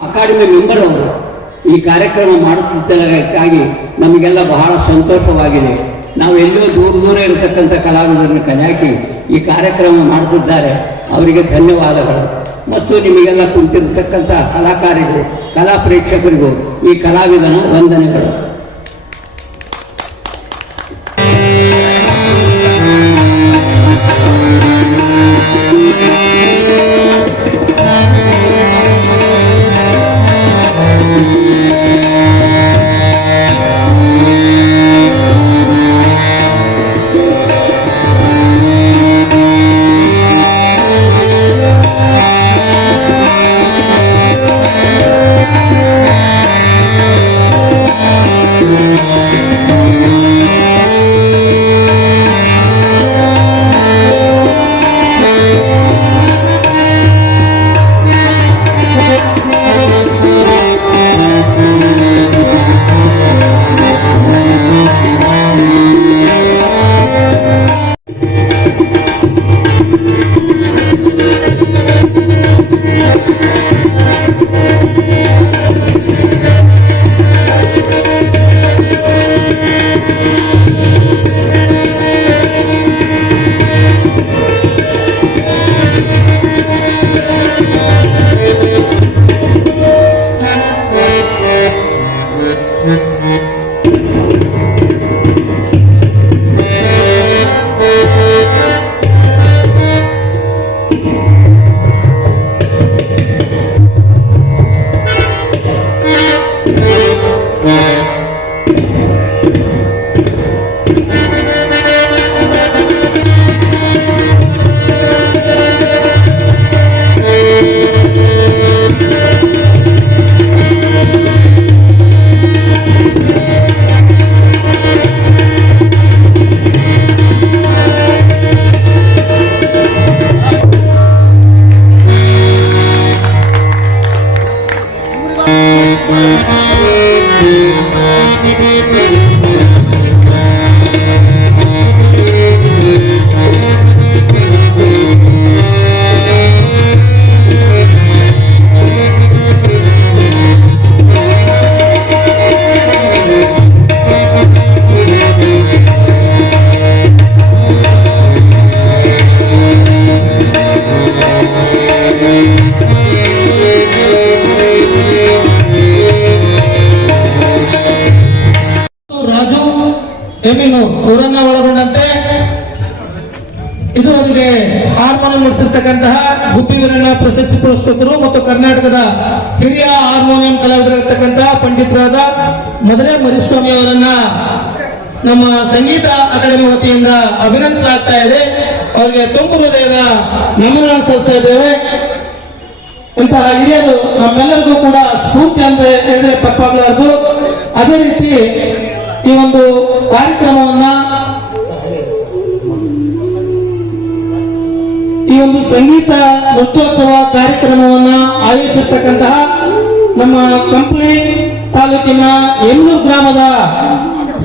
Academy member ಅವರು ಈ ಕಾರ್ಯಕ್ರಮ ಮಾಡುತ್ತಿದ್ದಕ್ಕಾಗಿ ನಮಗೆಲ್ಲ ಬಹಳ ಸಂತೋಷವಾಗಿದೆ. ನಾವು ಎಲ್ಲೋ ದೂರ ಇರತಕ್ಕಂಥ ಕಲಾವಿದರನ್ನು ಕಲೆಹಾಕಿ ಈ ಕಾರ್ಯಕ್ರಮ ಮಾಡುತ್ತಿದ್ದಾರೆ. ಅವರಿಗೆ ಧನ್ಯವಾದಗಳು. ಮತ್ತು ನಿಮಗೆಲ್ಲ ಕುಂತಿರತಕ್ಕಂಥ ಕಲಾಕಾರರಿಗೂ ಕಲಾ ಪ್ರೇಕ್ಷಕರಿಗೂ ಈ ಕಲಾವಿದನ ವಂದನೆಗಳು. ಊರನ್ನ ಒಳಗೊಂಡಂತೆ ಇದುವರೆಗೆ ಹಾರ್ಮೋನಿಯಂ ನುಡಿಸಿರ್ತಕ್ಕಂತಹ ಗುಬ್ಬಿ ವೀರಣ್ಣ ಪ್ರಶಸ್ತಿ ಪುರಸ್ಕೃತರು ಮತ್ತು ಕರ್ನಾಟಕದ ಹಿರಿಯ ಹಾರ್ಮೋನಿಯಂ ಕಲಾವಿದರಾಗಿರ್ತಕ್ಕಂತಹ ಪಂಡಿತರಾದ ಮಧುರೆ ಮರಿಸ್ವಾಮಿ ಅವರನ್ನ ನಮ್ಮ ಸಂಗೀತ ಅಕಾಡೆಮಿ ವತಿಯಿಂದ ಅಭಿನಂದಿಸಲಾಗ್ತಾ ಇದೆ. ಅವರಿಗೆ ತುಂಬು ಹೃದಯದ ನಮನಗಳನ್ನು ಸಲ್ಲಿಸ್ತಾ ಇದ್ದೇವೆ. ಇಂತಹ ಹಿರಿಯರು ನಮ್ಮೆಲ್ಲರಿಗೂ ಕೂಡ ಸ್ಫೂರ್ತಿ ಅಂತ ಹೇಳಿದ್ರೆ ತಪ್ಪಾಗಲಾರದು. ಅದೇ ರೀತಿ ಈ ಒಂದು ಕಾರ್ಯಕ್ರಮವನ್ನ ಈ ಒಂದು ಸಂಗೀತ ನೃತ್ಯೋತ್ಸವ ಕಾರ್ಯಕ್ರಮವನ್ನ ಆಯೋಜಿಸಿರ್ತಕ್ಕಂತಹ ನಮ್ಮ ಕಂಪ್ಲಿ ತಾಲೂಕಿನ ಎಲ್ಲೂರು ಗ್ರಾಮದ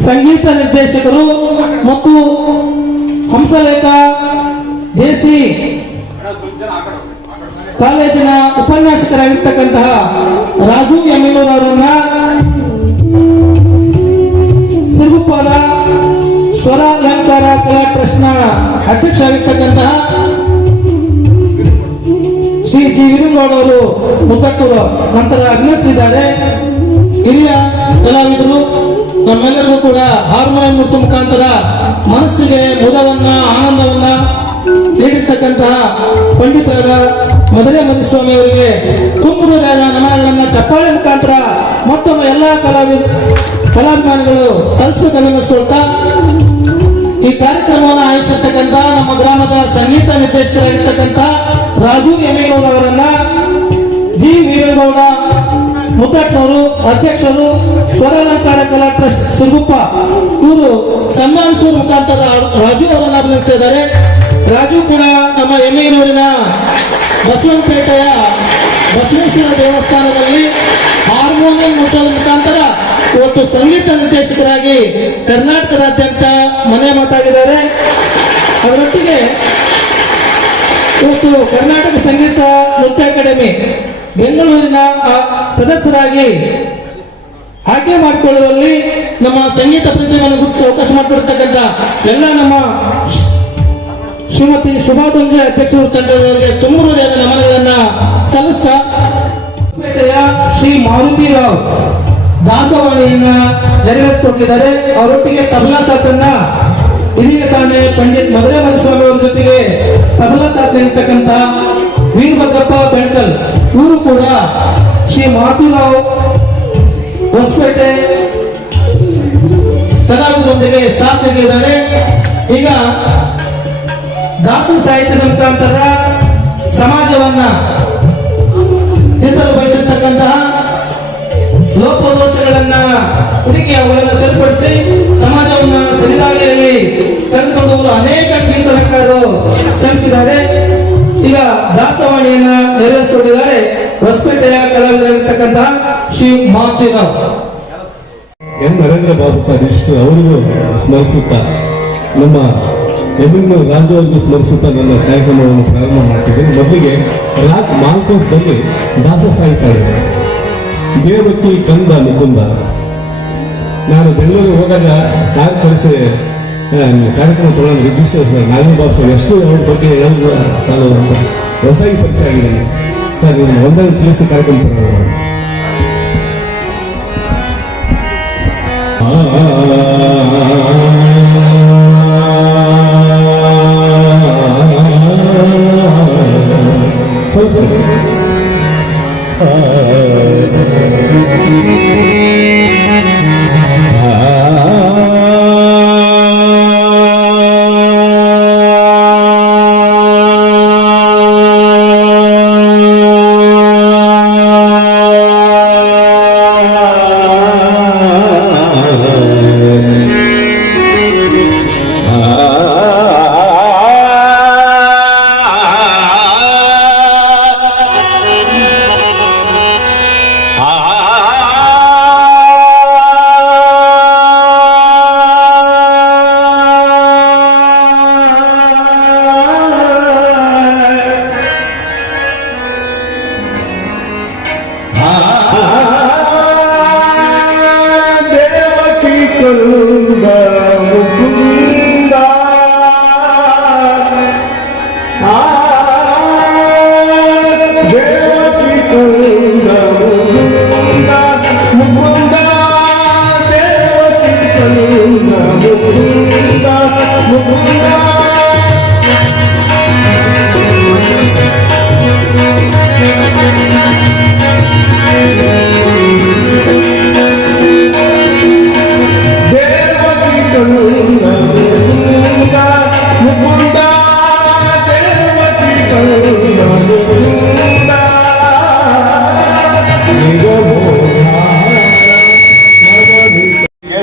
ಸಂಗೀತ ನಿರ್ದೇಶಕರು ಮತ್ತು ಹಂಸಲೇಖ ದೇಸಿ ಕಾಲೇಜಿನ ಉಪನ್ಯಾಸಕರಾಗಿರ್ತಕ್ಕಂತಹ ರಾಜು ಎಮ್ಮಿನೂರ್ ಅವರನ್ನ ಸಿರುಗುಪ್ಪದ ಸ್ವರ ಅಲಂಕಾರ ಕಲಾ ಟ್ರಸ್ಟ್ ನ ಅಧ್ಯಕ್ಷ ಆಗಿರ್ತಕ್ಕಂತಹ ಶ್ರೀ ಜಿ ವೀರಗೌಡ ಅವರು ಮುತ್ತಟ್ಟೂರು ನಂತರ ಅಭಿನಯಿಸಿದ್ದಾರೆ. ಹಿರಿಯ ಕಲಾವಿದರು ನಮ್ಮೆಲ್ಲರಿಗೂ ಕೂಡ ಹಾರ್ಮೋನಿಯಂ ನುಡಿಸುವ ಮುಖಾಂತರ ಮನಸ್ಸಿಗೆ ಮುದವನ್ನ ಆನಂದವನ್ನ ನೀಡಿರ್ತಕ್ಕಂತಹ ಪಂಡಿತರಾದ ಮಧುರೆ ಮರಿಸ್ವಾಮಿ ಅವರಿಗೆ ತುಂಬು ಹೃದಯದ ನಮನಗಳನ್ನ ಚಪ್ಪಾಳೆ ಮುಖಾಂತರ ಮತ್ತೊಮ್ಮೆ ಎಲ್ಲಾ ಕಲಾಭಿಮಾನಿಗಳು ಸಲ್ಲಿಸಬೇಕನ್ನಿಸ್ಕೊಳ್ತಾ ಈ ಕಾರ್ಯಕ್ರಮವನ್ನು ಆಯೋಜಿಸಿರ್ತಕ್ಕಂಥ ನಮ್ಮ ಗ್ರಾಮದ ಸಂಗೀತ ನಿರ್ದೇಶಕರಾಗಿರ್ತಕ್ಕಂಥ ರಾಜು ಎಮ್ಮಿಗೌಡ ಅವರನ್ನ ಜಿ ವೀರಗೌಡ ಮುತ್ತಟ್ನವರು ಅಧ್ಯಕ್ಷರು ಸ್ವರಾಲಂಕಾರ ಕಲಾ ಟ್ರಸ್ಟ್ ಸಿರುಗುಪ್ಪ ಇವರು ಸನ್ಮಾನಿಸುವ ಮುಖಾಂತರ ರಾಜು ಅವರನ್ನು ಅಭಿನಂದಿಸಿದ್ದಾರೆ. ರಾಜು ಕೂಡ ನಮ್ಮ ಎಮ್ಮಿಗನೂರಿನ ಬಸವನಪೇಟೆಯ ಬಸವೇಶ್ವರ ದೇವಸ್ಥಾನದಲ್ಲಿ ಹಾರ್ಮೋನಿಯಂ ನುಡಿಸುವ ಮುಖಾಂತರ ಇವತ್ತು ಸಂಗೀತ ನಿರ್ದೇಶಕರಾಗಿ ಕರ್ನಾಟಕದಾದ್ಯಂತ ಮನೆ ಮಾತಾಗಿದ್ದಾರೆ. ಅದರೊಟ್ಟಿಗೆ ಇವತ್ತು ಕರ್ನಾಟಕ ಸಂಗೀತ ನೃತ್ಯ ಅಕಾಡೆಮಿ ಬೆಂಗಳೂರಿನ ಸದಸ್ಯರಾಗಿ ಆಯ್ಕೆ ಮಾಡಿಕೊಳ್ಳುವಲ್ಲಿ ನಮ್ಮ ಸಂಗೀತ ಪ್ರತಿಭೆಯನ್ನು ಗುರುತಿಸಿ ಅವಕಾಶ ಮಾಡಿಕೊಡ್ತಕ್ಕಂಥ ಎಲ್ಲ ನಮ್ಮ ಶ್ರೀಮತಿ ಶುಭಾದುಂಜೆ ಅಧ್ಯಕ್ಷರು ತಂಡದವರಿಗೆ ತುಂಬ ಹೃದಯದ ನಮನಗಳನ್ನ ಸಲ್ಲಿಸ್ತಾ ಶ್ರೀ ಮಾರುತಿರಾವ್ ದಾಸವಾಣಿಯನ್ನ ನೆರವೇರಿಸಿಕೊಟ್ಟಿದ್ದಾರೆ. ಅವರೊಟ್ಟಿಗೆ ತಬಲಾ ಸಾಥನ್ನ ಇದೀಗ ತಾನೇ ಪಂಡಿತ್ ಮಧುರೆ ಮರಿಸ್ವಾಮಿ ಅವರ ಜೊತೆಗೆ ತಬಲಾ ಸಾಥ್ ನೀಡತಕ್ಕಂಥ ವೀರಭದ್ರಪ್ಪ ಬೆಳ್ಕಲ್ ಇವರು ಕೂಡ ಶ್ರೀ ಮಾರುತಿರಾವ್ ಹೊಸಪೇಟೆ ಕಲಾವಿದರೊಂದಿಗೆ ಸಾಥ್ ನೀಡಿದ್ದಾರೆ. ಈಗ ದಾಸ ಸಾಹಿತ್ಯದ ಮುಖಾಂತರ ಸಮಾಜವನ್ನ ತಿದ್ದಲು ಬಯಸತಕ್ಕಂತಹ ಲೋಪದೋಷಗಳನ್ನ ಹುಡುಕಿ ಅವುಗಳನ್ನು ಸರಿಪಡಿಸಿ ಸಮಾಜವನ್ನ ಸರಿದಾರಿಯಲ್ಲಿ ತೆಗೆದುಕೊಂಡು ಅನೇಕ ಕೀರ್ತನಕಾರರು ಶ್ರಮಿಸಿದ್ದಾರೆ. ಈಗ ದಾಸವಾಣಿಯನ್ನ ನೆರವೇರಿಸಿಕೊಂಡಿದ್ದಾರೆ ಹೊಸಪೇಟೆಯ ಕಲಾವಿದರಾಗಿರ್ತಕ್ಕಂತಹ ಶ್ರೀ ಮಾರುತಿರಾವ್. ಎನ್ ನರೇಂದ್ರ ಬಾಬು ಸರ್ ಅವರಿಗೂ ಸ್ಮರಿಸುತ್ತಾ ನಮ್ಮ ಎಮ್ಮಿಂಗ್ನೂರು ರಾಜು ಅವರಿಗೂ ಸ್ಮರಿಸುತ್ತಾ ನನ್ನ ಕಾರ್ಯಕ್ರಮವನ್ನು ಪ್ರಾರಂಭ ಮಾಡ್ತಿದ್ದೀನಿ. ಮೊದಲಿಗೆ ರಾಗ್ ಮಾಲ್ಕೋಸ್ದಲ್ಲಿ ದಾಸ ಸಾಹಿತ್ಯ ಇದೆ. ದೇವಕ್ಕಿ ಕಂದ ಮುಕುಂದ. ನಾನು ಬೆಂಗಳೂರಿಗೆ ಹೋದಾಗ ಸಾರ್ ಕಳಿಸಿ ಕಾರ್ಯಕ್ರಮ ತೊಗೊಳ್ಳೋದು register sir Narayana Babu sir ಎಷ್ಟು ಅವ್ರ ಬಗ್ಗೆ ಹೇಳೋದು ಸಾಲೋದು ಅಂತ ಹೊಸಾಗಿ ಪರಿಚಯ ಆಗಿದೆ ಸರ್. ನೀವು ಒಂದೊಂದು ತಿಳಿಸಿ ಕಾರ್ಯಕ್ರಮ ಪ್ರಾರಂಭ ಸ್ವಲ್ಪ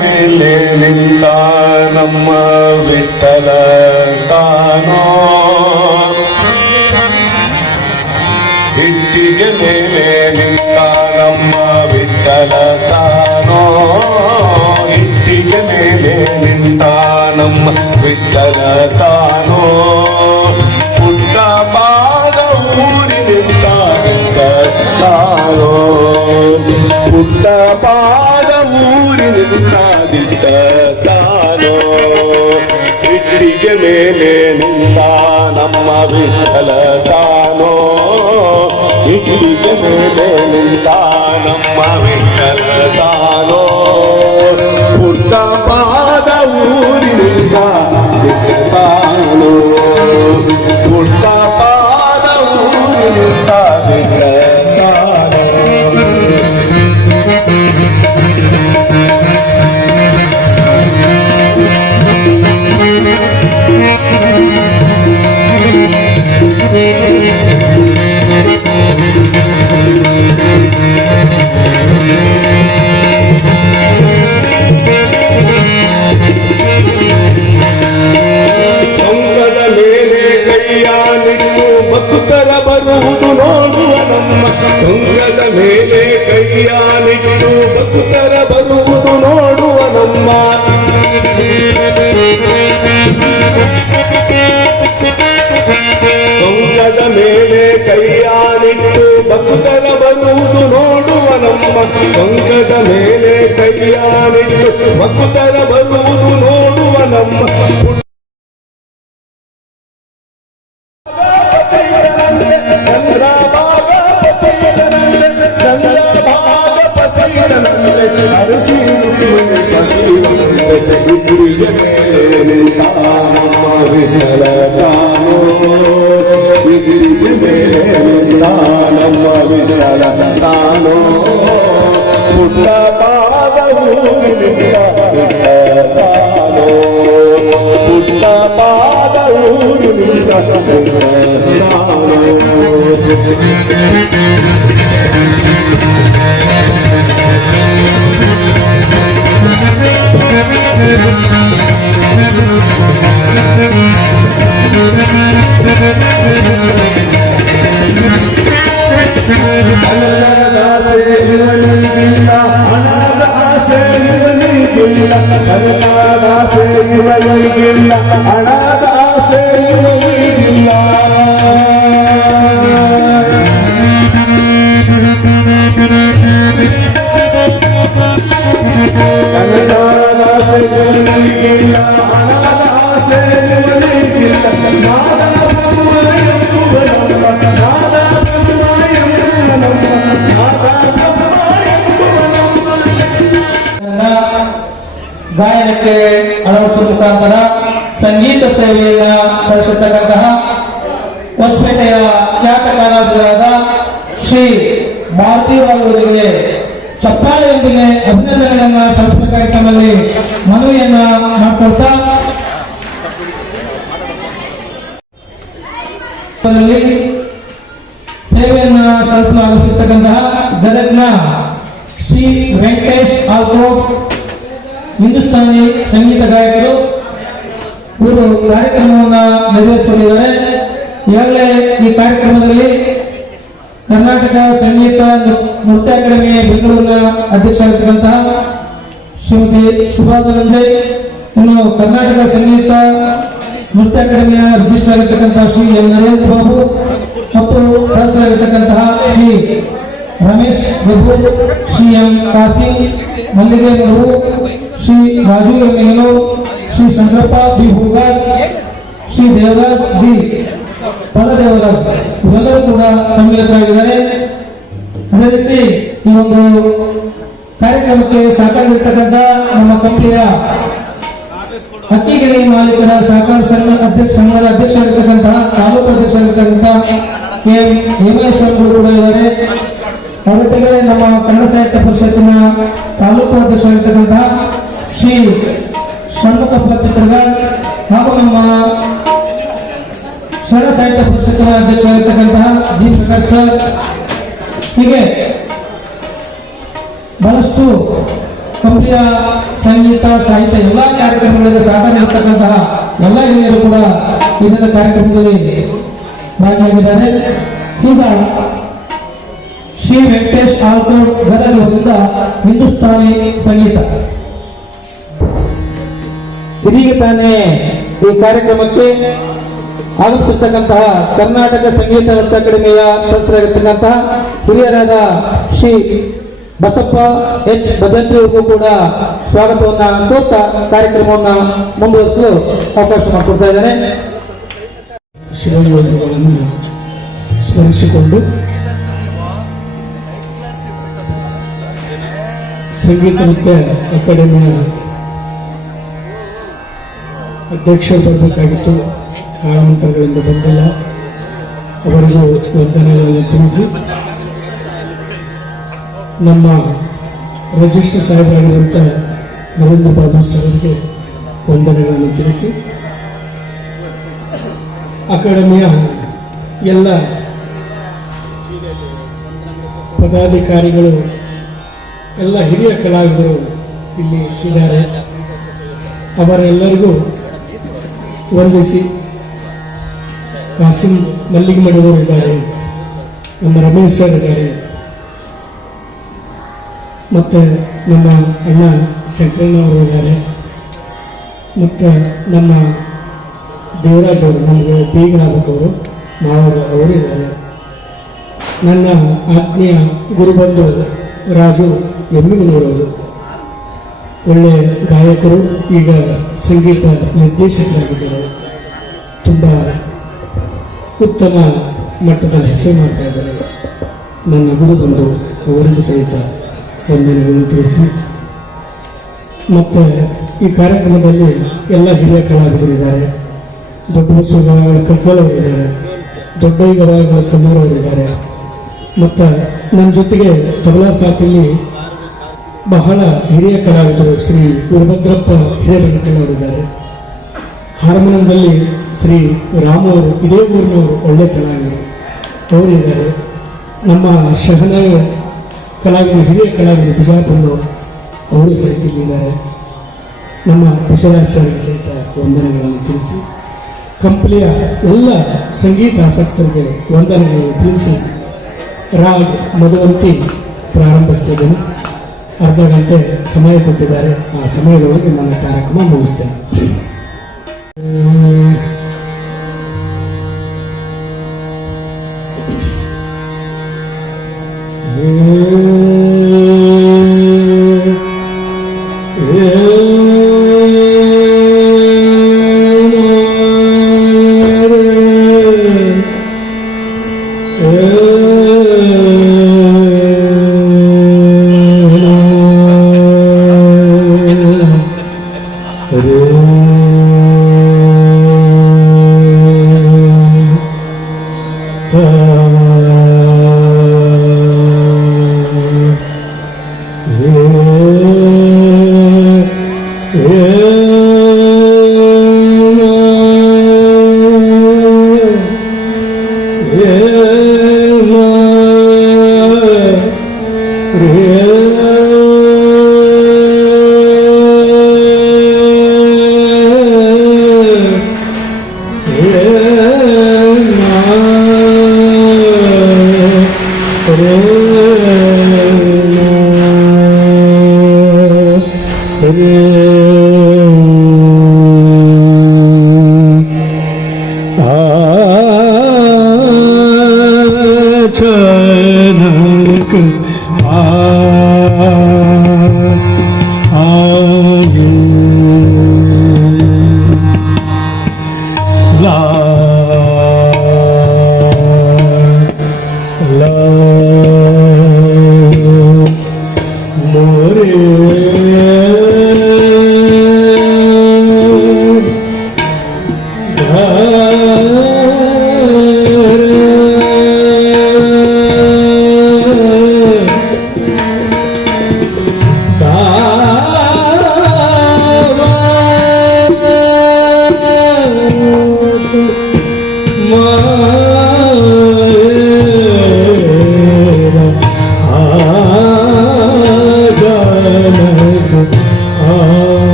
ಮೇಲೆ ನಿಂತ ನಮ್ಮ ವಿಠಲ ತಾನೋ, ಇಟ್ಟಿಗೆ ಮೇಲೆ ನಿಂತ ನಮ್ಮ ವಿಠಲ ತಾನೋ, ಇಟ್ಟಿಗೆ ಮೇಲೆ ನಿಂತ ನಮ್ಮ ವಿಠಲ ತಾನೋ, ಪುಟ್ಟ ಪಾದ ಊರಿ ನಿಂತ ತಾನೋ, ಪುಟ್ಟ ಪಾದ ಊರಿ ನಿಂತ ತಾನೋ, ಇಟ್ಟಿಗೆ ಮೇಲೆ ನಿಂತ ನಮ್ಮ ವಿಠಲ ತಾನೋ, ಇಟ್ಟಿಗೆ ಮೇಲೆ ನಿಂತ ನಮ್ಮ ವಿಠಲ ತಾನೋ, ಪುಟ್ಟ ಪಾದ ಊರಿ ನಿಂತ ತಾನೋ, ಪುಟ್ಟ ಪಾದ ಊರಿ ನಿಂತ ತಾನೋ. ಟೊಂಗದ ಮೇಲೆ ಕೈಯಾನಿಟ್ಟು ಭಕ್ತರ ಬರುವುದು ನೋಡುವ ನಮ್ಮ, ಟೊಂಗದ ಮೇಲೆ ಕೈಯಾನಿಟ್ಟು ಭಕ್ತರ ಬರುವುದು ನೋಡುವ ನಮ್ಮ, ಟೊಂಗದ ನಮ್ಮ ಕಂಕದ ಮೇಲೆ ಕೈಯಾನಿಟ್ಟು ಭಕ್ತರ ಬರುವುದು ನೋಡುವ ನಮ್ಮ ನಮ್ಮ ವಿಠಲ ತಾನೋ ಪುಟ್ಟ ಪಾದವು ತಾನೋ ಪುಟ್ಟ ಪಾದವು ಹಣದ ಆಸೆ ಇವನಿಗಿಲ್ಲ ಹಣದ ಆಸೆ ಇವನಿಗಿಲ್ಲ ಹಣದ ಆಸೆ ಇವನಿಗಿಲ್ಲ ಹಣದ ಆಸೆ ಇವನಿಗಿಲ್ಲ ಹಣದ ಆಸೆ ಇವನಿಗಿಲ್ಲ ಹಣದ ಆಸೆ ಇವನಿಗಿಲ್ಲ ನಾದ ಗಾಯನಕ್ಕೆ ಅಳವಡಿಸುವ ಮುಖಾಂತರ ಸಂಗೀತ ಸೇವೆಯನ್ನ ಸಲ್ಲಿಸತಕ್ಕಂತಹ ಹೊಸಪೇಟೆಯ ಖ್ಯಾತ ಕಲಾವಿದರಾದ ಶ್ರೀ ಮಾರುತಿರಾವ್ ಅವರಿಗೆ ಚಪ್ಪಾಳೆಯೊಂದಿಗೆ ಅಭಿನಂದನೆಗಳನ್ನ ಸಲ್ಲಿಸಬೇಕಾಗಿ ತಮ್ಮಲ್ಲಿ ಮನವಿಯನ್ನ ಮಾಡಿಕೊಳ್ತಾ ಸೇವೆಯನ್ನ ಸಲ್ಲಿಸಲು ಆಗಮಿಸಿರ್ತಕ್ಕಂತಹ ಗದಗ್ನ ಶ್ರೀ ವೆಂಕಟೇಶ್ ಆಲ್ಕೋಟ್ ಹಿಂದೂಸ್ತಾನಿ ಸಂಗೀತ ಗಾಯಕರು ಇವರು ಕಾರ್ಯಕ್ರಮವನ್ನು ನಿರ್ವಹಿಸಿಕೊಂಡಿದ್ದಾರೆ. ಈಗಾಗಲೇ ಈ ಕಾರ್ಯಕ್ರಮದಲ್ಲಿ ಕರ್ನಾಟಕ ಸಂಗೀತ ನೃತ್ಯ ಅಕಾಡೆಮಿ ಬೆಂಗಳೂರಿನ ಅಧ್ಯಕ್ಷರಾಗಿರ್ತಕ್ಕಂತಹ ಶ್ರೀಮತಿ ಶುಭಾ ಧನಂಜಯ್, ಇನ್ನು ಕರ್ನಾಟಕ ಸಂಗೀತ ನೃತ್ಯ ಅಕಾಡೆಮಿಯ ರಿಜಿಸ್ಟರ್ ಆಗಿರ್ತಕ್ಕಂತಹ ಶ್ರೀ ಎನ್ ನರೇಂದ್ರ ಬಾಬು ಮತ್ತು ಸದಸ್ಯರಾಗಿರ್ತಕ್ಕಂತಹ ಶ್ರೀ ರಮೇಶ್ ಪ್ರಭು, ಶ್ರೀ ಎಂ ಕಾಸಿಂ ಮಲ್ಲಿಗೆ ಮರು, Shri Raju M, Shri Shankarappa B Hoogar, Shri Devaraj B ಪದದೇವರಾಜ್ ಇವೆಲ್ಲರೂ ಕೂಡ ಸಮ್ಮಿಲಿತರಾಗಿದ್ದಾರೆ. ಅದೇ ರೀತಿ ಈ ಒಂದು ಕಾರ್ಯಕ್ರಮಕ್ಕೆ ಸಹಕರಿಸಿರ್ತಕ್ಕಂಥ ನಮ್ಮ ಕಂಪನಿಯ ಹಕ್ಕಿಗಿರಿ ಮಾಲೀಕರ ಸಹಕಾರ ಸಂಘದ ಅಧ್ಯಕ್ಷರಾಗಿರ್ತಕ್ಕಂತಹ ತಾಲೂಕು ಅಧ್ಯಕ್ಷರಾಗಿರ್ತಕ್ಕಂತಹ ಕೆ ಹೇಮೇಶ್ವರರು ಕೂಡ ಇದ್ದಾರೆ. ಅವರೊಟ್ಟಿಗೆ ನಮ್ಮ ಕನ್ನಡ ಸಾಹಿತ್ಯ ಪರಿಷತ್ತಿನ ತಾಲೂಕು ಅಧ್ಯಕ್ಷರಾಗಿರ್ತಕ್ಕಂತಹ ಶ್ರೀ ಷಣ್ಮುಖಪ್ಪ ಚಿತ್ರಗಾರ್ ಹಾಗೂ ನಮ್ಮ ಕನ್ನಡ ಸಾಹಿತ್ಯ ಪರಿಷತ್ತಿನ ಅಧ್ಯಕ್ಷರಾಗಿರ್ತಕ್ಕಂತಹ ಜಿ ಪ್ರಕಾಶ್ ಸರ್, ಹೀಗೆ ಬಹಳಷ್ಟು ಕಂಪನಿಯ ಸಂಗೀತ ಸಾಹಿತ್ಯ ಎಲ್ಲಾ ಕಾರ್ಯಕ್ರಮಗಳಿಗೆ ಸಹಕಾರ ನೀಡತಕ್ಕಂತಹ ಎಲ್ಲ ಹಿರಿಯರು ಕೂಡ ಇಂದಿನ ಕಾರ್ಯಕ್ರಮದಲ್ಲಿ ಭಾಗಿಯಾಗಿದ್ದಾರೆ. ಈಗ ಶ್ರೀ ವೆಂಕಟೇಶ್ ಆಲ್ಕೋಟ್ ಗದಗ ಅವರಿಂದ ಹಿಂದೂಸ್ತಾನಿ ಸಂಗೀತ. ಇದೀಗ ತಾನೇ ಈ ಕಾರ್ಯಕ್ರಮಕ್ಕೆ ಆಗಮಿಸಿರ್ತಕ್ಕಂತಹ ಕರ್ನಾಟಕ ಸಂಗೀತ ನೃತ್ಯ ಅಕಾಡೆಮಿಯ ಸದಸ್ಯರಾಗಿರ್ತಕ್ಕಂತಹ ಹಿರಿಯರಾದ ಶ್ರೀ ಬಸಪ್ಪ ಎಚ್ ಭಜಂತ್ರಿ ಅವರಿಗೂ ಕೂಡ ಸ್ವಾಗತವನ್ನ ಕೋರ್ತಾ ಕಾರ್ಯಕ್ರಮವನ್ನ ಮುಂದುವರಿಸಲು ಅವಕಾಶ ಮಾಡಿಕೊಡ್ತಾ ಇದ್ದಾರೆ. ಶಿವಯೋಗಿಗಳನ್ನು ಸ್ಮರಿಸಿಕೊಂಡು ಸಂಗೀತ ನೃತ್ಯ ಅಕಾಡೆಮಿಯ ಅಧ್ಯಕ್ಷರು ಬರಬೇಕಾಗಿತ್ತು, ಕಾರಣಾಂತರಗಳಿಂದ ಬಂದಿಲ್ಲ. ಅವರಿಗೂ ವಂದನೆಗಳನ್ನು ತಿಳಿಸಿ, ನಮ್ಮ ರಿಜಿಸ್ಟರ್ ಸಾಹೇಬರಾಗಿರುವಂಥ ನರೇಂದ್ರ ಬಾಬು ಸರ್ ಅವರಿಗೆ ವಂದನೆಗಳನ್ನು ತಿಳಿಸಿ, ಅಕಾಡೆಮಿಯ ಎಲ್ಲ ಪದಾಧಿಕಾರಿಗಳು, ಎಲ್ಲ ಹಿರಿಯ ಕಲಾವಿದರು ಇಲ್ಲಿ ಇದ್ದಾರೆ, ಅವರೆಲ್ಲರಿಗೂ ವಂದಿಸಿ, ಕಾಸಿಂ ಮಲ್ಲಿಗಮಡಿಯವರು ಇದ್ದಾರೆ, ನಮ್ಮ ರಮೇಶ್ ಸರ್ ಇದ್ದಾರೆ, ಮತ್ತು ನಮ್ಮ ಅಣ್ಣ ಶಂಕರಣ್ಣ ಅವರು ಇದ್ದಾರೆ, ಮತ್ತು ನಮ್ಮ ದೇವರಾಜ್ ಅವರು, ನಮಗೆ ಬೀಗರಾಗಬೇಕು ಮಾವರು ಅವರು ಇದ್ದಾರೆ. ನನ್ನ ಆತ್ಮೀಯ ಗುರುಬಂಧು ರಾಜು ಎಮ್ಮಿಗನೂರವರು ಒಳ್ಳೆ ಗಾಯಕರು, ಈಗ ಸಂಗೀತ ನಿರ್ದೇಶಕರಾಗಿದ್ದಾರೆ. ತುಂಬ ಉತ್ತಮ ಮಟ್ಟದ ಹೆಸರು ಮಾಡ್ತಾ ಇದ್ದಾರೆ. ನನ್ನ ಗುರು ಬಂದು ಅವರಿಗೂ ಸಹಿತ ವಂದನೆಗಳನ್ನು ತಿಳಿಸಿ, ಮತ್ತು ಈ ಕಾರ್ಯಕ್ರಮದಲ್ಲಿ ಎಲ್ಲ ಹಿರಿಯ ಕಲಾವಿದರಿದ್ದಾರೆ. ದೊಡ್ಡ ಬಸವಗಳ ಕಕ್ಕಲವರಿದ್ದಾರೆ, ದೊಡ್ಡ ಗವಾಯಿಗಳ ಕಮ್ಮರವರಿದ್ದಾರೆ, ಮತ್ತು ನನ್ನ ಜೊತೆಗೆ ತಬಲಾ ಸಾಥಿಯಲ್ಲಿ ಬಹಳ ಹಿರಿಯ ಕಲಾವಿದರು ಶ್ರೀ ವೀರಭದ್ರಪ್ಪ ಹಿರೇಬೆಂಕಣ್ಣವರಿದ್ದಾರೆ. ಹಾರ್ಮೋನಿಯಂದಲ್ಲಿ ಶ್ರೀ ರಾಮು ಅವರು, ಇದೇ ಊರಿನವರು, ಒಳ್ಳೆ ಕಲಾವಿದರು ಅವರಿದ್ದಾರೆ. ನಮ್ಮ ಶಹನಾಯ ಕಲಾವಿದರು, ಹಿರಿಯ ಕಲಾವಿದರು ಬಿಜಾಪುರದವರು, ಅವರು ಸಹಿತ ಇಲ್ಲಿದ್ದಾರೆ. ನಮ್ಮ ಬಸವರಾಜ್ ಸರಿಗೆ ಸಹಿತ ವಂದನೆಗಳನ್ನು ತಿಳಿಸಿ, ಕಂಪ್ನಿಯ ಎಲ್ಲ ಸಂಗೀತ ಆಸಕ್ತರಿಗೆ ವಂದನೆಗಳನ್ನು ತಿಳಿಸಿ ರಾಗ್ ಮಧುವಂತಿ ಪ್ರಾರಂಭಿಸ್ತಿದ್ದೇನೆ. ಅರ್ಧ ಗಂಟೆ ಸಮಯ ಕೊಟ್ಟಿದ್ದಾರೆ, ಆ ಸಮಯದೊಳಗೆ ನನ್ನ ಕಾರ್ಯಕ್ರಮ ಮುಗಿಸ್ತೇನೆ.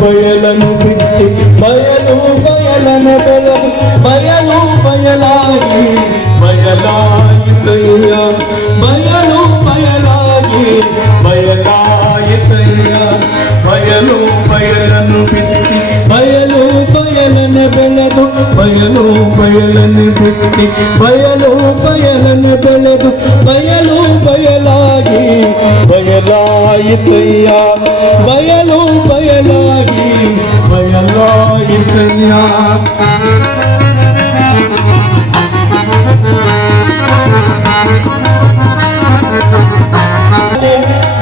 ಬಯಲನ್ನು ಬಿಟ್ಟು ಬಯಲು ಬಯಲನ ಬೆಳೆದು ಬಯಲು ಬಯಲಾಗಿ ಬಯಲಾಯಿತಯ್ಯ ಬಯಲು ಬಯಲಾಗಿ ಬಯಲಾಯಿತಯ್ಯ ಬಯಲು ಬಯಲನ್ನು ಬಿಟ್ಟು ಬಯಲು ಬಯಲನ ಬೆಳೆದು ಬಯಲು ಬಯಲನ್ನು ಬಿಟ್ಟು ಬಯಲು ಬಯಲನ ಬೆಳೆದು ಬಯಲು ಬಯಲಾಗಿ ಬಯಲಾಯಿತಯ್ಯ ಬಯಲು ಬಯಲಾಗಿ ಬಯಲಾಯಿತಯ್ಯ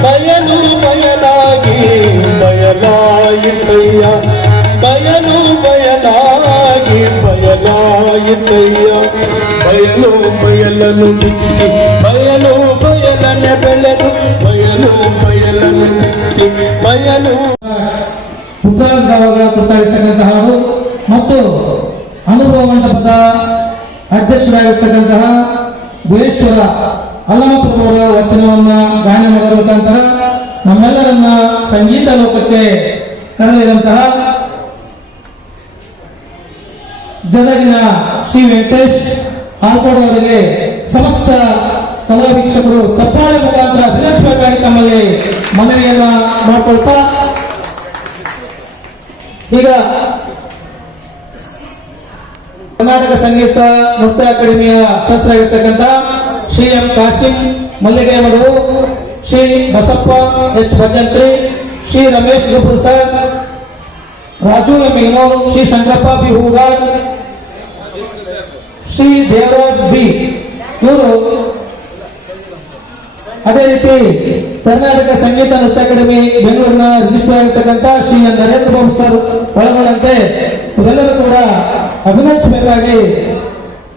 ಬಯಲು ಬಯಲಾಗಿ ಬಯಲಾಯಿತಯ್ಯ ಬಯಲು ಬಯಲಾಗಿ ಬಯಲಾಯಿತಯ್ಯ ಬಯಲು ಬಯಲನ್ನು ಬಿತ್ತಿ ಬಯಲು ಬಯಲನೆ ಬೆಳೆದು ಬಯಲು ಬಯಲನ್ನು ಬಿತ್ತಿ ಬಯಲು ಪುಟ್ಟರಾಜ ಕೊಟ್ಟಿರ್ತಕ್ಕಂಥ ಹಾಡು ಮತ್ತು ಅನುಭವ ಮಂಟಪದ ಅಧ್ಯಕ್ಷರಾಗಿರ್ತಕ್ಕಂತಹ ಗುಹೇಶ್ವರ ಅಲ್ಲಮಪ್ರಭುವರ ವಚನವನ್ನ ಗಾಯನ ಮಾಡುವ ಮುಖಾಂತರ ನಮ್ಮೆಲ್ಲರನ್ನ ಸಂಗೀತ ಲೋಕಕ್ಕೆ ಕರೆದೊಯ್ದಂತಹ ಗದಗಿನ ಶ್ರೀ ವೆಂಕಟೇಶ್ ಆಳ್ಕೊಡೋರಿಗೆ ಸಮಸ್ತ ಕಲಾ ವೀಕ್ಷಕರು ಚಪ್ಪಾಳೆ ಮುಖಾಂತರ ಅಭಿನಯಿಸಬೇಕಾಗಿ ತಮ್ಮಲ್ಲಿ ಮನವಿಯನ್ನ ಮಾಡಿಕೊಳ್ತಾ ಈಗ ಕರ್ನಾಟಕ ಸಂಗೀತ ನೃತ್ಯ ಅಕಾಡೆಮಿಯ ಸದಸ್ಯರಾಗಿರ್ತಕ್ಕಂಥ ಶ್ರೀ ಎಂ ಕಾಸಿಂ ಮಲ್ಲಿಗೆ ಮಡುವು, ಶ್ರೀ ಬಸಪ್ಪ ಎಚ್ ಭಜಂತ್ರಿ, ಶ್ರೀ ರಮೇಶ್ ಗುಬ್ರು ಸರ್, ರಾಜು ಎಂ ಇನೋರ್, ಶ್ರೀ ಶಂಕರಪ್ಪ ಬಿ ಹೂಗಾರ್, ಶ್ರೀ ದೇವರಾಜ್ ಬಿ ಇವರು, ಅದೇ ರೀತಿ ಕರ್ನಾಟಕ ಸಂಗೀತ ನೃತ್ಯ ಅಕಾಡೆಮಿ ಬೆಂಗಳೂರಿನ ರಿಜಿಸ್ಟರ್ ಆಗಿರ್ತಕ್ಕಂಥ ಶ್ರೀ ನರೇಂದ್ರ ಬಾಬು ಸರ್ ಒಳಗೊಂಡಂತೆ ಇವೆಲ್ಲರೂ ಕೂಡ ಅಭಿನಯಿಸಬೇಕಾಗಿ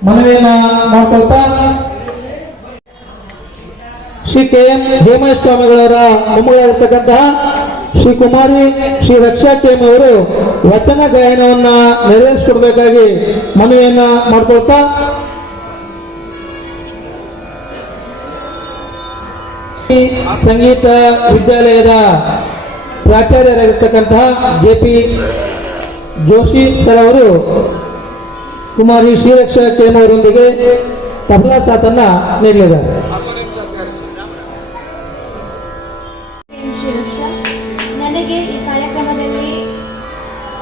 ಮನವಿಯನ್ನ ಮಾಡಿಕೊಳ್ತಾ ಶ್ರೀ ಕೆ ಎಂ ಹೇಮಂತ ಸ್ವಾಮಿಗಳವರ ಮೊಮ್ಮಗಳಾಗಿರ್ತಕ್ಕಂತಹ ಶ್ರೀ ಕುಮಾರಿ ಶ್ರೀ ರಕ್ಷಾ ಕೆಎಂ ಅವರು ವಚನ ಗಾಯನವನ್ನ ನೆರವೇರಿಸಿಕೊಡ್ಬೇಕಾಗಿ ಮನವಿಯನ್ನ ಮಾಡಿಕೊಳ್ತಾ ಸಂಗೀತ ವಿದ್ಯಾಲಯದ ಪ್ರಾಚಾರ್ಯರಾಗಿರ್ತಕ್ಕಂತಹ ಜೆ.ಪಿ. ಜೋಶಿ ಸರ್ ಅವರು ಕುಮಾರಿ ಶ್ರೀರಕ್ಷಾ ಕೆಎಂ ಅವರೊಂದಿಗೆ ತಬಲಾ ಸಾಥನ್ನ ನೀಡಲಿದ್ದಾರೆ. ನನಗೆ ಈ ಕಾರ್ಯಕ್ರಮದಲ್ಲಿ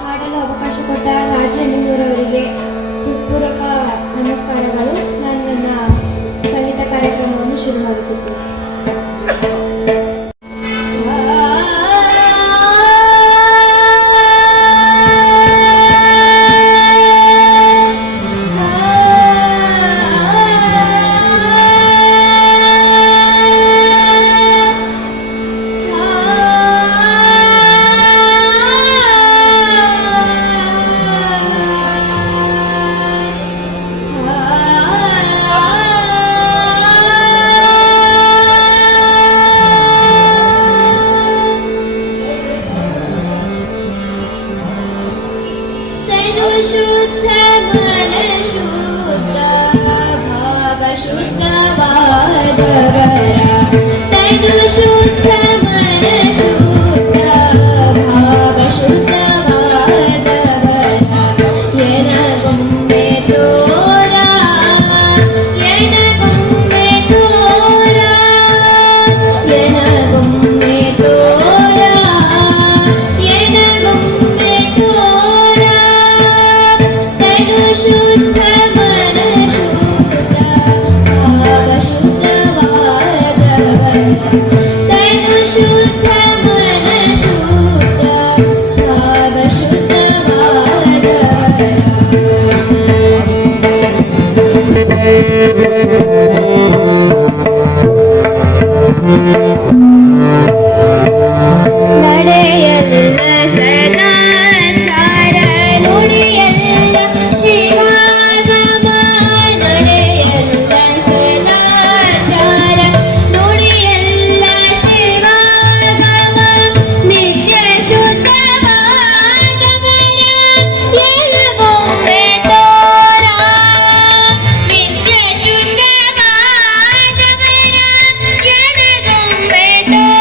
ಹಾಡಲು ಅವಕಾಶ ಕೊಟ್ಟ ರಾಜು ಅವರಿಗೆ ಹೃತ್ಪೂರ್ವಕ ನಮಸ್ಕಾರಗಳು. ನಾನು ನನ್ನ ಸಂಗೀತ ಕಾರ್ಯಕ್ರಮವನ್ನು ಶುರು ಮಾಡುತ್ತಿದ್ದೇನೆ. Bye.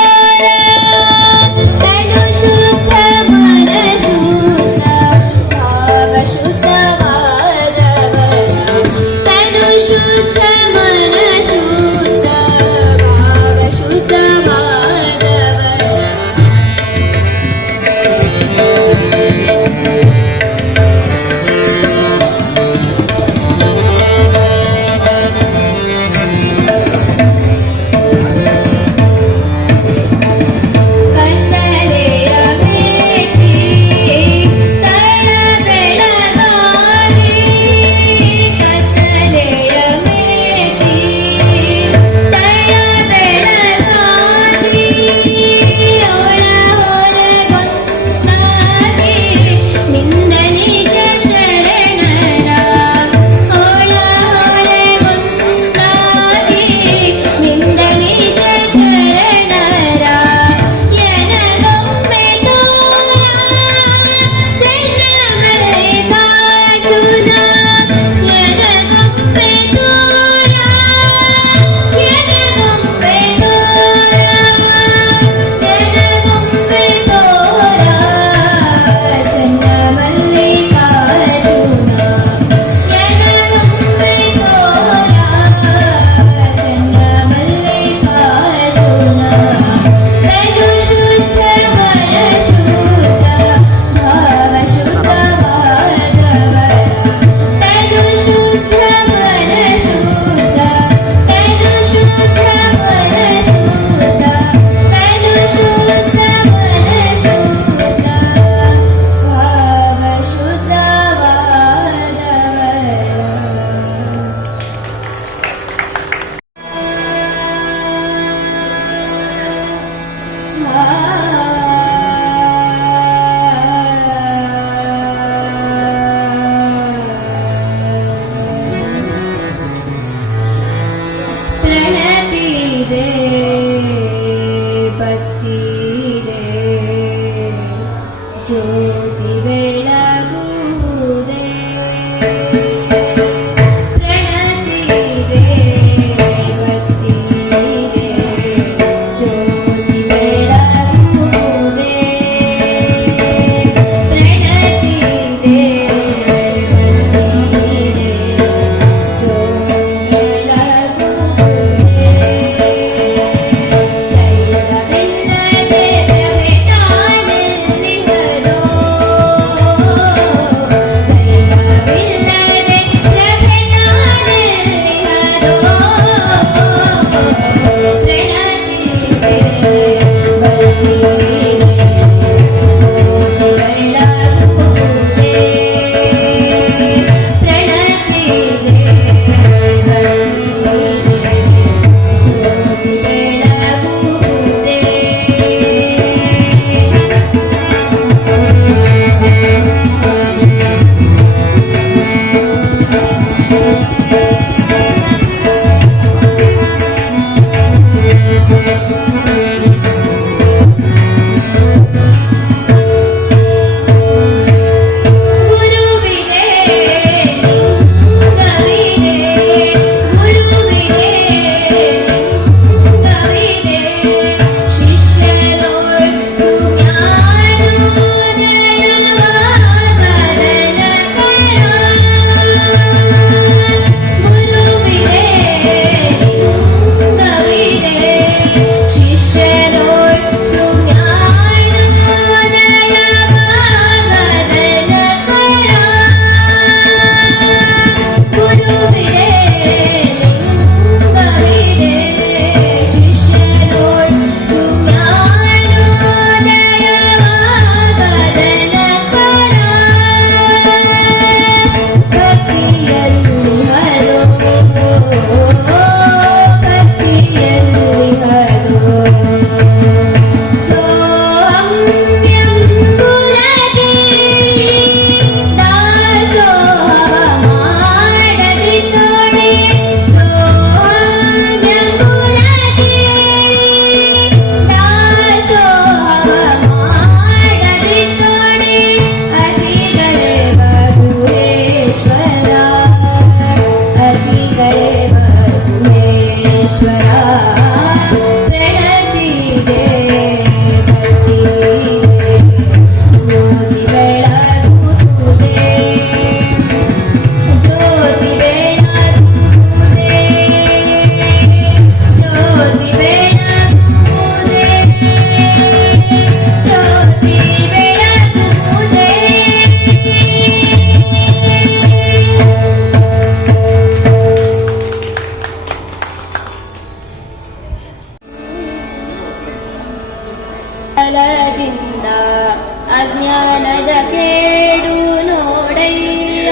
ಅಜ್ಞಾನದ ಕೇಡು ನೋಡಯ್ಯ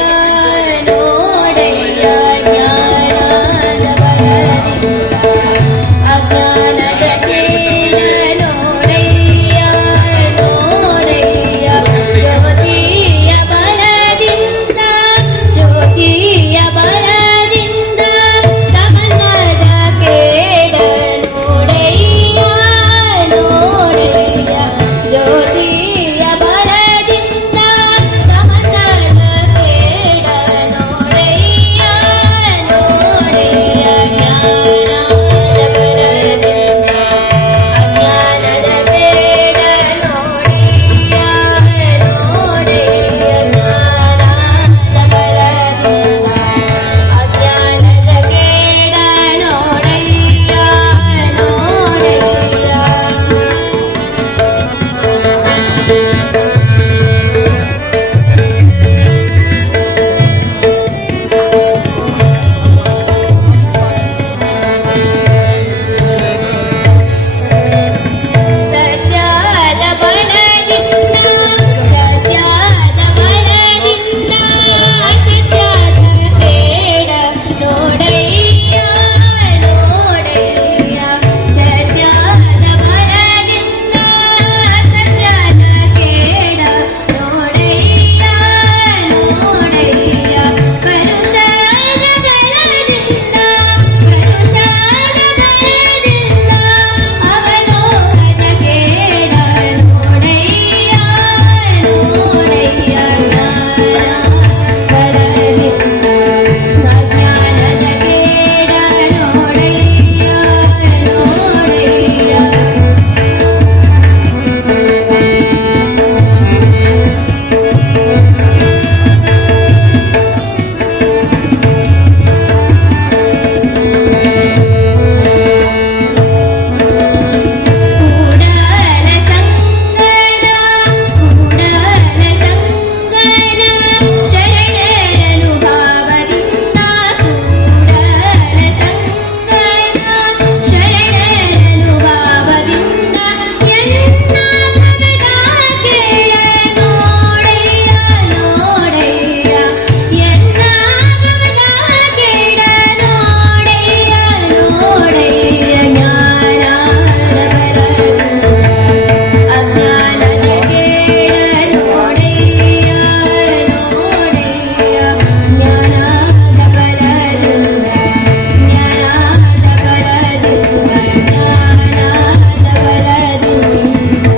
ನೋಡಯ್ಯ ಜ್ಞಾನದ ಬಲದಿಂದ ಅಜ್ಞಾನದ ಕೇಡ ನೋಡಯ್ಯ ನೋಡಯ್ಯ ಜ್ಯೋತಿಯ ಬಲದಿಂದ ಜ್ಯೋತಿಯ ಬಲದಿಂದ ತಮನದ ಕೇಡ ನೋಡಯ್ಯ ನೋಡಯ್ಯ ಜ್ಯೋತಿಯ ಬಲದಿಂದ ತಮನದ ಕೇಡ ನೋಡಯ್ಯ ನೋಡಯ್ಯ ಜ್ಞಾನದ ಬಲದಿಂದ ಅಜ್ಞಾನದ ಕೇಡ ನೋಡಯ್ಯ ನೋಡಯ್ಯ ಜ್ಞಾನದ ಬಲದಿಂದ ಅಜ್ಞಾನದ ಕೇಡ ನೋಡಯ್ಯ ನೋಡಯ್ಯ ಸತ್ಯದ ಬಲದಿಂದ ಸತ್ಯದ ಬಲದಿಂದ ಸತ್ಯದ ಕೇಡ ನೋಡಯ್ಯ ನೋಡಯ್ಯ ಸತ್ಯದ ಬಲದಿಂದ ಸತ್ಯದ ಕೇಡ ನೋಡಯ್ಯ ನೋಡಯ್ಯ ಪರುಷದ ಬಲದಿಂದ ಪರುಷದ ಬಲದಿಂದ ಅವಲೋಕದ ಕೇಡ ನೋಡಯ್ಯ ನೋಡಯ್ಯ ಜ್ಞಾನ ಬಲದಿಂದ ಅಜ್ಞಾನದ ಕೇಡ ನೋಡಯ್ಯ ನೋಡಯ್ಯ ಕೂಡಲ ಸಂಗನ ಶರಣರನು ಭಾವದಿಂದ ಕೂಡಲ ಸಂಗನ ಶರಣರನು ಭಾವದಿಂದ ಎನ್ನ ಭವದ ಕೇಳ ನೋಡಯ್ಯ ನೋಡಯ್ಯ ಎನ್ನ ಭವದ ಕೇಳ ನೋಡಯ್ಯ ನೋಡಯ್ಯ ಜ್ಞಾನದ ಬಲದಿಂದ ಅಜ್ಞಾನದ ಕೇಡ ನೋಡಯ್ಯ ನೋಡಯ್ಯ ಜ್ಞಾನದ ಬಲದಿಂದ ಜ್ಞಾನದ ಬಲದಿಂದ ಜ್ಞಾನದ ಬಲದಿಂದ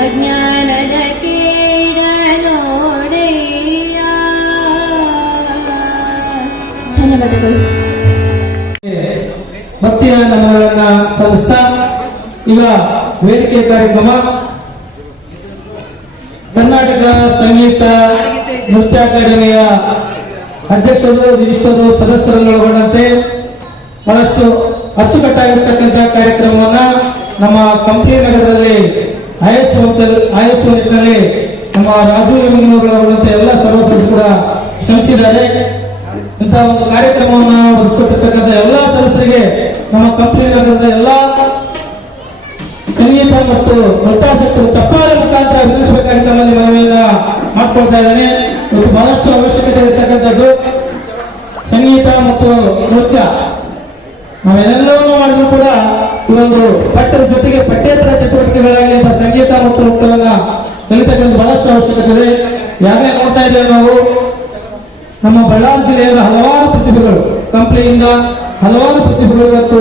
ಅಜ್ಞಾನದ ಕೇಡ ನೋಡಯ್ಯ. ಧನ್ಯವಾದಗಳು. ಭಕ್ತಿಯ ನಮನಗಳನ್ನ ಸಲ್ಲಿಸ್ತಾ ಈಗ ವೇದಿಕೆ ಕಾರ್ಯಕ್ರಮ ಕರ್ನಾಟಕ ಸಂಗೀತ ನೃತ್ಯ ಅಕಾಡೆಮಿಯ ಅಧ್ಯಕ್ಷರು ವಿಶಿಷ್ಟರು ಸದಸ್ಯರನ್ನೊಳಗೊಂಡಂತೆ ಬಹಳಷ್ಟು ಅಚ್ಚುಕಟ್ಟಾಗಿರ್ತಕ್ಕಂಥ ಕಾರ್ಯಕ್ರಮವನ್ನ ನಮ್ಮ ಕಂಪನಿ ನಗರದಲ್ಲಿ ಆಯೋಜಿಸುವ ನಿಟ್ಟಿನಲ್ಲಿ ನಮ್ಮ ರಾಜು ಯಮನೂರುಗಳೊಳಗೊಂಡಂತೆ ಎಲ್ಲ ಸರ್ವ ಸದಸ್ಯರು ಕೂಡ ಶ್ರಮಿಸಿದ್ದಾರೆ. ಇಂತಹ ಒಂದು ಕಾರ್ಯಕ್ರಮವನ್ನು ಒದಗಿಸಿಕೊಟ್ಟಿರ್ತಕ್ಕಂಥ ಎಲ್ಲ ಸದಸ್ಯರಿಗೆ ನಮ್ಮ ಕಂಪನಿ ನಗರದ ಎಲ್ಲ ಸಂಗೀತ ಮತ್ತು ನೃತ್ಯಾಸಕ್ತರು ಚಪ್ಪಾಳೆ ಮುಖಾಂತರ ಅಭಿನಯಿಸಬೇಕಾಗಿ ತಮ್ಮಲ್ಲಿ ಮನವಿಯನ್ನ ಮಾಡ್ಕೊಳ್ತಾ ಇದ್ದೇನೆ. ಇವತ್ತು ಬಹಳಷ್ಟು ಅವಶ್ಯಕತೆ ಇರತಕ್ಕಂಥದ್ದು ಸಂಗೀತ ಮತ್ತು ನೃತ್ಯ. ನಾವೆಲ್ಲವನ್ನೂ ಮಾಡಿದ್ರು ಕೂಡ ಈ ಒಂದು ಪಠ್ಯದ ಜೊತೆಗೆ ಪಠ್ಯೇತರ ಚಟುವಟಿಕೆಗಳಾಗಿ ಸಂಗೀತ ಮತ್ತು ನೃತ್ಯವನ್ನ ಕಲಿತಕ್ಕಂಥ ಬಹಳಷ್ಟು ಅವಶ್ಯಕತೆ ಇದೆ. ಯಾಕೆ ನೋಡ್ತಾ ಇದ್ದೇವೆ ನಾವು ನಮ್ಮ ಬಳ್ಳಾರಿ ಜಿಲ್ಲೆಯ ಹಲವಾರು ಪ್ರತಿಭೆಗಳು ಕಂಪನಿಯಿಂದ ಹಲವಾರು ಪ್ರತಿಭೆಗಳು ಇವತ್ತು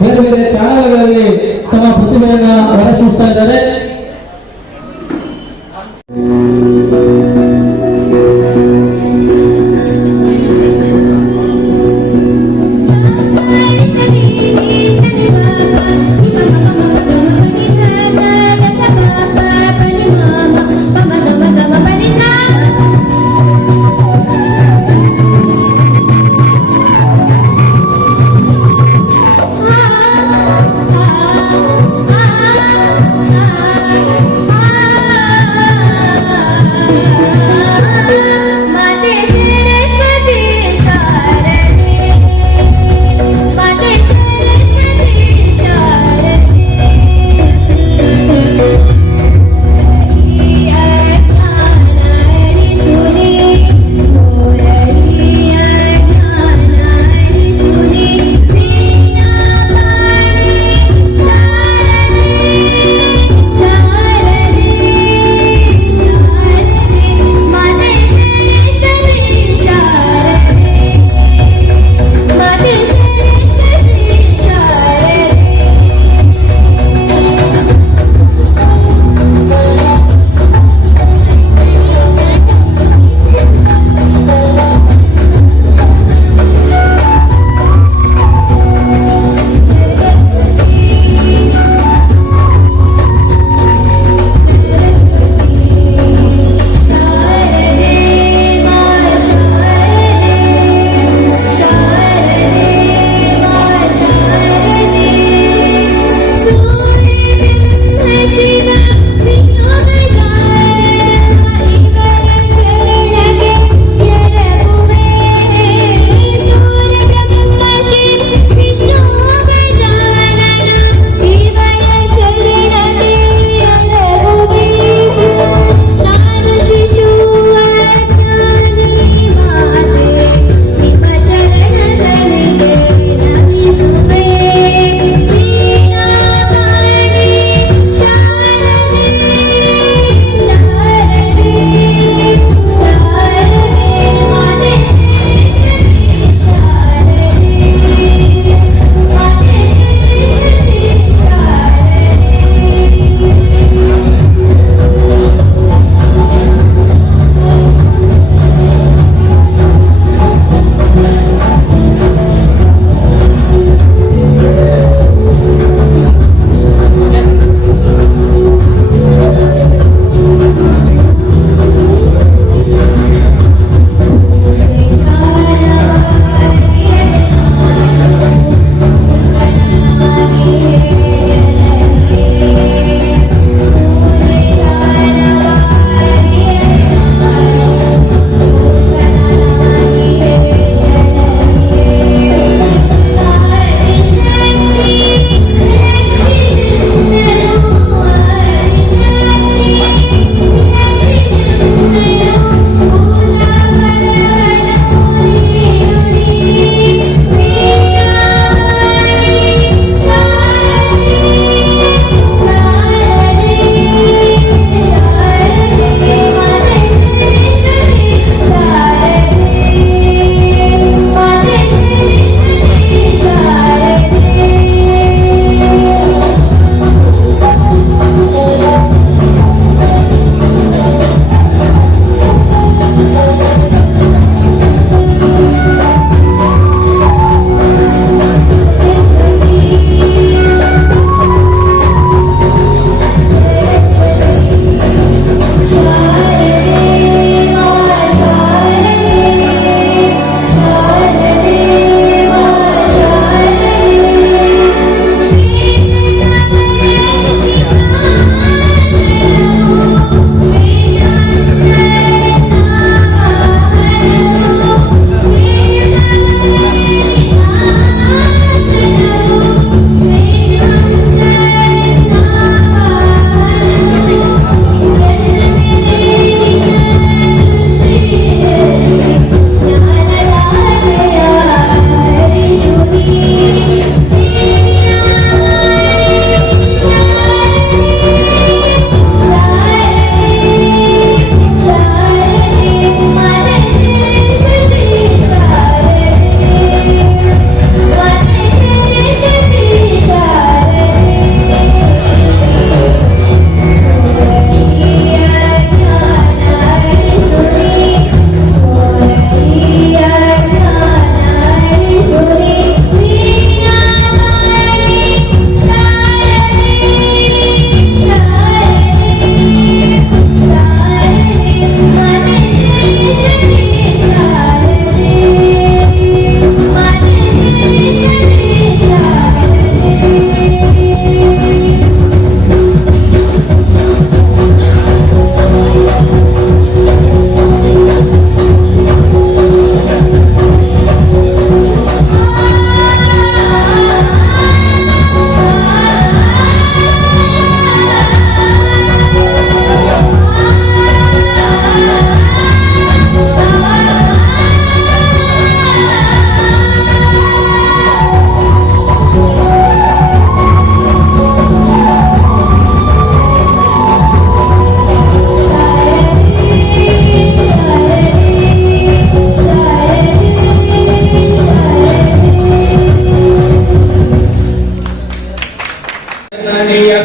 ಬೇರೆ ಬೇರೆ ಚಾನೆಲ್ಗಳಲ್ಲಿ ತಮ್ಮ ಪ್ರತಿಭೆಯನ್ನ ಹೊರಸೂಸ್ತಾ ಇದ್ದಾರೆ. ಆ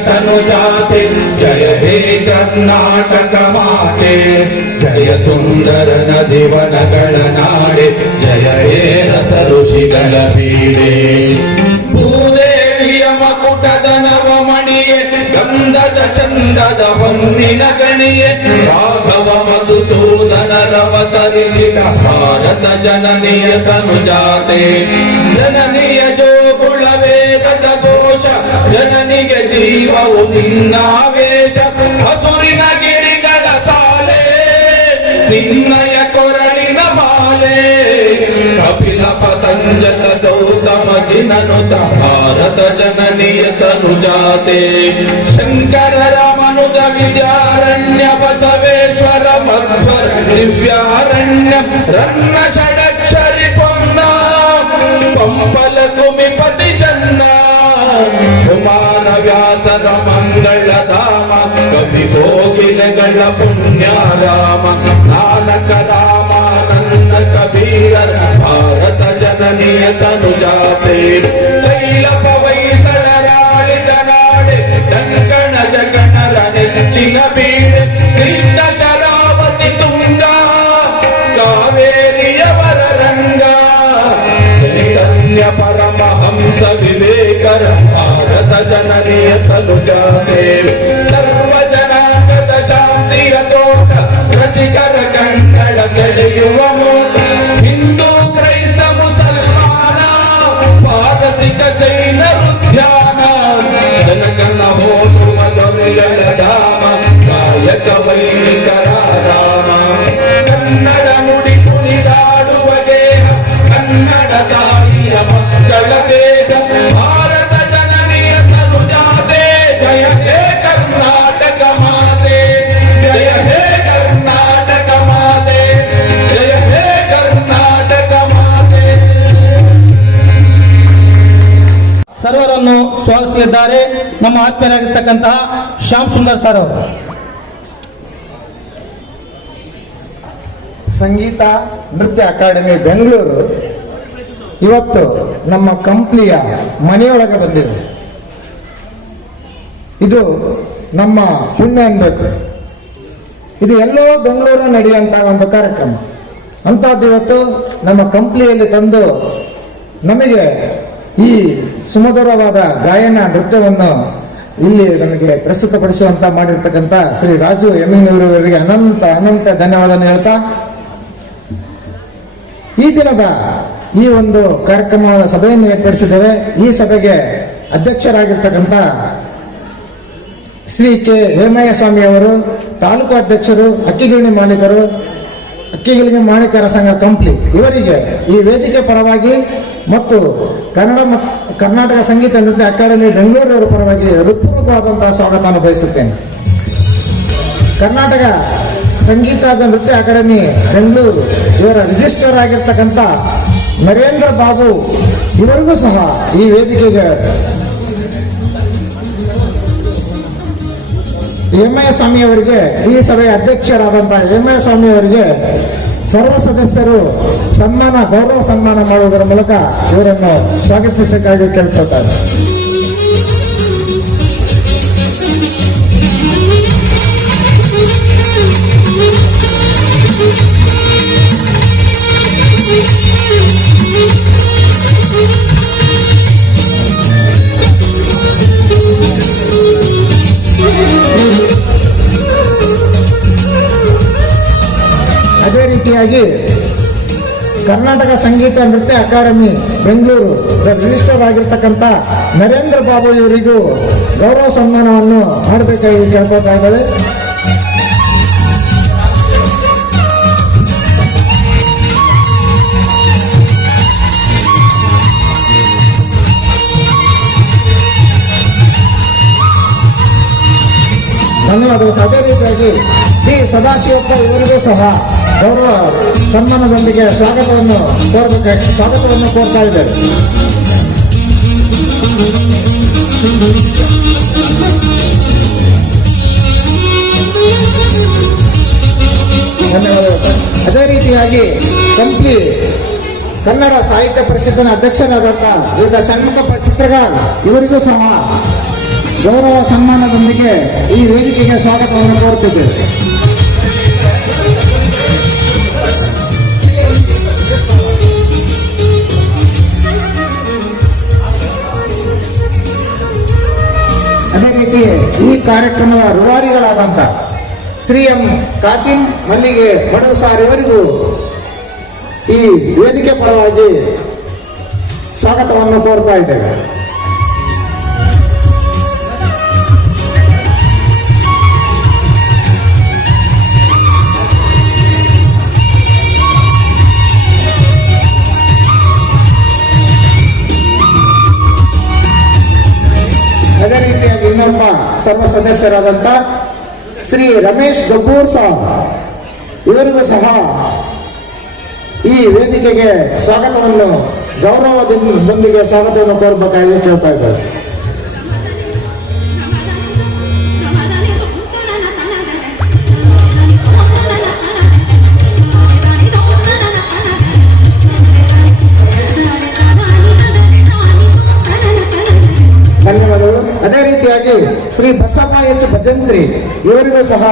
तनुजाते जय हे कर्नाटक माते जय सुंदर नदिवनಗಳ ನಾಡೆ जय हे रस ಋಷಿಗಳ ಬೀಡೆ ಭೂದೇವಿಯ ಮಕುಟದ ನವಮಣಿಯೇ ಗಂಧದ ಚಂದದ ಹೊನ್ನಿನ ಗಣಿಯೇ ರಾಘವ ಮಧುಸೂದನರವತರಿಸಿದ ಭಾರತ ಜನನಿಯ ತನುಜಾತೆ ಜನನಿಯ ಜೋಗುಳ ವೇದದ ಘೋಷ ಜನನಿಗೆ ಜೀವವು ನಿನ್ನಾವೇಶ ಹಸುರಿನ ಗಿರಿಗಳ ಸಾಲೆ ನಿನ್ನಯ ಕೊರಳಿನ ಮಾಲೆ ಕಪಿಲ ಪತಂಜಲ ಗೌತಮ ಜಿನನುತ ಭಾರತ ಜನನಿಯ ತನುಜಾತೆ ಶಂಕರ ರಾಮನುಜ ವಿದ್ಯಾರಣ್ಯ ಬಸವೇಶ್ವರ ಮಧ್ವರ ದಿವ್ಯಾರಣ್ಯ ರನ್ನ ಷಡಕ್ಷರಿ ಪೊನ್ನ ಪಂಪಲ ಕುಮಿಪತಿ ಜನ್ನ ಕುಮಾರ ವ್ಯಾಸರ ಮಂಗಳ ಧಾಮ ಕವಿ ಕೋಗಿಲೆಗಳ ಪುಣ್ಯರಾಮ ನಾನಕ ರಾಮಾನಂದ ಕಬೀರರ ಭಾರತ ಜನನಿಯ ತನುಜಾತೆ ಕೈಲಪ ವೈಸಳರಾಡಿದ ನಾಡೆ ಡಂಕಣ ಜಗಣರ ನೆಚ್ಚಿನ ಬೀಡೆ ಕೃಷ್ಣ ಶರಾವತಿ ತುಂಗ ಕಾವೇರಿಯವರ ರಂಗ ಚೈತನ್ಯ ಪರಮಹಂಸ ವಿವೇಕರ ಭಾರತ ಜನನಿಯ ತನುಜಾತೆ ಸರ್ವ ಜನಾಂಗದ ಶಾಂತಿಯ ತೋಟ ರಸಿಕರ ಕಣ್ಣಳ ಸೆಳೆಯುವ ಮೋಟ ಹಿಂದೂ ಕ್ರೈಸ್ತ ಮುಸಲ್ಮಾನ ಪಾರಸಿಕ ಜೈನರು ಧ್ಯಾನ ಜನಕನ ಹೋಲುವ ದೊರೆಗಳ ಧಾಮ ಕಾಯಕ ವೈಣಿಕರ ರಾಮ ಕನ್ನಡ ನುಡಿ ಕುಣಿದಾಡುವ ಗೇಹ ಕನ್ನಡ ತಾಯಿಯ ಮಕ್ಕಳ ದೇಹ ಭಾರತ ಜನನಿಯ ತನುಜಾತೆ ಜಯ ಹೇ ಕರ್ನಾಟಕ ಮಾತೆ ಜಯ ಹೇ ಕರ್ನಾಟಕ ಮಾತೆ ಜಯ ಹೇ ಕರ್ನಾಟಕ ಮಾತೆ. ಸರ್ವರನ್ನು ಸ್ವಾಗತಿಸಲಿದ್ದಾರೆ ನಮ್ಮ ಆತ್ಮೀಯರಾಗಿರ್ತಕ್ಕಂತಹ ಶ್ಯಾಮ್ ಸುಂದರ್ ಸರ್ ಅವರು. ಸಂಗೀತ ನೃತ್ಯ ಅಕಾಡೆಮಿ ಬೆಂಗಳೂರು ಇವತ್ತು ನಮ್ಮ ಕಂಪ್ನಿಯ ಮನೆಯೊಳಗೆ ಬಂದಿದೆ. ಇದು ನಮ್ಮ ಪುಣ್ಯ ಅನ್ಬೇಕು. ಇದು ಎಲ್ಲೋ ಬೆಂಗಳೂರು ನಡೆಯುವಂತ ಒಂದು ಕಾರ್ಯಕ್ರಮ ಅಂತದ್ದು ಇವತ್ತು ನಮ್ಮ ಕಂಪ್ನಿಯಲ್ಲಿ ತಂದು ನಮಗೆ ಈ ಸುಮಧುರವಾದ ಗಾಯನ ನೃತ್ಯವನ್ನು ಇಲ್ಲಿ ನಮಗೆ ಪ್ರಸ್ತುತಪಡಿಸುವಂತ ಮಾಡಿರ್ತಕ್ಕಂಥ ಶ್ರೀ ರಾಜು ಎಮ್ಮಿನವರಿಗೆ ಅನಂತ ಅನಂತ ಧನ್ಯವಾದ ಹೇಳ್ತಾ ಈ ದಿನದ ಈ ಒಂದು ಕಾರ್ಯಕ್ರಮದ ಸಭೆಯನ್ನು ಏರ್ಪಡಿಸಿದ್ದೇವೆ. ಈ ಸಭೆಗೆ ಅಧ್ಯಕ್ಷರಾಗಿರ್ತಕ್ಕಂಥ ಶ್ರೀ ಕೆ ಹೇಮಯ್ಯ ಸ್ವಾಮಿ ಅವರು, ತಾಲೂಕು ಅಧ್ಯಕ್ಷರು, ಅಕ್ಕಿಗಿರಣಿ ಮಾಲೀಕರ ಸಂಘ ಕಂಪ್ಲಿ, ಇವರಿಗೆ ಈ ವೇದಿಕೆ ಪರವಾಗಿ ಮತ್ತು ಕರ್ನಾಟಕ ಸಂಗೀತ ನೃತ್ಯ ಅಕಾಡೆಮಿ ಬೆಂಗಳೂರವರ ಪರವಾಗಿ ಹೃತ್ಪೂರ್ವಕವಾದಂತಹ ಸ್ವಾಗತವನ್ನು ಬಯಸುತ್ತೇನೆ. ಕರ್ನಾಟಕ ಸಂಗೀತ ನೃತ್ಯ ಅಕಾಡೆಮಿ ಬೆಂಗಳೂರು ಇವರ ರಿಜಿಸ್ಟರ್ ಆಗಿರ್ತಕ್ಕಂಥ ನರೇಂದ್ರ ಬಾಬು ಇವರಿಗೂ ಸಹ ಈ ವೇದಿಕೆಗೆ ಹೇಮಯ್ಯ ಸ್ವಾಮಿ ಅವರಿಗೆ, ಈ ಸಭೆಯ ಅಧ್ಯಕ್ಷರಾದಂತಹ ಹೇಮಯ್ಯ ಸ್ವಾಮಿ ಅವರಿಗೆ ಸರ್ವ ಸದಸ್ಯರು ಗೌರವ ಸನ್ಮಾನ ಮಾಡುವುದರ ಮೂಲಕ ಇವರನ್ನು ಸ್ವಾಗತಿಸಬೇಕಾಗಿ ಕೇಳ್ಕೊಳ್ತಾರೆ. ಅದೇ ರೀತಿಯಾಗಿ ಕರ್ನಾಟಕ ಸಂಗೀತ ನೃತ್ಯ ಅಕಾಡೆಮಿ ಬೆಂಗಳೂರು ರಿಜಿಸ್ಟರ್ ಆಗಿರ್ತಕ್ಕಂಥ ನರೇಂದ್ರ ಬಾಬು ಇವರಿಗೂ ಗೌರವ ಸನ್ಮಾನವನ್ನು ಮಾಡಬೇಕಾಗಿ ಕೇಳ್ಕೊತಾ ಇದ್ದಾರೆ. ಧನ್ಯವಾದಗಳು. ಅದೇ ರೀತಿಯಾಗಿ ಡಿ ಸದಾಶಿವಪ್ಪ ಇವರಿಗೂ ಸಹ ಗೌರವ ಸನ್ಮಾನದೊಂದಿಗೆ ಸ್ವಾಗತವನ್ನು ಕೋರ್ತಾ ಇದ್ದಾರೆ. ಧನ್ಯವಾದಗಳು ಸರ್. ಅದೇ ರೀತಿಯಾಗಿ ಕಂಪ್ಲಿ ಕನ್ನಡ ಸಾಹಿತ್ಯ ಪರಿಷತ್ತಿನ ಅಧ್ಯಕ್ಷರಾದಂತಹ ವಿವಿಧ ಷಣ್ಮುಖ ಚಿತ್ರಗಾರ್ ಇವರಿಗೂ ಸಹ ಗೌರವ ಸನ್ಮಾನದೊಂದಿಗೆ ಈ ವೇದಿಕೆಗೆ ಸ್ವಾಗತವನ್ನು ಕೋರುತ್ತಿದ್ದೇವೆ. ಅದೇ ರೀತಿ ಈ ಕಾರ್ಯಕ್ರಮದ ರೂವಾರಿಗಳಾದಂಥ ಶ್ರೀ ಎಂ ಕಾಸಿಂ ಮಲ್ಲಿಗೆ ಬಡವ ಸಾರ್ ಇವರಿಗೂ ಈ ವೇದಿಕೆ ಪರವಾಗಿ ಸ್ವಾಗತವನ್ನು ಕೋರ್ತಾ ಇದ್ದೇವೆ. ಅದೇ ರೀತಿಯಾಗಿ ಇನ್ನೊಬ್ಬ ಸರ್ವ ಸದಸ್ಯರಾದಂಥ ಶ್ರೀ ರಮೇಶ್ ಗಬ್ಬೂರ್ ಸಾಬ್ ಇವರಿಗೂ ಸಹ ಈ ವೇದಿಕೆಗೆ ಸ್ವಾಗತವನ್ನು ಗೌರವದೊಂದಿಗೆ ಸ್ವಾಗತವನ್ನು ಕೋರಬೇಕಾಗಿ ಕೇಳ್ತಾ ಇದ್ದಾರೆ. ಧನ್ಯವಾದಗಳು. ಅದೇ ರೀತಿಯಾಗಿ ಶ್ರೀ ಬಸಪ್ಪ ಎಚ್ ಭಜಂತ್ರಿ ಇವರಿಗೂ ಸಹ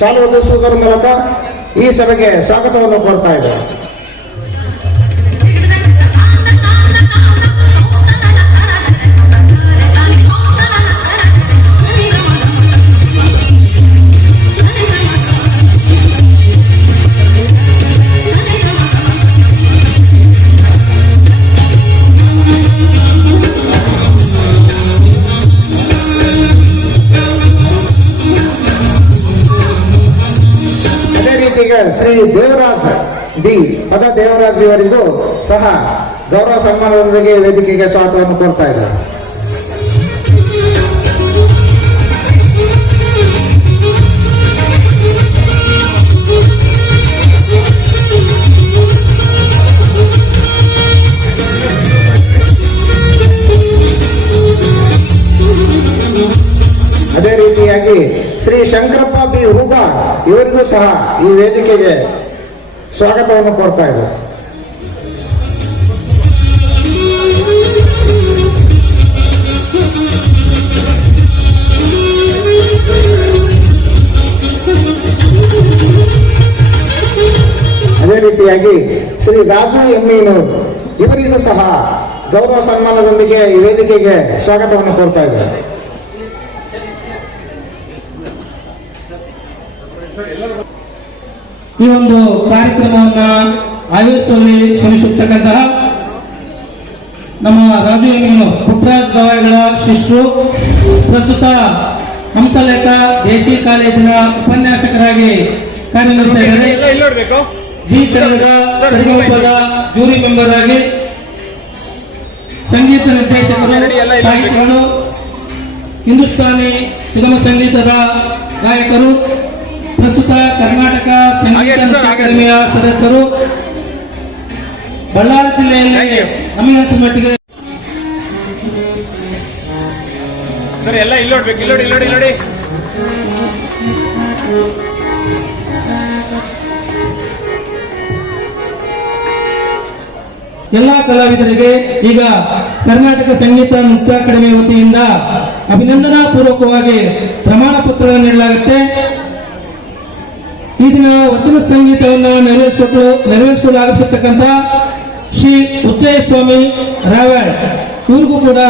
ಶಾಲೆ ಒದಗಿಸುವುದರ ಮೂಲಕ ಈ ಸಭೆಗೆ ಸ್ವಾಗತವನ್ನು ಕೋರ್ತಾ ಇದ್ದಾರೆ. ಈಗ ಶ್ರೀ ದೇವರಾಜ್ ಡಿ ಪದ ದೇವರಾಜ್ ಇವರಿಗೂ ಸಹ ಗೌರವ ಸನ್ಮಾನದೊಂದಿಗೆ ವೇದಿಕೆಗೆ ಸ್ವಾಗತವನ್ನು ಕೋರ್ತಾ ಇದ್ದಾರೆ. ಅದೇ ರೀತಿಯಾಗಿ ಶ್ರೀ ಶಂಕರಪ್ಪ ಬಿ ಹೂಗ ಇವರಿಗೂ ಸಹ ಈ ವೇದಿಕೆಗೆ ಸ್ವಾಗತವನ್ನು ಕೋರ್ತಾ ಇದ್ದಾರೆ. ಅದೇ ರೀತಿಯಾಗಿ ಶ್ರೀ ರಾಜು ಎಮ್ಮೀನೂರು ಇವರಿಗೂ ಸಹ ಗೌರವ ಸನ್ಮಾನದೊಂದಿಗೆ ಈ ವೇದಿಕೆಗೆ ಸ್ವಾಗತವನ್ನು ಕೋರ್ತಾ ಇದ್ದಾರೆ. ಈ ಒಂದು ಕಾರ್ಯಕ್ರಮವನ್ನ ಆಯೋಜಿಸುವಲ್ಲಿ ಶ್ರಮಿಸಿರ್ತಕ್ಕಂತಹ ನಮ್ಮ ರಾಜು ಎಮ್ಮೀನು ಪುಟ್ಟರಾಜ್ ಗವಾಯಿಗಳ ಶಿಷ್ಯರು, ಪ್ರಸ್ತುತ ಹಂಸಲೇಖ ದೇಶಿ ಕಾಲೇಜಿನ ಉಪನ್ಯಾಸಕರಾಗಿ ಕಾರ್ಯನಿರ್ವಹಿಸ್ತಾ ಇದ್ದಾರೆ. ಜಿ ಕನ್ನಡ ಸರಿಗಮಪದ ಜೂರಿ ಮೆಂಬರ್ ಆಗಿ, ಸಂಗೀತ ನಿರ್ದೇಶಕರು, ಸಾಹಿತಿಗಳು, ಹಿಂದೂಸ್ತಾನಿ ಸುಗಮ ಸಂಗೀತದ ಗಾಯಕರು, ಪ್ರಸ್ತುತ ಕರ್ನಾಟಕ ಸಂಗೀತ ಅಕಾಡೆಮಿಯ ಸದಸ್ಯರು, ಬಳ್ಳಾರಿ ಜಿಲ್ಲೆಯಲ್ಲಿ ನಮಗೆ ಮಟ್ಟಿಗೆ ಸರ್ ಎಲ್ಲ ಇಲ್ಲಿ ನೋಡ್ಬೇಕು, ಇಲ್ಲಿ ನೋಡಿ ಎಲ್ಲಾ ಕಲಾವಿದರಿಗೆ ಈಗ ಕರ್ನಾಟಕ ಸಂಗೀತ ನೃತ್ಯ ಅಕಾಡೆಮಿ ವತಿಯಿಂದ ಅಭಿನಂದನಾ ಪೂರ್ವಕವಾಗಿ ಪ್ರಮಾಣ ಪತ್ರವನ್ನು ನೀಡಲಾಗುತ್ತೆ. ಈ ದಿನ ವಚನ ಸಂಗೀತವನ್ನು ನೆರವೇರಿಸಲು ಆಗಮಿಸಿರ್ತಕ್ಕಂಥ ಶ್ರೀ ಉಚ್ಚಯ್ಯ ಸ್ವಾಮಿ ರಾವಳ್ ಇವ್ರಿಗೂ ಕೂಡ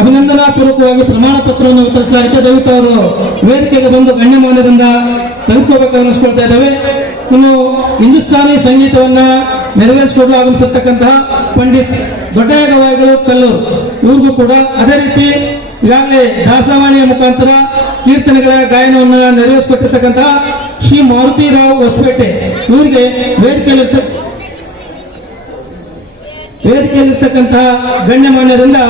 ಅಭಿನಂದನಾ ಪೂರ್ವಕವಾಗಿ ಪ್ರಮಾಣ ಪತ್ರವನ್ನು ವಿತರಿಸಲಾಗುತ್ತೆ. ದಯವಿಟ್ಟು ಅವರು ವೇದಿಕೆಗೆ ಬಂದು ಗಣ್ಯಮಾನ್ಯರಿಂದ ತೆಗೆದುಕೋಬೇಕು ಅನ್ನಿಸ್ಕೊಳ್ತಾ ಇದ್ದೇವೆ. ಇನ್ನು ಹಿಂದೂಸ್ತಾನಿ ಸಂಗೀತವನ್ನ ನೆರವೇರಿಸಿಕೊಳ್ಳಲು ಆಗಮಿಸಿರ್ತಕ್ಕಂತಹ ಪಂಡಿತ್ ದೊಡ್ಡಯ್ಯ ಗವಾಯಿಗಳು ಕಲ್ಲೂರು ಇವ್ರಿಗೂ ಕೂಡ ಅದೇ ರೀತಿ ಈಗಾಗಲೇ ದಾಸವಾಣಿಯ ಮುಖಾಂತರ ಕೀರ್ತನೆಗಳ ಗಾಯನವನ್ನು ನೆರವೇರಿಸಿಕೊಟ್ಟಿರ್ತಕ್ಕಂತಹ ಶ್ರೀ ಮಾರುತಿರಾವ್ ಹೊಸಪೇಟೆ ಇವರಿಗೆ ವೇದಿಕೆಯಲ್ಲಿರ್ತಕ್ಕಂತಹ ಗಣ್ಯಮಾನ್ಯರಿಂದ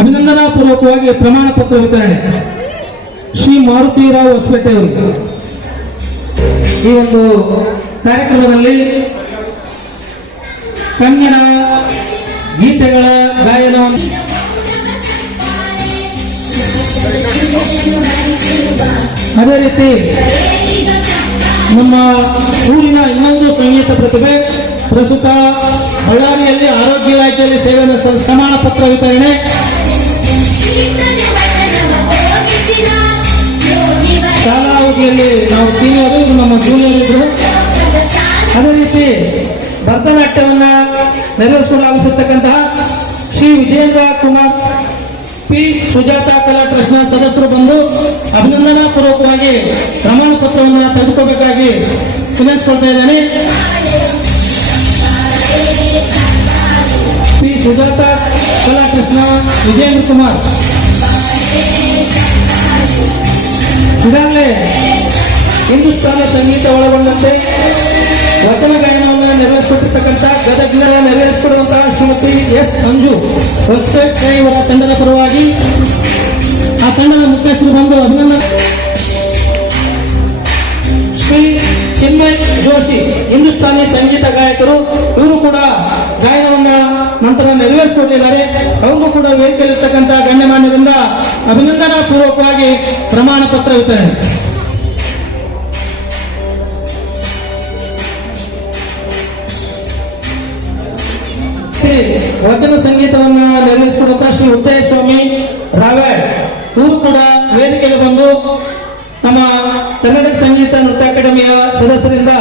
ಅಭಿನಂದನಾ ಪೂರ್ವಕವಾಗಿ ಪ್ರಮಾಣ ಪತ್ರ ವಿತರಣೆ ಶ್ರೀ ಮಾರುತಿರಾವ್ ಹೊಸಪೇಟೆ ಅವರಿಗೆ. ಈ ಒಂದು ಕಾರ್ಯಕ್ರಮದಲ್ಲಿ ಕನ್ನಡ ಗೀತೆಗಳ ಗಾಯನವನ್ನು ಅದೇ ರೀತಿ ನಮ್ಮ ಊರಿನ ಇನ್ನೊಂದು ಸಂಗೀತ ಪ್ರತಿಭೆ, ಪ್ರಸ್ತುತ ಬಳ್ಳಾರಿಯಲ್ಲಿ ಆರೋಗ್ಯ ಇಲಾಖೆಯಲ್ಲಿ ಸೇವೆಯನ್ನು ಪ್ರಮಾಣ ಪತ್ರ ವಿತರಣೆ ಶಾಲೆಯಲ್ಲಿ ನಾವು ಸೀನಿಯರ್, ಇವರು ನಮ್ಮ ಜೂನಿಯರ್ ಇದ್ರು. ಅದೇ ರೀತಿ ಭರತನಾಟ್ಯವನ್ನ ನೆರವೇರಿಸಿಕೊಳ್ಳಲಾಗುತ್ತಿರ್ತಕ್ಕಂತಹ ಶ್ರೀ ವಿಜೇಂದ್ರ ಕುಮಾರ್ ಪಿ ಸುಜಾತಾ ಕಲಾ ಟ್ರಸ್ಟ್ನ ಸದಸ್ಯರು ಬಂದು ಅಭಿನಂದನಾ ಪೂರ್ವಕವಾಗಿ ಪ್ರಮಾಣ ಪತ್ರವನ್ನು ತೆಗೆದುಕೋಬೇಕಾಗಿ ವಿನಂತಿಸ್ಕೊಳ್ತಾ ಇದ್ದೇನೆ. ಶ್ರೀ ಸುಜಾತಾ ಕಲಾ ಟ್ರಸ್ಟ್ನ ವಿಜೇಂದ್ರ ಕುಮಾರ್ ಈಗಾಗಲೇ ಹಿಂದೂಸ್ತಾನ ಸಂಗೀತ ಒಳಗೊಂಡಂತೆ ವಚನ ಗಾಯನವನ್ನು ನೆರವೇರಿಸುತ್ತಿರ್ತಕ್ಕಂಥ ಗದಗ್ನ ನೆರವೇರಿಸಿಕೊಡುವಂತಹ ಶ್ರೀಮತಿ ಎಸ್ ಅಂಜು ಹೊಸಪೇಟೆ ಇವರ ತಂಡದ ಪರವಾಗಿ ಆ ತಂಡದ ಮುಖ್ಯಸ್ಥರು ಬಂದು ಅಭಿನಂದನೆ. ಶ್ರೀ ಚಿನ್ಮಯ್ ಜೋಶಿ ಹಿಂದೂಸ್ತಾನಿ ಸಂಗೀತ ಗಾಯಕರು, ಇವರು ಕೂಡ ಗಾಯನವನ್ನ ನಂತರ ನೆರವೇರಿಸಿಕೊಟ್ಟಿದ್ದಾರೆ. ಅವರು ಕೂಡ ವೇದಿಕೆಯಲ್ಲಿರ್ತಕ್ಕಂಥ ಗಣ್ಯಮಾನ್ಯರಿಂದ ಅಭಿನಂದನಾ ಪೂರ್ವಕವಾಗಿ ಪ್ರಮಾಣ ಪತ್ರ ವಿತರಣೆ. ವಚನ ಸಂಗೀತವನ್ನ ನೆರವೇರಿಸಿಕೊಡುತ್ತಾ ಶ್ರೀ ಉಚ್ಚಯ ಸ್ವಾಮಿ ರಾವ್ಯಾಡ್, ಇವರು ಕೂಡ ವೇದಿಕೆಗೆ ಬಂದು ನಮ್ಮ ಕರ್ನಾಟಕ ಸಂಗೀತ ನೃತ್ಯ ಅಕಾಡೆಮಿಯ ಸದಸ್ಯರಿಂದ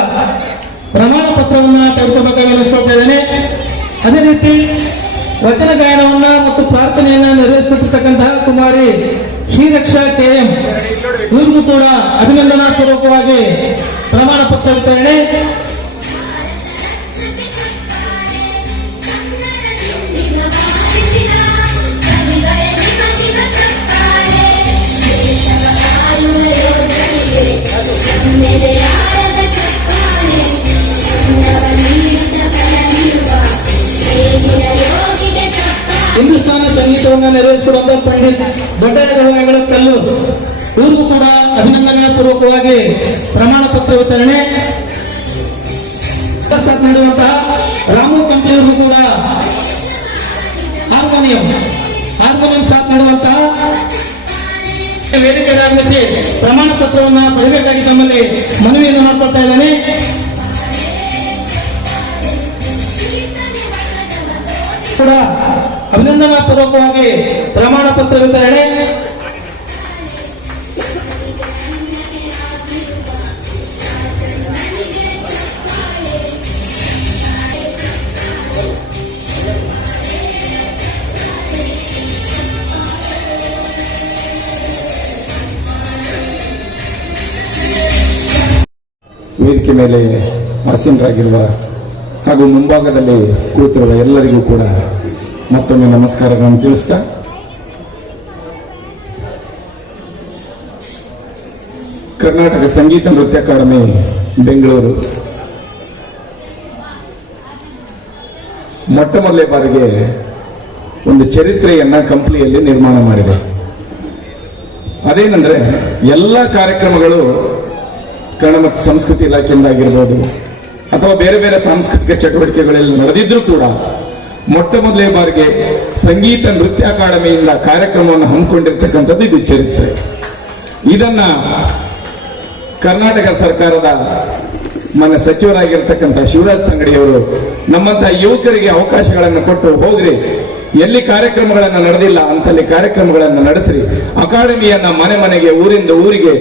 ಪ್ರಮಾಣ ಪತ್ರವನ್ನ ತೆಗೆದುಕೋಬೇಕಾಗಿ ವಿನಂತಿಸ್ಕೊಳ್ತಾ ಇದ್ದೇನೆ. ಅದೇ ರೀತಿ ವಚನ ಗಾಯನವನ್ನ ಮತ್ತು ಪ್ರಾರ್ಥನೆಯನ್ನ ನೆರವೇರಿಸಿಕೊಟ್ಟಿರ್ತಕ್ಕಂತಹ ಕುಮಾರಿ ಶ್ರೀರಕ್ಷಾ KM, ಇವ್ರಿಗೂ ಕೂಡ ಅಭಿನಂದನಾ ಪೂರ್ವಕವಾಗಿ ಪ್ರಮಾಣ ಪತ್ರ ವಿತರಣೆ. ಹಿಂದೂಸ್ತಾನ ಸಂಗೀತವನ್ನು ನೆರವೇರಿಸಿರುವಂತಹ ಪಂಡಿತ್ ದೊಡ್ಡಗೌಡ ಕಲ್ಲು, ಇವ್ರಿಗೂ ಕೂಡ ಅಭಿನಂದನಾ ಪೂರ್ವಕವಾಗಿ ಪ್ರಮಾಣ ಪತ್ರ ವಿತರಣೆ. ಸಾಥ್ ನೀಡುವಂತಹ ರಾಮು ಕಂಪ್ನಿಯವ್ರಿಗೂ ಕೂಡ ಹಾರ್ಮೋನಿಯಂ ಸಾಥ್ ನೀಡುವಂತಹ ವೇದಿಕೆ ಆಗಮಿಸಿ ಪ್ರಮಾಣ ಪತ್ರವನ್ನು ಪಡೆಯಬೇಕಾಗಿ ತಮ್ಮಲ್ಲಿ ಮನವಿಯನ್ನು ಮಾಡಿಕೊಳ್ತಾ ಇದ್ದೇನೆ. ಕೂಡ ಅಭಿನಂದನಾ ಪೂರ್ವಕವಾಗಿ ಪ್ರಮಾಣ ಪತ್ರ ವಿತರಣೆ. ವೇದಿಕೆ ಮೇಲೆ ಆಸೀನರಾಗಿರುವ ಹಾಗೂ ಮುಂಭಾಗದಲ್ಲಿ ಕೂತಿರುವ ಎಲ್ಲರಿಗೂ ಕೂಡ ಮತ್ತೊಮ್ಮೆ ನಮಸ್ಕಾರಗಳನ್ನು ತಿಳಿಸ್ತಾ, ಕರ್ನಾಟಕ ಸಂಗೀತ ನೃತ್ಯ ಅಕಾಡೆಮಿ ಬೆಂಗಳೂರು ಮೊಟ್ಟ ಮೊದಲೇ ಬಾರಿಗೆ ಒಂದು ಚರಿತ್ರೆಯನ್ನ ಕಂಪ್ಲಿಯಲ್ಲಿ ನಿರ್ಮಾಣ ಮಾಡಿದೆ. ಅದೇನೆಂದ್ರೆ ಎಲ್ಲ ಕಾರ್ಯಕ್ರಮಗಳು ಕನ್ನಡ ಮತ್ತು ಸಂಸ್ಕೃತಿ ಇಲಾಖೆಯಿಂದಾಗಿರ್ಬೋದು ಅಥವಾ ಬೇರೆ ಬೇರೆ ಸಾಂಸ್ಕೃತಿಕ ಚಟುವಟಿಕೆಗಳಲ್ಲಿ ನಡೆದಿದ್ರೂ ಕೂಡ ಮೊಟ್ಟ ಮೊದಲೇ ಬಾರಿಗೆ ಸಂಗೀತ ನೃತ್ಯ ಅಕಾಡೆಮಿಯಿಂದ ಕಾರ್ಯಕ್ರಮವನ್ನು ಹಮ್ಮಿಕೊಂಡಿರ್ತಕ್ಕಂಥದ್ದು ಇದು ಚರಿತ್ರೆ. ಇದನ್ನ ಕರ್ನಾಟಕ ಸರ್ಕಾರದ ಮನೆ ಸಚಿವರಾಗಿರ್ತಕ್ಕಂಥ ಶಿವರಾಜ್ ತಂಗಡಿಯವರು ನಮ್ಮಂತಹ ಯುವಕರಿಗೆ ಅವಕಾಶಗಳನ್ನು ಕೊಟ್ಟು ಹೋಗ್ರಿ, ಎಲ್ಲಿ ಕಾರ್ಯಕ್ರಮಗಳನ್ನು ನಡೆದಿಲ್ಲ ಅಂತಲ್ಲಿ ಕಾರ್ಯಕ್ರಮಗಳನ್ನು ನಡೆಸ್ರಿ, ಅಕಾಡೆಮಿಯನ್ನ ಮನೆ ಮನೆಗೆ ಊರಿಂದ ಊರಿಗೆ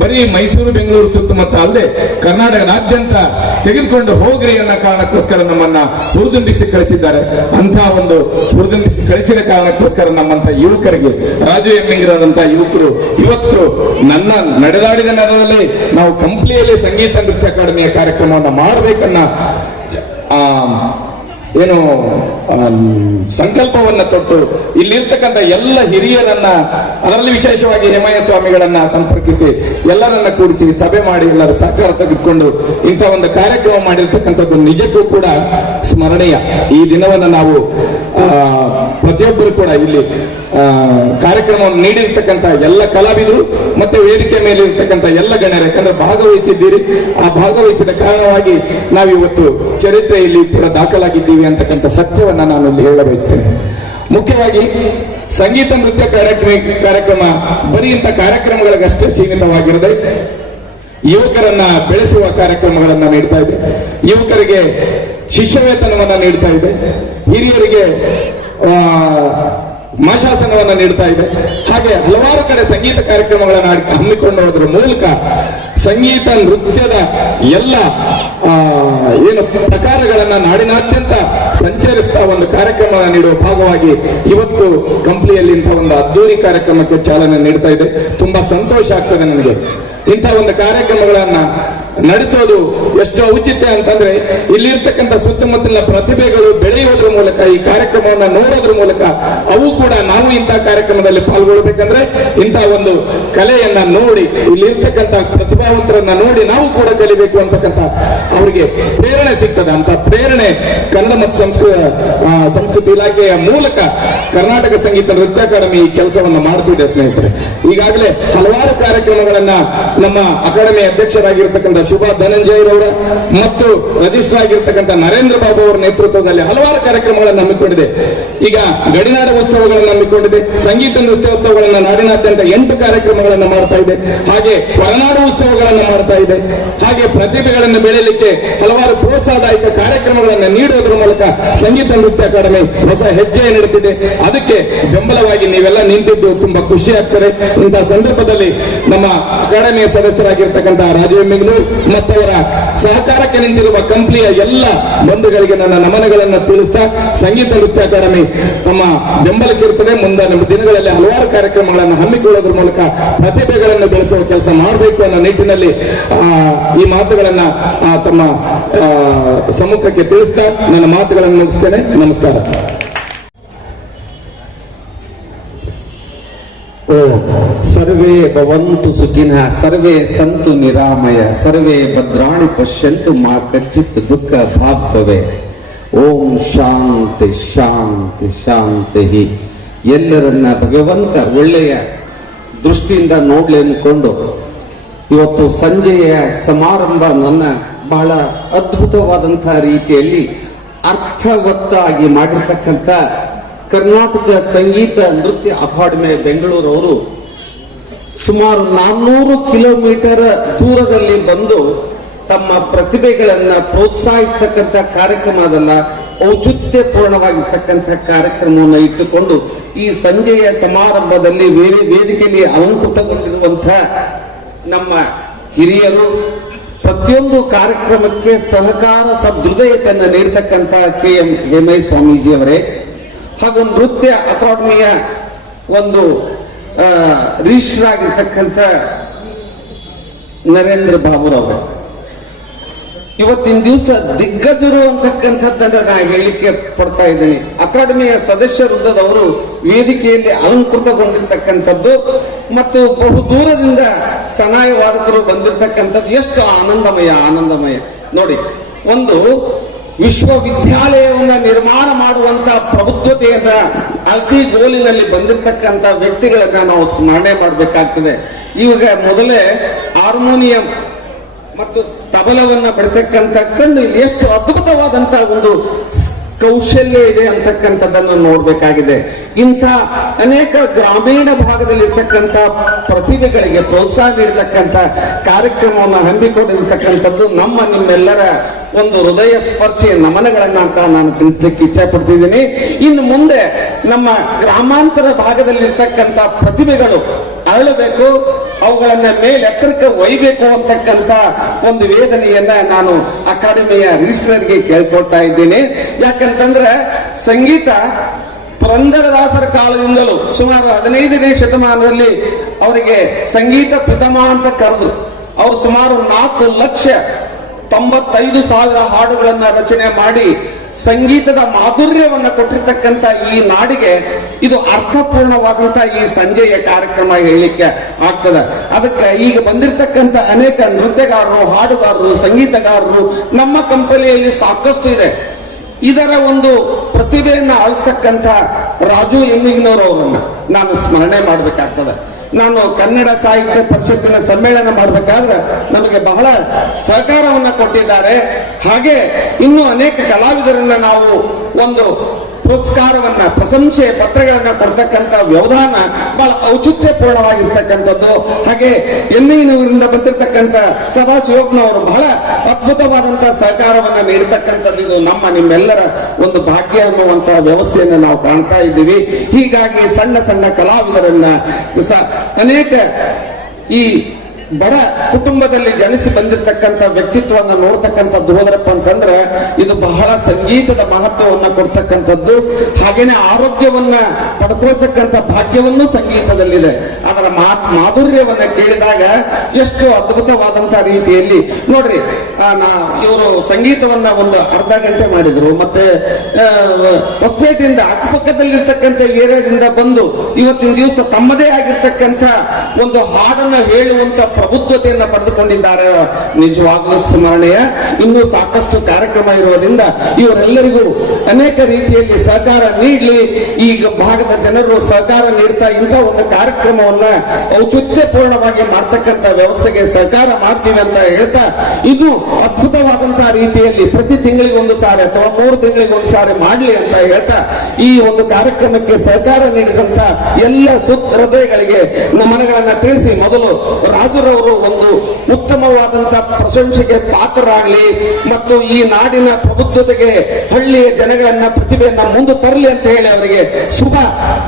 ಬರೀ ಮೈಸೂರು ಬೆಂಗಳೂರು ಸುತ್ತಮುತ್ತ ಅಲ್ಲದೆ ಕರ್ನಾಟಕದಾದ್ಯಂತ ತೆಗೆದುಕೊಂಡು ಹೋಗ್ರಿ ಅನ್ನೋ ಕಾರಣಕ್ಕೋಸ್ಕರ ನಮ್ಮನ್ನ ಹುರಿದುಂಬಿಸಿ ಕಳಿಸಿದ್ದಾರೆ. ಅಂತಹ ಒಂದು ಹುರಿದುಂಬಿಸಿ ಕಳಿಸಿದ ಕಾರಣಕ್ಕೋಸ್ಕರ ನಮ್ಮಂತ ಯುವಕರಿಗೆ, ರಾಜು ಎಮ್ಮಿಂಗಿರಂತಹ ಯುವಕರು ಇವತ್ತು ನನ್ನ ನಡೆದಾಡಿದ ನೆಲದಲ್ಲಿ ನಾವು ಕಂಪ್ಲಿಯಲ್ಲಿ ಸಂಗೀತ ನೃತ್ಯ ಅಕಾಡೆಮಿಯ ಕಾರ್ಯಕ್ರಮವನ್ನು ಮಾಡಬೇಕನ್ನ ಏನು ಸಂಕಲ್ಪವನ್ನ ತೊಟ್ಟು ಇಲ್ಲಿರ್ತಕ್ಕಂಥ ಎಲ್ಲ ಹಿರಿಯರನ್ನ, ಅದರಲ್ಲಿ ವಿಶೇಷವಾಗಿ ಹೇಮಯ್ಯ ಸ್ವಾಮಿಗಳನ್ನ ಸಂಪರ್ಕಿಸಿ ಎಲ್ಲರನ್ನ ಕೂಡಿಸಿ ಸಭೆ ಮಾಡಿ ಎಲ್ಲರ ಸಹಕಾರ ತೆಗೆದುಕೊಂಡು ಇಂಥ ಒಂದು ಕಾರ್ಯಕ್ರಮ ಮಾಡಿರ್ತಕ್ಕಂಥದ್ದು ನಿಜಕ್ಕೂ ಕೂಡ ಸ್ಮರಣೀಯ. ಈ ದಿನವನ್ನು ನಾವು ಪ್ರತಿಯೊಬ್ಬರು ಕೂಡ ಇಲ್ಲಿ ಕಾರ್ಯಕ್ರಮವನ್ನು ನೀಡಿರ್ತಕ್ಕಂಥ ಎಲ್ಲ ಕಲಾವಿದರು ಮತ್ತೆ ವೇದಿಕೆ ಮೇಲೆ ಇರ್ತಕ್ಕಂಥ ಎಲ್ಲ ಗಣ್ಯರು, ಯಾಕಂದ್ರೆ ಭಾಗವಹಿಸಿದ್ದೀರಿ, ಆ ಭಾಗವಹಿಸಿದ ಕಾರಣವಾಗಿ ನಾವಿವತ್ತು ಚರಿತ್ರೆಯಲ್ಲಿ ಕೂಡ ದಾಖಲಾಗಿದ್ದೀವಿ ಅಂತಕ್ಕಂಥ ಸತ್ಯವನ್ನ ನಾನು ಇಲ್ಲಿ ಹೇಳ ಬಯಸ್ತೇನೆ. ಮುಖ್ಯವಾಗಿ ಸಂಗೀತ ನೃತ್ಯ ಕಾರ್ಯಕ್ರಮ ಬರೀ ಇಂಥ ಕಾರ್ಯಕ್ರಮಗಳಿಗಷ್ಟೇ ಸೀಮಿತವಾಗಿರದೆ ಯುವಕರನ್ನ ಬೆಳೆಸುವ ಕಾರ್ಯಕ್ರಮಗಳನ್ನ ನೀಡ್ತಾ ಇದೆ, ಯುವಕರಿಗೆ ಶಿಷ್ಯ ವೇತನವನ್ನ ನೀಡ್ತಾ ಇದೆ, ಹಿರಿಯರಿಗೆ ಮಾಶಾಸನವನ್ನು ನೀಡ್ತಾ ಇದೆ. ಹಾಗೆ ಹಲವಾರು ಕಡೆ ಸಂಗೀತ ಕಾರ್ಯಕ್ರಮಗಳನ್ನು ಹಮ್ಮಿಕೊಳ್ಳುವುದರ ಮೂಲಕ ಸಂಗೀತ ನೃತ್ಯದ ಎಲ್ಲ ಏನು ಪ್ರಕಾರಗಳನ್ನ ನಾಡಿನಾದ್ಯಂತ ಸಂಚರಿಸ್ತಾ ಒಂದು ಕಾರ್ಯಕ್ರಮವನ್ನು ನೀಡುವ ಭಾಗವಾಗಿ ಇವತ್ತು ಕಂಪ್ಲಿಯಲ್ಲಿ ಇಂಥ ಒಂದು ಅದ್ದೂರಿ ಕಾರ್ಯಕ್ರಮಕ್ಕೆ ಚಾಲನೆ ನೀಡ್ತಾ ಇದೆ. ತುಂಬಾ ಸಂತೋಷ ಆಗ್ತದೆ ನನಗೆ. ಇಂಥ ಒಂದು ಕಾರ್ಯಕ್ರಮಗಳನ್ನ ನಡೆಸೋದು ಎಷ್ಟು ಔಚಿತ್ಯ ಅಂತಂದ್ರೆ ಇಲ್ಲಿರ್ತಕ್ಕಂಥ ಸುತ್ತಮುತ್ತಲಿನ ಪ್ರತಿಭೆಗಳು ಬೆಳೆಯುವುದರ ಮೂಲಕ, ಈ ಕಾರ್ಯಕ್ರಮವನ್ನು ನೋಡೋದ್ರ ಮೂಲಕ ಅವು ಕೂಡ ನಾವು ಇಂಥ ಕಾರ್ಯಕ್ರಮದಲ್ಲಿ ಪಾಲ್ಗೊಳ್ಬೇಕಂದ್ರೆ ಇಂಥ ಒಂದು ಕಲೆಯನ್ನ ನೋಡಿ, ಇಲ್ಲಿರ್ತಕ್ಕಂಥ ಪ್ರತಿಭಾವಂತರನ್ನ ನೋಡಿ ನಾವು ಕೂಡ ಕಲಿಬೇಕು ಅಂತಕ್ಕಂಥ ಅವರಿಗೆ ಪ್ರೇರಣೆ ಸಿಗ್ತದೆ. ಅಂತ ಪ್ರೇರಣೆ ಕನ್ನಡ ಮತ್ತು ಸಂಸ್ಕೃತಿ ಇಲಾಖೆಯ ಮೂಲಕ ಕರ್ನಾಟಕ ಸಂಗೀತ ನೃತ್ಯ ಅಕಾಡೆಮಿ ಈ ಕೆಲಸವನ್ನು ಮಾಡ್ತಿದೆ ಸ್ನೇಹಿತರೆ. ಈಗಾಗಲೇ ಹಲವಾರು ಕಾರ್ಯಕ್ರಮಗಳನ್ನ ನಮ್ಮ ಅಕಾಡೆಮಿ ಅಧ್ಯಕ್ಷರಾಗಿರ್ತಕ್ಕಂಥ ಶುಭಾ ಧನಂಜಯರವರ ಮತ್ತು ರಿಜಿಸ್ಟರ್ ಆಗಿರ್ತಕ್ಕಂಥ ನರೇಂದ್ರ ಬಾಬು ಅವರ ನೇತೃತ್ವದಲ್ಲಿ ಹಲವಾರು ಕಾರ್ಯಕ್ರಮಗಳನ್ನು ಹಮ್ಮಿಕೊಂಡಿದೆ. ಈಗ ಗಡಿನಾಡ ಉತ್ಸವಗಳನ್ನು ಹಮ್ಮಿಕೊಂಡಿದೆ. ಸಂಗೀತ ನೃತ್ಯೋತ್ಸವಗಳನ್ನು ನಾಡಿನಾದ್ಯಂತ 8 ಕಾರ್ಯಕ್ರಮಗಳನ್ನು ಮಾಡ್ತಾ ಇದೆ. ಹಾಗೆ ಹೊರನಾಡು ಉತ್ಸವಗಳನ್ನು ಮಾಡ್ತಾ ಇದೆ. ಹಾಗೆ ಪ್ರತಿಭೆಗಳನ್ನು ಬೆಳೆಯಲಿಕ್ಕೆ ಹಲವಾರು ಪ್ರೋತ್ಸಾಹದಾಯಕ ಕಾರ್ಯಕ್ರಮಗಳನ್ನು ನೀಡುವುದರ ಮೂಲಕ ಸಂಗೀತ ನೃತ್ಯ ಅಕಾಡೆಮಿ ಹೊಸ ಹೆಜ್ಜೆ ನೀಡುತ್ತಿದೆ. ಅದಕ್ಕೆ ಬೆಂಬಲವಾಗಿ ನೀವೆಲ್ಲ ನಿಂತಿದ್ದು ತುಂಬಾ ಖುಷಿ ಆಗ್ತದೆ. ಇಂತಹ ಸಂದರ್ಭದಲ್ಲಿ ನಮ್ಮ ಅಕಾಡೆಮಿಯ ಸದಸ್ಯರಾಗಿರ್ತಕ್ಕಂತಹ ರಾಜೀವ್ ಮಿಗ್ನೂರ್ ಮತ್ತವರ ಸಹಕಾರಕ್ಕೆ ನಿಂತಿರುವ ಕಂಪ್ನಿಯ ಎಲ್ಲ ಬಂಧುಗಳಿಗೆ ನನ್ನ ನಮನಗಳನ್ನು ತಿಳಿಸ್ತಾ ಸಂಗೀತ ನೃತ್ಯ ಅಕಾಡೆಮಿ ತಮ್ಮ ಬೆಂಬಲಕ್ಕಿರ್ತದೆ. ಮುಂದೆ ನಮ್ಮ ದಿನಗಳಲ್ಲಿ ಹಲವಾರು ಕಾರ್ಯಕ್ರಮಗಳನ್ನು ಹಮ್ಮಿಕೊಳ್ಳೋದ್ರ ಮೂಲಕ ಪ್ರತಿಭೆಗಳನ್ನು ಬೆಳೆಸುವ ಕೆಲಸ ಮಾಡಬೇಕು ಅನ್ನೋ ನಿಟ್ಟಿನಲ್ಲಿ ಈ ಮಾತುಗಳನ್ನ ತಮ್ಮ ಸಮ್ಮುಖಕ್ಕೆ ತಿಳಿಸ್ತಾ ನನ್ನ ಮಾತುಗಳನ್ನು ಮುಗಿಸ್ತೇನೆ. ನಮಸ್ಕಾರ. ಓ ಸರ್ವೇ ಭವಂತು ಸುಖಿನಃ ಸರ್ವೇ ಸಂತು ನಿರಾಮಯ ಸರ್ವೇ ಭದ್ರಾಣಿ ಪಶ್ಯಂತು ಮಾ ಕಚ್ಚಿತ್ ದುಃಖ ಭಾಗ್ ಭವೆ. ಓಂ ಶಾಂತಿ ಶಾಂತಿ ಶಾಂತಿ. ಎಲ್ಲರನ್ನ ಭಗವಂತ ಒಳ್ಳೆಯ ದೃಷ್ಟಿಯಿಂದ ನೋಡ್ಲಿ ಅನ್ಕೊಂಡು ಇವತ್ತು ಸಂಜೆಯ ಸಮಾರಂಭ ನನ್ನ ಬಹಳ ಅದ್ಭುತವಾದಂತಹ ರೀತಿಯಲ್ಲಿ ಅರ್ಥವತ್ತಾಗಿ ಮಾಡಿರ್ತಕ್ಕಂಥ ಕರ್ನಾಟಕ ಸಂಗೀತ ನೃತ್ಯ ಅಕಾಡೆಮಿ ಬೆಂಗಳೂರವರು ಸುಮಾರು 400 ಕಿಲೋಮೀಟರ್ ದೂರದಲ್ಲಿ ಬಂದು ತಮ್ಮ ಪ್ರತಿಭೆಗಳನ್ನ ಪ್ರೋತ್ಸಾಹಿಸ್ತಕ್ಕಂಥ ಕಾರ್ಯಕ್ರಮದಲ್ಲ, ಔಚಿತ್ಯಪೂರ್ಣವಾಗಿರ್ತಕ್ಕಂಥ ಕಾರ್ಯಕ್ರಮವನ್ನು ಇಟ್ಟುಕೊಂಡು ಈ ಸಂಜೆಯ ಸಮಾರಂಭದಲ್ಲಿ ವೇದಿಕೆಯಲ್ಲಿ ಅಲಂಕೃತಗೊಂಡಿರುವಂತಹ ನಮ್ಮ ಹಿರಿಯರು ಪ್ರತಿಯೊಂದು ಕಾರ್ಯಕ್ರಮಕ್ಕೆ ಸಹಕಾರ ಸದೃಢತೆಯನ್ನು ನೀಡತಕ್ಕಂಥ KM ಹೇಮೈ ಸ್ವಾಮೀಜಿಯವರೇ ಹಾಗೂ ನೃತ್ಯ ಅಕಾಡೆಮಿಯ ಒಂದು ರಿಜಿಸ್ಟರ್ ಆಗಿರ್ತಕ್ಕಂಥ ನರೇಂದ್ರ ಬಾಬುರವರು ಇವತ್ತಿನ ದಿವಸ ದಿಗ್ಗಜರು ಅಂತಕ್ಕಂಥದ್ದನ್ನ ನಾನು ಹೇಳಲಿಕ್ಕೆ ಪಡ್ತಾ ಇದ್ದೀನಿ. ಅಕಾಡೆಮಿಯ ಸದಸ್ಯ ವೃಂದದವರು ವೇದಿಕೆಯಲ್ಲಿ ಅಲಂಕೃತಗೊಂಡಿರ್ತಕ್ಕಂಥದ್ದು ಮತ್ತು ಬಹು ದೂರದಿಂದ ಸನಾಯ ವಾದಕರು ಬಂದಿರತಕ್ಕಂಥದ್ದು ಎಷ್ಟು ಆನಂದಮಯ ನೋಡಿ. ಒಂದು ವಿಶ್ವವಿದ್ಯಾಲಯವನ್ನ ನಿರ್ಮಾಣ ಮಾಡುವಂತ ಪ್ರಬುದ್ಧತೆಯನ್ನ ಅಳತಿಗೋಲಿನಲ್ಲಿ ಬಂದಿರತಕ್ಕಂಥ ವ್ಯಕ್ತಿಗಳನ್ನ ನಾವು ಸ್ಮರಣೆ ಮಾಡಬೇಕಾಗ್ತದೆ. ಇವಾಗ ಮೊದಲೇ ಹಾರ್ಮೋನಿಯಂ ಮತ್ತು ತಬಲವನ್ನ ಬಡಿತಕ್ಕಂಥ ಕಣ್ಣು ಎಷ್ಟು ಅದ್ಭುತವಾದಂತಹ ಒಂದು ಕೌಶಲ್ಯ ಇದೆ ಅಂತಕ್ಕಂಥದ್ದನ್ನು ನೋಡ್ಬೇಕಾಗಿದೆ. ಇಂಥ ಅನೇಕ ಗ್ರಾಮೀಣ ಭಾಗದಲ್ಲಿ ಇರ್ತಕ್ಕಂಥ ಪ್ರತಿಭೆಗಳಿಗೆ ಪ್ರೋತ್ಸಾಹ ನೀಡತಕ್ಕಂಥ ಕಾರ್ಯಕ್ರಮವನ್ನು ಹಮ್ಮಿಕೊಂಡಿರ್ತಕ್ಕಂಥದ್ದು ನಿಮ್ಮೆಲ್ಲರ ಒಂದು ಹೃದಯ ಸ್ಪರ್ಶಿ ನಮನಗಳನ್ನ ಅಂತ ನಾನು ತಿಳಿಸ್ಲಿಕ್ಕೆ ಇಚ್ಛೆ ಪಡ್ತಿದ್ದೀನಿ. ಇನ್ನು ಮುಂದೆ ನಮ್ಮ ಗ್ರಾಮಾಂತರ ಭಾಗದಲ್ಲಿರ್ತಕ್ಕಂಥ ಪ್ರತಿಭೆಗಳು ಅರಳಬೇಕು, ಅವುಗಳನ್ನ ಮೇಲೆತ್ತರಕ್ಕೆ ಒಯ್ಯಬೇಕು ಅಂತಕ್ಕಂಥ ಒಂದು ವೇದನೆಯನ್ನ ನಾನು ಅಕಾಡೆಮಿಯ ರಿಜಿಸ್ಟ್ರರ್ಗೆ ಕೇಳ್ಕೊಳ್ತಾ ಇದ್ದೀನಿ. ಯಾಕಂತಂದ್ರೆ ಸಂಗೀತ ಪುರಂದರದಾಸರ ಕಾಲದಿಂದಲೂ ಸುಮಾರು 15ನೇ ಶತಮಾನದಲ್ಲಿ ಅವರಿಗೆ ಸಂಗೀತ ಪಿತಾಮಹ ಅಂತ ಕರೆದ್ರು. ಅವರು ಸುಮಾರು 4,95,000 ಹಾಡುಗಳನ್ನ ರಚನೆ ಮಾಡಿ ಸಂಗೀತದ ಮಾಧುರ್ಯವನ್ನ ಕೊಟ್ಟಿರ್ತಕ್ಕಂಥ ಈ ನಾಡಿಗೆ ಇದು ಅರ್ಥಪೂರ್ಣವಾದಂತಹ ಈ ಸಂಜೆಯ ಕಾರ್ಯಕ್ರಮ ಹೇಳಲಿಕ್ಕೆ ಆಗ್ತದೆ. ಅದಕ್ಕೆ ಈಗ ಬಂದಿರತಕ್ಕಂಥ ಅನೇಕ ನೃತ್ಯಗಾರರು, ಹಾಡುಗಾರರು, ಸಂಗೀತಗಾರರು ನಮ್ಮ ಕಂಪನಿಯಲ್ಲಿ ಸಾಕಷ್ಟು ಇದೆ. ಇದರ ಒಂದು ಪ್ರತಿಭೆಯನ್ನ ಆಳಿಸ್ತಕ್ಕಂಥ ರಾಜು ಎಮ್ಮಿಗ್ನವರವರನ್ನ ನಾನು ಸ್ಮರಣೆ ಮಾಡಬೇಕಾಗ್ತದೆ. ನಾನು ಕನ್ನಡ ಸಾಹಿತ್ಯ ಪರಿಷತ್ತಿನ ಸಮ್ಮೇಳನ ಮಾಡಬೇಕಾದ್ರೆ ನಮಗೆ ಬಹಳ ಸಹಕಾರವನ್ನ ಕೊಟ್ಟಿದ್ದಾರೆ. ಹಾಗೆ ಇನ್ನೂ ಅನೇಕ ಕಲಾವಿದರನ್ನ ನಾವು ಒಂದು ಪುರಸ್ಕಾರವನ್ನ, ಪ್ರಶಂಸೆ ಪತ್ರಗಳನ್ನ ಕೊಡ್ತಕ್ಕಂಥ ವ್ಯವಧಾನ ಬಹಳ ಔಚಿತ್ಯಪೂರ್ಣವಾಗಿರ್ತಕ್ಕಂಥದ್ದು. ಹಾಗೆ ಎಮ್ಮಿನೂರಿಂದ ಬಂದಿರತಕ್ಕಂಥ ಸದಾಶಿವಪ್ಪನವರು ಬಹಳ ಅದ್ಭುತವಾದಂತಹ ಸಹಕಾರವನ್ನ ನೀಡತಕ್ಕಂಥದ್ದು. ಇದು ನಿಮ್ಮೆಲ್ಲರ ಒಂದು ಭಾಗ್ಯ ಅನ್ನುವಂತಹ ವ್ಯವಸ್ಥೆಯನ್ನು ನಾವು ಕಾಣ್ತಾ ಇದ್ದೀವಿ. ಹೀಗಾಗಿ ಸಣ್ಣ ಸಣ್ಣ ಕಲಾವಿದರನ್ನ ಅನೇಕ ಈ ಬಡ ಕುಟುಂಬದಲ್ಲಿ ಜನಿಸಿ ಬಂದಿರತಕ್ಕಂಥ ವ್ಯಕ್ತಿತ್ವವನ್ನು ನೋಡ್ತಕ್ಕಂಥದ್ದು ಹೋದ್ರಪ್ಪ ಅಂತಂದ್ರೆ ಇದು ಬಹಳ ಸಂಗೀತದ ಮಹತ್ವವನ್ನು ಕೊಡ್ತಕ್ಕಂಥದ್ದು. ಹಾಗೇನೆ ಆರೋಗ್ಯವನ್ನ ಪಡ್ಕೊಳ್ತಕ್ಕಂಥ ಭಾಗ್ಯವನ್ನು ಸಂಗೀತದಲ್ಲಿದೆ. ಅದರ ಮಾಧುರ್ಯವನ್ನ ಕೇಳಿದಾಗ ಎಷ್ಟು ಅದ್ಭುತವಾದಂತಹ ರೀತಿಯಲ್ಲಿ ನೋಡ್ರಿ, ಇವರು ಸಂಗೀತವನ್ನ ಒಂದು ಅರ್ಧ ಗಂಟೆ ಮಾಡಿದ್ರು. ಮತ್ತೆ ಹೊಸಪೇಟೆಯಿಂದ ಅಕ್ಕಪಕ್ಕದಲ್ಲಿರ್ತಕ್ಕಂಥ ಏರಿಯಾದಿಂದ ಬಂದು ಇವತ್ತಿನ ದಿವಸ ತಮ್ಮದೇ ಆಗಿರ್ತಕ್ಕಂಥ ಒಂದು ಹಾಡನ್ನ ಹೇಳುವಂತ ಪ್ರಭುತ್ವತೆಯನ್ನ ಪಡೆದುಕೊಂಡಿದ್ದಾರೆ. ನಿಜವಾಗ್ಲೂ ಸ್ಮರಣೆಯ. ಇನ್ನೂ ಸಾಕಷ್ಟು ಕಾರ್ಯಕ್ರಮ ಇರುವುದರಿಂದ ಇವರೆಲ್ಲರಿಗೂ ಅನೇಕ ರೀತಿಯಲ್ಲಿ ಸಹಕಾರ ನೀಡಲಿ. ಈಗ ಭಾಗದ ಜನರು ಸಹಕಾರ ನೀಡ್ತಾ ಇಂಥ ಒಂದು ಕಾರ್ಯಕ್ರಮವನ್ನ ಔಚಿತ್ಯಪೂರ್ಣವಾಗಿ ಮಾಡ್ತಕ್ಕಂಥ ವ್ಯವಸ್ಥೆಗೆ ಸಹಕಾರ ಮಾಡ್ತೀವಿ ಅಂತ ಹೇಳ್ತಾ, ಇದು ಅದ್ಭುತವಾದಂತಹ ರೀತಿಯಲ್ಲಿ ಪ್ರತಿ ತಿಂಗಳಿಗೆ ಒಂದು ಸಾರಿ ಅಥವಾ 3 ತಿಂಗಳಿಗೆ ಒಂದು ಸಾರಿ ಮಾಡ್ಲಿ ಅಂತ ಹೇಳ್ತಾ, ಈ ಒಂದು ಕಾರ್ಯಕ್ರಮಕ್ಕೆ ಸಹಕಾರ ನೀಡಿದಂತ ಎಲ್ಲ ಹೃದಯಗಳಿಗೆ ನಮನಗಳನ್ನ ತಿಳಿಸಿ, ಮೊದಲು ರಾಜುರವರು ಒಂದು ಉತ್ತಮವಾದಂತಹ ಪ್ರಶಂಸೆಗೆ ಪಾತ್ರರಾಗಲಿ ಮತ್ತು ಈ ನಾಡಿನ ಪ್ರಬುದ್ಧತೆಗೆ ಹಳ್ಳಿಯ ಜನಗಳನ್ನ ಪ್ರತಿಭೆಯನ್ನ ಮುಂದೆ ತರಲಿ ಅಂತ ಹೇಳಿ ಅವರಿಗೆ ಶುಭ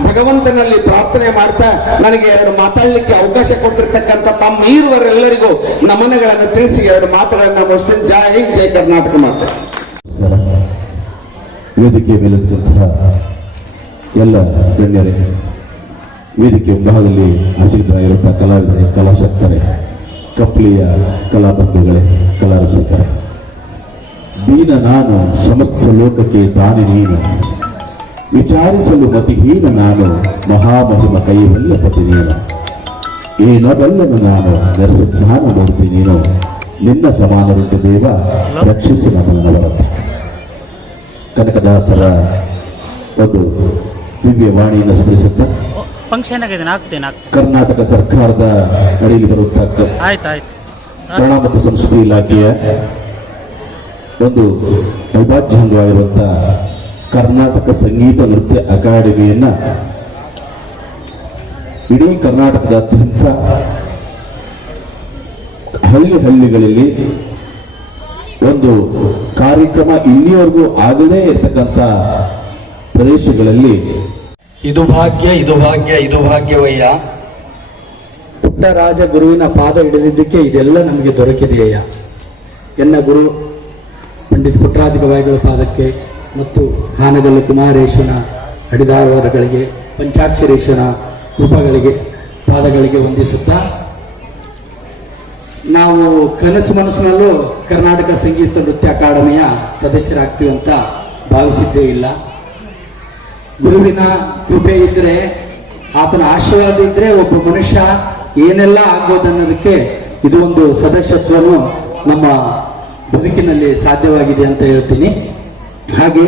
ಭಗವಂತನಲ್ಲಿ ಪ್ರಾರ್ಥನೆ ಮಾಡ್ತಾ, ನನಗೆ 2 ಮಾತಾಡಲಿಕ್ಕೆ ಅವಕಾಶ ಕೊಟ್ಟಿರ್ತಕ್ಕಂಥ ತಮ್ಮ ಈರುವರೆಲ್ಲರಿಗೂ ನಮನಗಳನ್ನು ತಿಳಿಸಿ 2 ಮಾತುಗಳನ್ನ ಮುಗಿಸ್ತೀನಿ. ಜೈ ಹಿಂದ್, ಜೈ ಕರ್ನಾಟಕ ಮಾತೆ. ವೇದಿಕೆ ಮೇಲಿರ್ತಕ್ಕಂತಹ ಎಲ್ಲ ಗಣ್ಯರೇ, ವೇದಿಕೆ ಭಾಗದಲ್ಲಿ ಹಸಿರಾಗಿರುತ್ತಾ ಕಲಾವಿದರೇ, ಕಲಾಸಕ್ತರೇ, ಕಪ್ಲಿಯ ಕಲಾಬಂಧುಗಳೇ, ಕಲಾರಸಿಕರೇ, ದೀನ ನಾನು ಸಮಸ್ತ ಲೋಕಕ್ಕೆ ದಾನಿ ನೀನು, ವಿಚಾರಿಸಲು ಮತಿಹೀನ ನಾನು, ಮಹಾಮಹಿಮ ಕೈವಲ್ಲ ಪತಿ ನೀನು, ಏನಬಲ್ಲನು ನಾನು ನೆರೆಸು ಜ್ಞಾನ ಮೂರ್ತಿ ನೀನು, ನಿನ್ನ ಸಮಾನರುಂಟು ದೇವ ರಕ್ಷಿಸು ನಮ್ಮನ್ನವರ. ಕನಕದಾಸರ ಒಂದು ದಿವ್ಯ ವಾಣಿಯನ್ನು ಸ್ಮರಿಸುತ್ತಾ ಕರ್ನಾಟಕ ಸರ್ಕಾರದ ಅಡಿಯಲ್ಲಿ ಬರುತ್ತಾ ಕನ್ನಡ ಮತ್ತು ಸಂಸ್ಕೃತಿ ಇಲಾಖೆಯ ಒಂದು ಅವಿಭಾಜ್ಯ ಕರ್ನಾಟಕ ಸಂಗೀತ ನೃತ್ಯ ಅಕಾಡೆಮಿಯನ್ನ ಇಡೀ ಕರ್ನಾಟಕದಾದ್ಯಂತ ಹಳ್ಳಿಗಳಲ್ಲಿ ಒಂದು ಕಾರ್ಯಕ್ರಮ ಇಲ್ಲಿಯವರೆಗೂ ಆಗದೇ ಇರತಕ್ಕಂಥ ಪ್ರದೇಶಗಳಲ್ಲಿ ಇದು ಭಾಗ್ಯವಯ್ಯ. ಪುಟ್ಟರಾಜ ಗುರುವಿನ ಪಾದ ಹಿಡಿದಿದ್ದಕ್ಕೆ ಇದೆಲ್ಲ ನಮಗೆ ದೊರಕಿದೆಯಯ್ಯ. ಎನ್ನ ಗುರು ಪಂಡಿತ್ ಪುಟ್ಟರಾಜ ಗವಾಯಿಗಳ ಪಾದಕ್ಕೆ ಮತ್ತು ಹಾನಗಲ್ಲು ಕುಮಾರೇಶನ ಅಡಿದಾರವರಗಳಿಗೆ, ಪಂಚಾಕ್ಷರೇಶನ ಕೃಪಗಳಿಗೆ ಪಾದಗಳಿಗೆ ವಂದಿಸುತ್ತಾ, ನಾವು ಕನಸು ಮನಸ್ಸಿನಲ್ಲೂ ಕರ್ನಾಟಕ ಸಂಗೀತ ನೃತ್ಯ ಅಕಾಡೆಮಿಯ ಸದಸ್ಯರಾಗ್ತೀವಿ ಅಂತ ಭಾವಿಸಿದ್ದೇ ಇಲ್ಲ. ಗುರುವಿನ ಕೃಪೆ ಇದ್ರೆ, ಆತನ ಆಶೀರ್ವಾದ ಇದ್ರೆ ಒಬ್ಬ ಮನುಷ್ಯ ಏನೆಲ್ಲ ಆಗ್ಬೋದು ಅನ್ನೋದಕ್ಕೆ ಇದು ಒಂದು ಸದಸ್ಯತ್ವವನ್ನು ನಮ್ಮ ಬದುಕಿನಲ್ಲಿ ಸಾಧ್ಯವಾಗಿದೆ ಅಂತ ಹೇಳ್ತೀನಿ. ಹಾಗೆ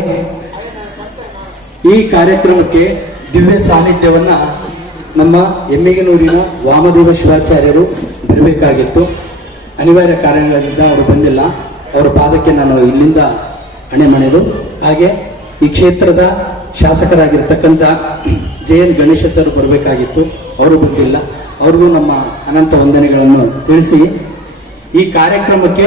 ಈ ಕಾರ್ಯಕ್ರಮಕ್ಕೆ ದಿವ್ಯ ಸಾನ್ನಿಧ್ಯವನ್ನ ನಮ್ಮ ಎಮ್ಮಿಗನೂರಿನ ವಾಮದೇವ ಶಿವಾಚಾರ್ಯರು ಬರಬೇಕಾಗಿತ್ತು. ಅನಿವಾರ್ಯ ಕಾರಣಗಳಿಂದ ಅವರು ಬಂದಿಲ್ಲ. ಅವರ ಪಾದಕ್ಕೆ ನಾನು ಇಲ್ಲಿಂದ ಹಣೆ ಮಣೆದು. ಹಾಗೆ ಈ ಕ್ಷೇತ್ರದ ಶಾಸಕರಾಗಿರ್ತಕ್ಕಂಥ JN ಗಣೇಶ ಸರ್ ಬರಬೇಕಾಗಿತ್ತು, ಅವರು ಬಂದಿಲ್ಲ. ಅವ್ರಿಗೂ ನಮ್ಮ ಅನಂತ ವಂದನೆಗಳನ್ನು ತಿಳಿಸಿ, ಈ ಕಾರ್ಯಕ್ರಮಕ್ಕೆ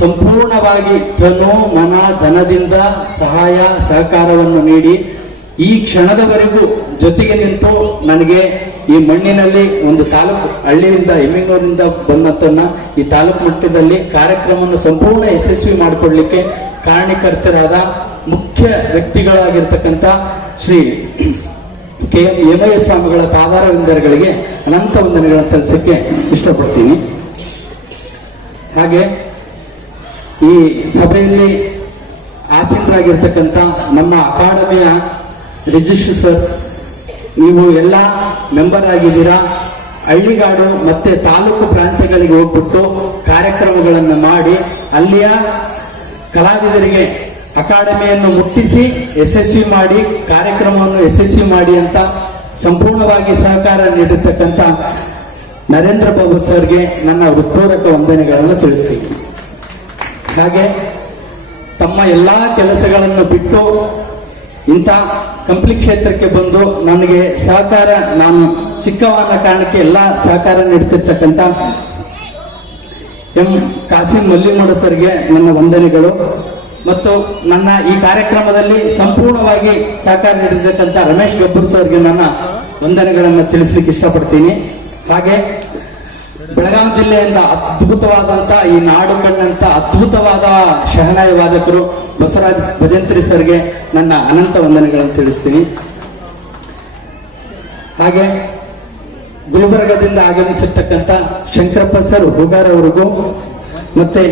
ಸಂಪೂರ್ಣವಾಗಿ ತನು ಮನ ಧನದಿಂದ ಸಹಾಯ ಸಹಕಾರವನ್ನು ನೀಡಿ ಈ ಕ್ಷಣದವರೆಗೂ ಜೊತೆಗೆ ನಿಂತು ನನಗೆ ಈ ಮಣ್ಣಿನಲ್ಲಿ ಒಂದು ತಾಲೂಕು ಹಳ್ಳಿಯಿಂದ ಎಮ್ಮಿಗನೂರಿನಿಂದ ಬಂದಂತನ್ನ ಈ ತಾಲೂಕು ಮಟ್ಟದಲ್ಲಿ ಕಾರ್ಯಕ್ರಮವನ್ನು ಸಂಪೂರ್ಣ ಯಶಸ್ವಿ ಮಾಡಿಕೊಡ್ಲಿಕ್ಕೆ ಕಾರಣಕರ್ತರಾದ ಮುಖ್ಯ ವ್ಯಕ್ತಿಗಳಾಗಿರ್ತಕ್ಕಂಥ ಶ್ರೀ KM ಹೇಮಯ್ಯ ಸ್ವಾಮಿಗಳ ಪಾದಾರವಿಂದರುಗಳಿಗೆ ಅನಂತ ವಂದನೆಗಳನ್ನು ಸಲ್ಲಿಸಕ್ಕೆ ಇಷ್ಟಪಡ್ತೀನಿ. ಹಾಗೆ ಈ ಸಭೆಯಲ್ಲಿ ಆಸೀನರಾಗಿರ್ತಕ್ಕಂಥ ನಮ್ಮ ಅಕಾಡೆಮಿಯ ರಿಜಿಸ್ಟ್ರಿ ಸರ್, ನೀವು ಎಲ್ಲ ಮೆಂಬರ್ ಆಗಿದ್ದೀರಾ. ಹಳ್ಳಿಗಾಡು ಮತ್ತೆ ತಾಲೂಕು ಪ್ರಾಂತ್ಯಗಳಿಗೆ ಹೋಗ್ಬಿಟ್ಟು ಕಾರ್ಯಕ್ರಮಗಳನ್ನು ಮಾಡಿ ಅಲ್ಲಿಯ ಕಲಾವಿದರಿಗೆ ಅಕಾಡೆಮಿಯನ್ನು ಮುಟ್ಟಿಸಿ ಯಶಸ್ವಿ ಮಾಡಿ, ಕಾರ್ಯಕ್ರಮವನ್ನು ಯಶಸ್ವಿ ಮಾಡಿ ಅಂತ ಸಂಪೂರ್ಣವಾಗಿ ಸಹಕಾರ ನೀಡಿರ್ತಕ್ಕಂಥ ನರೇಂದ್ರ ಬಾಬು ಸರ್ಗೆ ನನ್ನ ಹೃತ್ಪೂರ್ವಕ ವಂದನೆಗಳನ್ನು ತಿಳಿಸ್ತೀನಿ. ಹಾಗೆ ತಮ್ಮ ಎಲ್ಲಾ ಕೆಲಸಗಳನ್ನು ಬಿಟ್ಟು ಇಂಥ ಕಂಪ್ಲಿ ಕ್ಷೇತ್ರಕ್ಕೆ ಬಂದು ನನಗೆ ಸಹಕಾರ, ನಾನು ಚಿಕ್ಕವಾದ ಕಾರಣಕ್ಕೆ ಎಲ್ಲ ಸಹಕಾರ ನೀಡುತ್ತಿರ್ತಕ್ಕಂಥ ಎಂ ಕಾಸಿಂ ಮಲ್ಲಿಮಡ ಸರ್ಗೆ ನನ್ನ ವಂದನೆಗಳು. ಮತ್ತು ನನ್ನ ಈ ಕಾರ್ಯಕ್ರಮದಲ್ಲಿ ಸಂಪೂರ್ಣವಾಗಿ ಸಹಕಾರ ನೀಡಿರ್ತಕ್ಕಂಥ ರಮೇಶ್ ಗಬ್ಬೂರ್ ಸರ್ಗೆ ನನ್ನ ವಂದನೆಗಳನ್ನು ತಿಳಿಸ್ಲಿಕ್ಕೆ ಇಷ್ಟಪಡ್ತೀನಿ. ಹಾಗೆ ಬೆಳಗಾವಿ ಜಿಲ್ಲೆಯಿಂದ ಅದ್ಭುತವಾದಂತ, ಈ ನಾಡು ಕಂಡಂತ ಅದ್ಭುತವಾದ ಶಹನಾಯಿ ವಾದಕರು ಬಸವರಾಜ್ ಭಜಂತ್ರಿ ಸರ್ಗೆ ನನ್ನ ಅನಂತ ವಂದನೆಗಳನ್ನು ತಿಳಿಸ್ತೀನಿ. ಹಾಗೆ ಗುಲ್ಬರ್ಗದಿಂದ ಆಗಮಿಸಿರ್ತಕ್ಕಂಥ ಶಂಕರಪ್ಪ ಸರ್ ಹುಗಾರ್ ಅವರಿಗೂ, ಮತ್ತೆ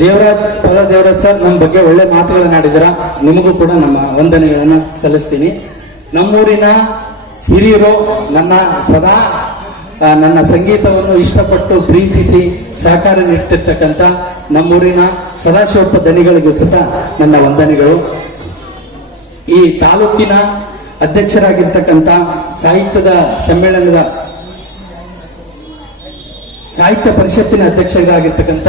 ದೇವರಾಜ್ ಸರ್ ನಮ್ಮ ಬಗ್ಗೆ ಒಳ್ಳೆ ಮಾತುಗಳನ್ನ ಆಡಿದರ, ನಿಮಗೂ ಕೂಡ ನಮ್ಮ ವಂದನೆಗಳನ್ನು ಸಲ್ಲಿಸ್ತೀನಿ. ನಮ್ಮೂರಿನ ಹಿರಿಯರು ನನ್ನ ಸಂಗೀತವನ್ನು ಇಷ್ಟಪಟ್ಟು ಪ್ರೀತಿಸಿ ಸಹಕಾರ ನೀಡ್ತಿರ್ತಕ್ಕಂಥ ನಮ್ಮೂರಿನ ಸದಾಶಿವಪ್ಪ ದನಿಗಳಿಗೂ ಸಹ ನನ್ನ ವಂದನೆಗಳು. ಈ ತಾಲೂಕಿನ ಅಧ್ಯಕ್ಷರಾಗಿರ್ತಕ್ಕಂಥ ಸಾಹಿತ್ಯದ ಸಮ್ಮೇಳನದ ಸಾಹಿತ್ಯ ಪರಿಷತ್ತಿನ ಅಧ್ಯಕ್ಷರಾಗಿರ್ತಕ್ಕಂಥ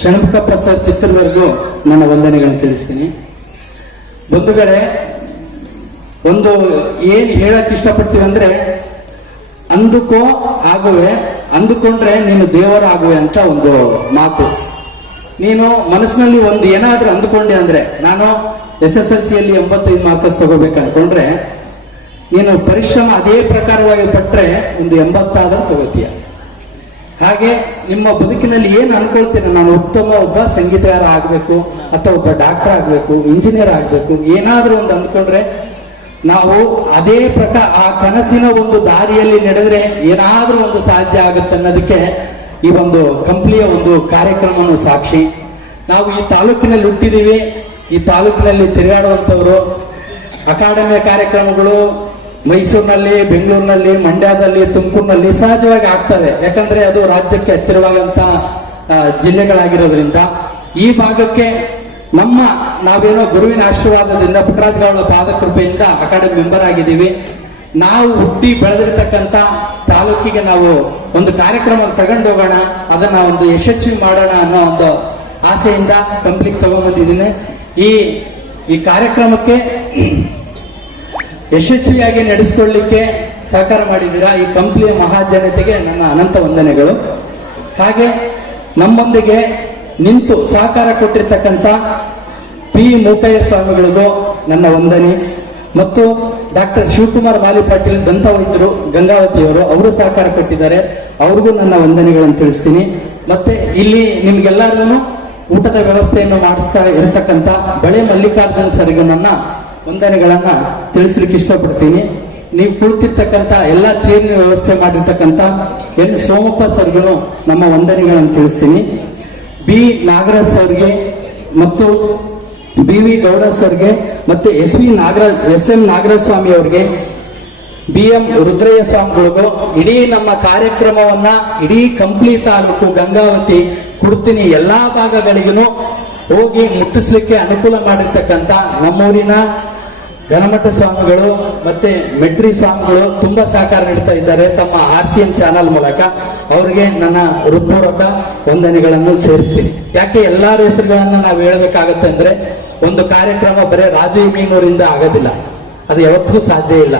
ಷಣ್ಮುಖಪ್ಪ ಸರ್ ಚಿತ್ರದವರೆಗೂ ನನ್ನ ವಂದನೆಗಳನ್ನು ತಿಳಿಸ್ತೀನಿ. ಬಂಧುಗಳೇ, ಒಂದು ಏನ್ ಹೇಳಕ್ ಇಷ್ಟಪಡ್ತೀವಿ ಅಂದ್ರೆ, ಅಂದುಕೋ ಆಗುವೆ, ಅಂದುಕೊಂಡ್ರೆ ನೀನು ದೇವರಾಗುವೆ ಅಂತ ಒಂದು ಮಾತು. ನೀನು ಮನಸ್ಸಿನಲ್ಲಿ ಒಂದು ಏನಾದ್ರೂ ಅಂದುಕೊಂಡೆ ಅಂದ್ರೆ, ನಾನು SSLCಯಲ್ಲಿ 85 ಮಾರ್ಕ್ಸ್ ತಗೋಬೇಕು ಅನ್ಕೊಂಡ್ರೆ, ನೀನು ಪರಿಶ್ರಮ ಅದೇ ಪ್ರಕಾರವಾಗಿ ಪಟ್ರೆ ಒಂದು 80 ಆದ್ರೂ ತಗೋತೀಯ. ಹಾಗೆ ನಿಮ್ಮ ಬದುಕಿನಲ್ಲಿ ಏನ್ ಅನ್ಕೊಳ್ತೀರ, ನಾನು ಉತ್ತಮ ಒಬ್ಬ ಸಂಗೀತಗಾರ ಆಗ್ಬೇಕು, ಅಥವಾ ಒಬ್ಬ ಡಾಕ್ಟರ್ ಆಗ್ಬೇಕು, ಇಂಜಿನಿಯರ್ ಆಗ್ಬೇಕು, ಏನಾದ್ರೂ ಒಂದು ಅಂದ್ಕೊಂಡ್ರೆ ನಾವು ಅದೇ ಆ ಕನಸಿನ ಒಂದು ದಾರಿಯಲ್ಲಿ ನಡೆದ್ರೆ ಏನಾದ್ರೂ ಒಂದು ಸಾಧ್ಯ ಆಗುತ್ತೆ ಅನ್ನೋದಕ್ಕೆ ಈ ಒಂದು ಕಂಪ್ಲಿಯ ಒಂದು ಕಾರ್ಯಕ್ರಮವನ್ನು ಸಾಕ್ಷಿ. ನಾವು ಈ ತಾಲೂಕಿನಲ್ಲಿ ಹುಟ್ಟಿದೀವಿ, ಈ ತಾಲೂಕಿನಲ್ಲಿ ತಿರುಗಾಡುವಂಥವ್ರು. ಅಕಾಡೆಮಿಯ ಕಾರ್ಯಕ್ರಮಗಳು ಮೈಸೂರಿನಲ್ಲಿ, ಬೆಂಗಳೂರಿನಲ್ಲಿ, ಮಂಡ್ಯದಲ್ಲಿ, ತುಮಕೂರಿನಲ್ಲಿ ಸಹಜವಾಗಿ ಆಗ್ತವೆ. ಯಾಕಂದ್ರೆ ಅದು ರಾಜ್ಯಕ್ಕೆ ಹತ್ತಿರವಾದಂತ ಜಿಲ್ಲೆಗಳಾಗಿರೋದ್ರಿಂದ ಈ ಭಾಗಕ್ಕೆ ನಾವೇನೋ ಗುರುವಿನ ಆಶೀರ್ವಾದದಿಂದ ಪುಟ್ಟರಾಜ್ ಗೌಡ ಪಾದ ಕೃಪೆಯಿಂದ ಅಕಾಡೆಮಿ ಮೆಂಬರ್ ಆಗಿದ್ದೀವಿ. ನಾವು ಹುಟ್ಟಿ ಬೆಳೆದಿರ್ತಕ್ಕಂಥ ತಾಲೂಕಿಗೆ ನಾವು ಒಂದು ಕಾರ್ಯಕ್ರಮ ತಗೊಂಡು ಹೋಗೋಣ, ಅದನ್ನ ಒಂದು ಯಶಸ್ವಿ ಮಾಡೋಣ ಅನ್ನೋ ಒಂದು ಆಸೆಯಿಂದ ಕಂಪ್ಲಿಗೆ ತಗೊಂಡ್ಬಂದಿದ್ದೀನಿ. ಈ ಕಾರ್ಯಕ್ರಮಕ್ಕೆ ಯಶಸ್ವಿಯಾಗಿ ನಡೆಸಿಕೊಳ್ಳಲಿಕ್ಕೆ ಸಹಕಾರ ಮಾಡಿದ್ದೀರಾ ಈ ಕಂಪ್ಲಿಯ ಮಹಾಜನತೆಗೆ ನನ್ನ ಅನಂತ ವಂದನೆಗಳು. ಹಾಗೆ ನಮ್ಮೊಂದಿಗೆ ನಿಂತು ಸಹಕಾರ ಕೊಟ್ಟಿರ್ತಕ್ಕಂಥ ಪಿ ಮೂಕಯ್ಯ ಸ್ವಾಮಿಗಳಿಗೂ ನನ್ನ ವಂದನೆ. ಮತ್ತು ಡಾಕ್ಟರ್ ಶಿವಕುಮಾರ್ ಮಾಲಿ ಪಾಟೀಲ್ ದಂತವೈದ್ಯರು ಗಂಗಾವತಿಯವರು, ಅವರು ಸಹಕಾರ ಕೊಟ್ಟಿದ್ದಾರೆ, ಅವ್ರಿಗೂ ನನ್ನ ವಂದನೆಗಳನ್ನು ತಿಳಿಸ್ತೀನಿ. ಮತ್ತೆ ಇಲ್ಲಿ ನಿಮ್ಗೆಲ್ಲರಿಗೂ ಊಟದ ವ್ಯವಸ್ಥೆಯನ್ನು ಮಾಡಿಸ್ತಾ ಇರತಕ್ಕಂಥ ಬಳೆ ಮಲ್ಲಿಕಾರ್ಜುನ ಸರ್ಗೆ ನನ್ನ ವಂದನೆಗಳನ್ನ ತಿಳಿಸ್ಲಿಕ್ಕೆ ಇಷ್ಟಪಡ್ತೀನಿ. ನೀವು ಕುಳಿತಿರ್ತಕ್ಕಂಥ ಎಲ್ಲ ಚೇರಿನ ವ್ಯವಸ್ಥೆ ಮಾಡಿರ್ತಕ್ಕಂಥ ಎನ್ ಸೋಮಪ್ಪ ಸರ್ಗೂ ನಮ್ಮ ವಂದನೆಗಳನ್ನು ತಿಳಿಸ್ತೀನಿ. ಬಿ ನಾಗರಾಜ್ ಸರ್ಗೆ ಮತ್ತು BV ಗೌಡ ಸರ್ಗೆ ಮತ್ತೆ SM ನಾಗರಾಜ ಸ್ವಾಮಿ ಅವರಿಗೆ, BM ರುದ್ರಯ್ಯ ಸ್ವಾಮಿಗಳಿಗೂ, ಇಡೀ ನಮ್ಮ ಕಾರ್ಯಕ್ರಮವನ್ನ ಇಡೀ ಕಂಪ್ಲಿ ತಾಲೂಕು ಗಂಗಾವತಿ ಕುಡ್ತಿನಿ ಎಲ್ಲಾ ಭಾಗಗಳಿಗೂ ಹೋಗಿ ಮುಟ್ಟಿಸ್ಲಿಕ್ಕೆ ಅನುಕೂಲ ಮಾಡಿರ್ತಕ್ಕಂಥ ನಮ್ಮೂರಿನ ಗಣಮಠ ಸ್ವಾಮಿಗಳು ಮತ್ತೆ ಮೆಟ್ರಿ ಸ್ವಾಮಿಗಳು ತುಂಬಾ ಸಹಕಾರ ನೀಡ್ತಾ ಇದ್ದಾರೆ ತಮ್ಮ RCN ಚಾನಲ್ ಮೂಲಕ. ಅವರಿಗೆ ನನ್ನ ಹೃತ್ಪೂರ್ವಕ ವಂದನೆಗಳನ್ನು ಸೇರಿಸ್ತೀನಿ. ಯಾಕೆ ಎಲ್ಲಾರ ಹೆಸರುಗಳನ್ನ ನಾವು ಹೇಳಬೇಕಾಗತ್ತೆ ಅಂದ್ರೆ, ಒಂದು ಕಾರ್ಯಕ್ರಮ ಬರೀ ರಾಜು ಎಮ್ಮಿನೂರಿಂದ ಆಗೋದಿಲ್ಲ, ಅದು ಯಾವತ್ತೂ ಸಾಧ್ಯ ಇಲ್ಲ.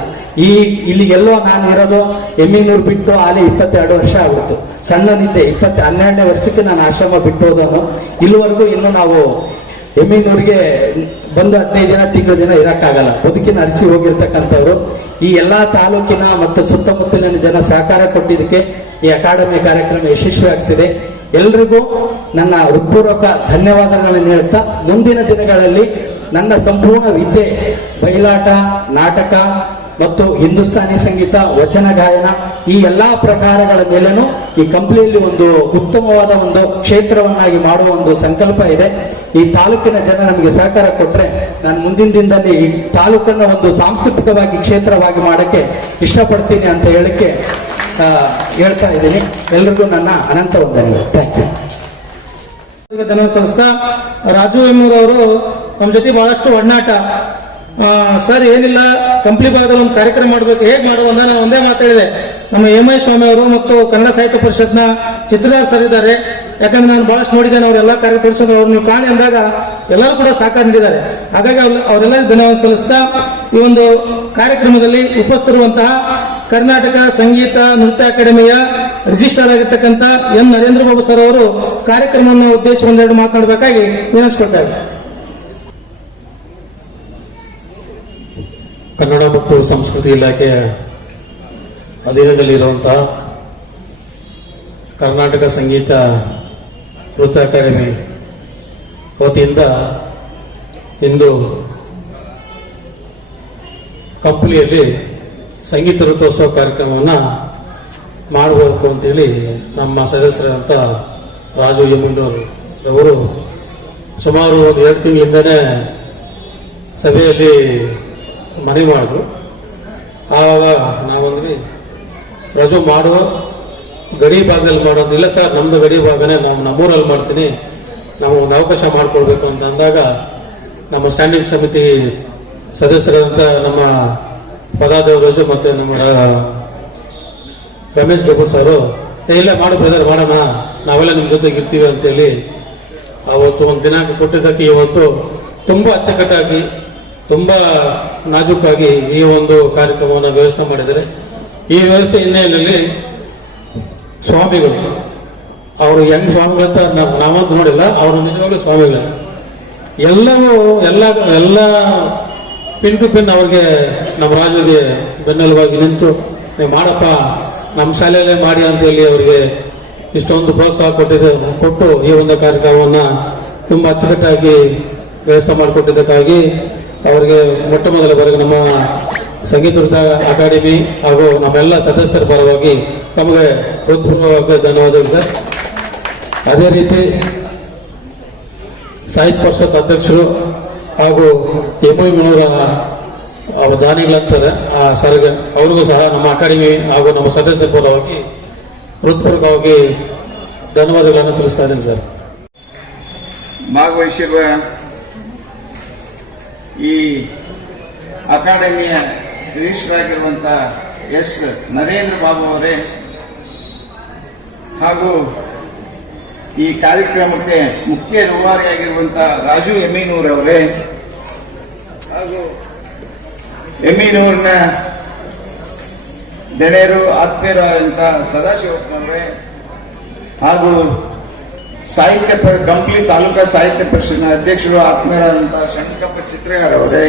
ಇಲ್ಲಿಗೆಲ್ಲೋ ನಾನು ಇರೋದು ಎಮ್ಮಿನೂರು ಬಿಟ್ಟು ಅಲ್ಲಿ 22 ವರ್ಷ ಆಗ್ಬಿಡ್ತು. ಸಣ್ಣನಿದ್ದೆ 12ನೇ ವರ್ಷಕ್ಕೆ ನಾನು ಆಶ್ರಮ ಬಿಟ್ಟು ಹೋದವನು. ಇಲ್ಲಿವರೆಗೂ ಇನ್ನು ನಾವು ಎಮ್ಮಿನೂರಿಗೆ ಬಂದು 15 ದಿನ ತಿಂಗಳ ದಿನ ಇರಕ್ಕಾಗಲ್ಲ, ಬದುಕಿನ ಅರಸಿ ಹೋಗಿರ್ತಕ್ಕಂಥವ್ರು. ಈ ಎಲ್ಲಾ ತಾಲೂಕಿನ ಮತ್ತು ಸುತ್ತಮುತ್ತಲಿನ ಜನ ಸಹಕಾರ ಕೊಟ್ಟಿದ್ದಕ್ಕೆ ಈ ಅಕಾಡೆಮಿ ಕಾರ್ಯಕ್ರಮ ಯಶಸ್ವಿ ಆಗ್ತಿದೆ. ಎಲ್ರಿಗೂ ನನ್ನ ಹೃತ್ಪೂರ್ವಕ ಧನ್ಯವಾದಗಳನ್ನು ಹೇಳ್ತಾ, ಮುಂದಿನ ದಿನಗಳಲ್ಲಿ ನನ್ನ ಸಂಪೂರ್ಣ ವಿದ್ಯೆ, ಬಯಲಾಟ, ನಾಟಕ ಮತ್ತು ಹಿಂದೂಸ್ತಾನಿ ಸಂಗೀತ, ವಚನ ಗಾಯನ ಈ ಎಲ್ಲಾ ಪ್ರಕಾರಗಳ ಮೇಲೇನು ಈ ಕಂಪ್ನಿಯಲ್ಲಿ ಒಂದು ಉತ್ತಮವಾದ ಒಂದು ಕ್ಷೇತ್ರವನ್ನಾಗಿ ಮಾಡುವ ಒಂದು ಸಂಕಲ್ಪ ಇದೆ. ಈ ತಾಲೂಕಿನ ಜನ ನಮಗೆ ಸಹಕಾರ ಕೊಟ್ರೆ ನಾನು ಮುಂದಿನ ದಿನದಲ್ಲಿ ಈ ತಾಲೂಕನ್ನ ಒಂದು ಸಾಂಸ್ಕೃತಿಕವಾಗಿ ಕ್ಷೇತ್ರವಾಗಿ ಮಾಡಕ್ಕೆ ಇಷ್ಟಪಡ್ತೀನಿ ಅಂತ ಹೇಳ್ತಾ ಇದ್ದೀನಿ. ಎಲ್ರಿಗೂ ನನ್ನ ಅನಂತ ವಂದನೆಗಳು. Thank you. ಧನ ಸಂಸ್ಥಾ ರಾಜು ಎಮ್ಮೂರವರು ನಮ್ಮ ಜೊತೆ ಬಹಳಷ್ಟು ಒಡನಾಟ. ಸರ್ ಏನಿಲ್ಲ, ಕಂಪ್ಲಿ ಭಾಗದಲ್ಲಿ ಒಂದು ಕಾರ್ಯಕ್ರಮ ಮಾಡಬೇಕು, ಹೇಗೆ ಮಾಡುವ ಅಂತ ನಾನು ಒಂದೇ ಮಾತಾಡಿದೆ. ನಮ್ಮ MI ಸ್ವಾಮಿ ಅವರು ಮತ್ತು ಕನ್ನಡ ಸಾಹಿತ್ಯ ಪರಿಷತ್ನ ಚಿತ್ರದಾರ್ ಸರ್ ಇದ್ದಾರೆ, ಯಾಕಂದ್ರೆ ನಾನು ಬಹಳಷ್ಟು ನೋಡಿದ್ದೇನೆ, ಅವರೆಲ್ಲ ಕಾರ್ಯ ತೋರಿಸೋದು ಅವ್ರು ನೀವು ಕಾಣಿ ಅಂದಾಗ ಎಲ್ಲರೂ ಕೂಡ ಸಹಕಾರ ನೀಡಿದ್ದಾರೆ. ಹಾಗಾಗಿ ಅವರೆಲ್ಲರಿಗೂ ಧನ್ಯವಾದ ಸಲ್ಲಿಸ್ತಾ ಈ ಒಂದು ಕಾರ್ಯಕ್ರಮದಲ್ಲಿ ಉಪಸ್ಥಿತರುವಂತಹ ಕರ್ನಾಟಕ ಸಂಗೀತ ನೃತ್ಯ ಅಕಾಡೆಮಿಯ ರಿಜಿಸ್ಟ್ರಾರ್ ಆಗಿರ್ತಕ್ಕಂಥ ಎನ್ ನರೇಂದ್ರ ಬಾಬು ಸರ್ ಅವರು ಕಾರ್ಯಕ್ರಮವನ್ನು ಉದ್ದೇಶ ಒಂದೆರಡು ಮಾತನಾಡಬೇಕಾಗಿ ವಿನಂತಿಸ್ಕೊಳ್ತಾರೆ. ಕನ್ನಡ ಮತ್ತು ಸಂಸ್ಕೃತಿ ಇಲಾಖೆಯ ಅಧೀನದಲ್ಲಿರುವಂತಹ ಕರ್ನಾಟಕ ಸಂಗೀತ ನೃತ್ಯ ಅಕಾಡೆಮಿ ವತಿಯಿಂದ ಇಂದು ಕಂಪ್ಲಿಯಲ್ಲಿ ಸಂಗೀತ ನೃತ್ಯೋತ್ಸವ ಕಾರ್ಯಕ್ರಮವನ್ನು ಮಾಡಬೇಕು ಅಂತೇಳಿ ನಮ್ಮ ಸದಸ್ಯರಾದಂಥ ರಾಜು ಯಮುಂಡವರು ಸುಮಾರು ಒಂದು 2 ತಿಂಗಳಿಂದನೇ ಸಭೆಯಲ್ಲಿ ಮನವಿ ಮಾಡಿದ್ರು. ಆವಾಗ ನಾವಂದ್ವಿ ರಜು ಮಾಡುವ ಗಡಿ ಭಾಗದಲ್ಲಿ ಮಾಡೋದಿಲ್ಲ ಸರ್, ನಮ್ದು ಗಡಿ ಭಾಗನೇ ನಾವು ನಮ್ಮೂರಲ್ಲಿ ಮಾಡ್ತೀನಿ, ನಾವು ಒಂದು ಅವಕಾಶ ಮಾಡಿಕೊಡ್ಬೇಕು ಅಂತ ಅಂದಾಗ ನಮ್ಮ ಸ್ಟ್ಯಾಂಡಿಂಗ್ ಸಮಿತಿ ಸದಸ್ಯರಾದಂಥ ನಮ್ಮ ಪದಾದೇವರಾಜು ಮತ್ತು ನಮ್ಮ ರಮೇಶ್ ಗಬ್ಬೂರ್ ಸರು ಇಲ್ಲ ಮಾಡು ಬ್ರದರ್ ಮಾಡೋಣ, ನಾವೆಲ್ಲ ನಿಮ್ಮ ಜೊತೆಗೆ ಇರ್ತೀವಿ ಅಂತೇಳಿ ಅವತ್ತು ಒಂದು ದಿನಾಂಕ ಕೊಟ್ಟಿದ್ದಕ್ಕೆ ಇವತ್ತು ತುಂಬ ಅಚ್ಚುಕಟ್ಟಾಗಿ ತುಂಬ ನಾಜೂಕಾಗಿ ಈ ಒಂದು ಕಾರ್ಯಕ್ರಮವನ್ನು ವ್ಯವಸ್ಥೆ ಮಾಡಿದ್ದಾರೆ. ಈ ವ್ಯವಸ್ಥೆ ಹಿನ್ನೆಲೆಯಲ್ಲಿ ಸ್ವಾಮಿಗಳು ಅವರು ಹೆಂಗ್ ಸ್ವಾಮಿಗಳಂತ ನಾವಂತೂ ನೋಡಿಲ್ಲ, ಅವರು ನಿಜವಾಗ್ಲೂ ಸ್ವಾಮಿಗಳು ಎಲ್ಲವೂ ಎಲ್ಲ ಪಿನ್ ಟು ಪಿನ್ ಅವ್ರಿಗೆ ನಮ್ಮ ರಾಜುಗೆ ಬೆನ್ನೆಲುವಾಗಿ ನಿಂತು ನೀವು ಮಾಡಪ್ಪ ನಮ್ಮ ಶಾಲೆಯಲ್ಲೇ ಮಾಡಿ ಅಂತ ಹೇಳಿ ಅವರಿಗೆ ಇಷ್ಟೊಂದು ಪ್ರೋತ್ಸಾಹ ಕೊಟ್ಟು ಈ ಒಂದು ಕಾರ್ಯಕ್ರಮವನ್ನು ತುಂಬ ಅಚ್ಚುಕಟ್ಟಾಗಿ ವ್ಯವಸ್ಥೆ ಮಾಡಿಕೊಟ್ಟಿದ್ದಕ್ಕಾಗಿ ಅವರಿಗೆ ಮೊಟ್ಟ ಮೊದಲ ಬಾರಿಗೆ ನಮ್ಮ ಸಂಗೀತ ನೃತ್ಯ ಅಕಾಡೆಮಿ ಹಾಗೂ ನಮ್ಮೆಲ್ಲ ಸದಸ್ಯರ ಪರವಾಗಿ ತಮಗೆ ಹೃತ್ಪೂರ್ವಕ ಧನ್ಯವಾದಗಳು ಸರ್. ಅದೇ ರೀತಿ ಸಾಹಿತ್ಯ ಪರಿಷತ್ ಅಧ್ಯಕ್ಷರು ಹಾಗೂ ಎಮ್ಮಿನವರ ಅವರ ದಾನಿಗಳಂತಾರೆ ಆ ಸರ್ಗೆ ಅವ್ರಿಗೂ ಸಹ ನಮ್ಮ ಅಕಾಡೆಮಿ ಹಾಗೂ ನಮ್ಮ ಸದಸ್ಯರ ಪರವಾಗಿ ಹೃತ್ಪೂರ್ವಕವಾಗಿ ಧನ್ಯವಾದಗಳನ್ನು ತಿಳಿಸ್ತಾ ಇದ್ದೀನಿ ಸರ್. ಭಾಗವಹಿಸಿರುವ ಈ ಅಕಾಡೆಮಿಯ ರಿಜಿಸ್ಟರ್ ಆಗಿರುವಂತ ಎಸ್ ನರೇಂದ್ರ ಬಾಬು ಅವರೇ ಹಾಗೂ ಈ ಕಾರ್ಯಕ್ರಮಕ್ಕೆ ಮುಖ್ಯ ರೂವಾರಿಯಾಗಿರುವಂತ ರಾಜು ಎಮ್ಮಿನೂರ್ ಅವರೇ ಹಾಗೂ ಎಮ್ಮಿನೂರಿನ ದೆಣೇರು ಆತ್ಮೀಯರಾದಂಥ ಸದಾಶಿವಪ್ಪನವರೇ ಹಾಗೂ ಸಾಹಿತ್ಯ ಕಂಪ್ಲಿ ತಾಲೂಕಾ ಸಾಹಿತ್ಯ ಪರಿಷತ್ನ ಅಧ್ಯಕ್ಷರು ಆತ್ಮೀಯರಾದಂತಹ ಶಂಕರಪ್ಪ ಚಿತ್ರಗಾರ್ ಅವರೇ,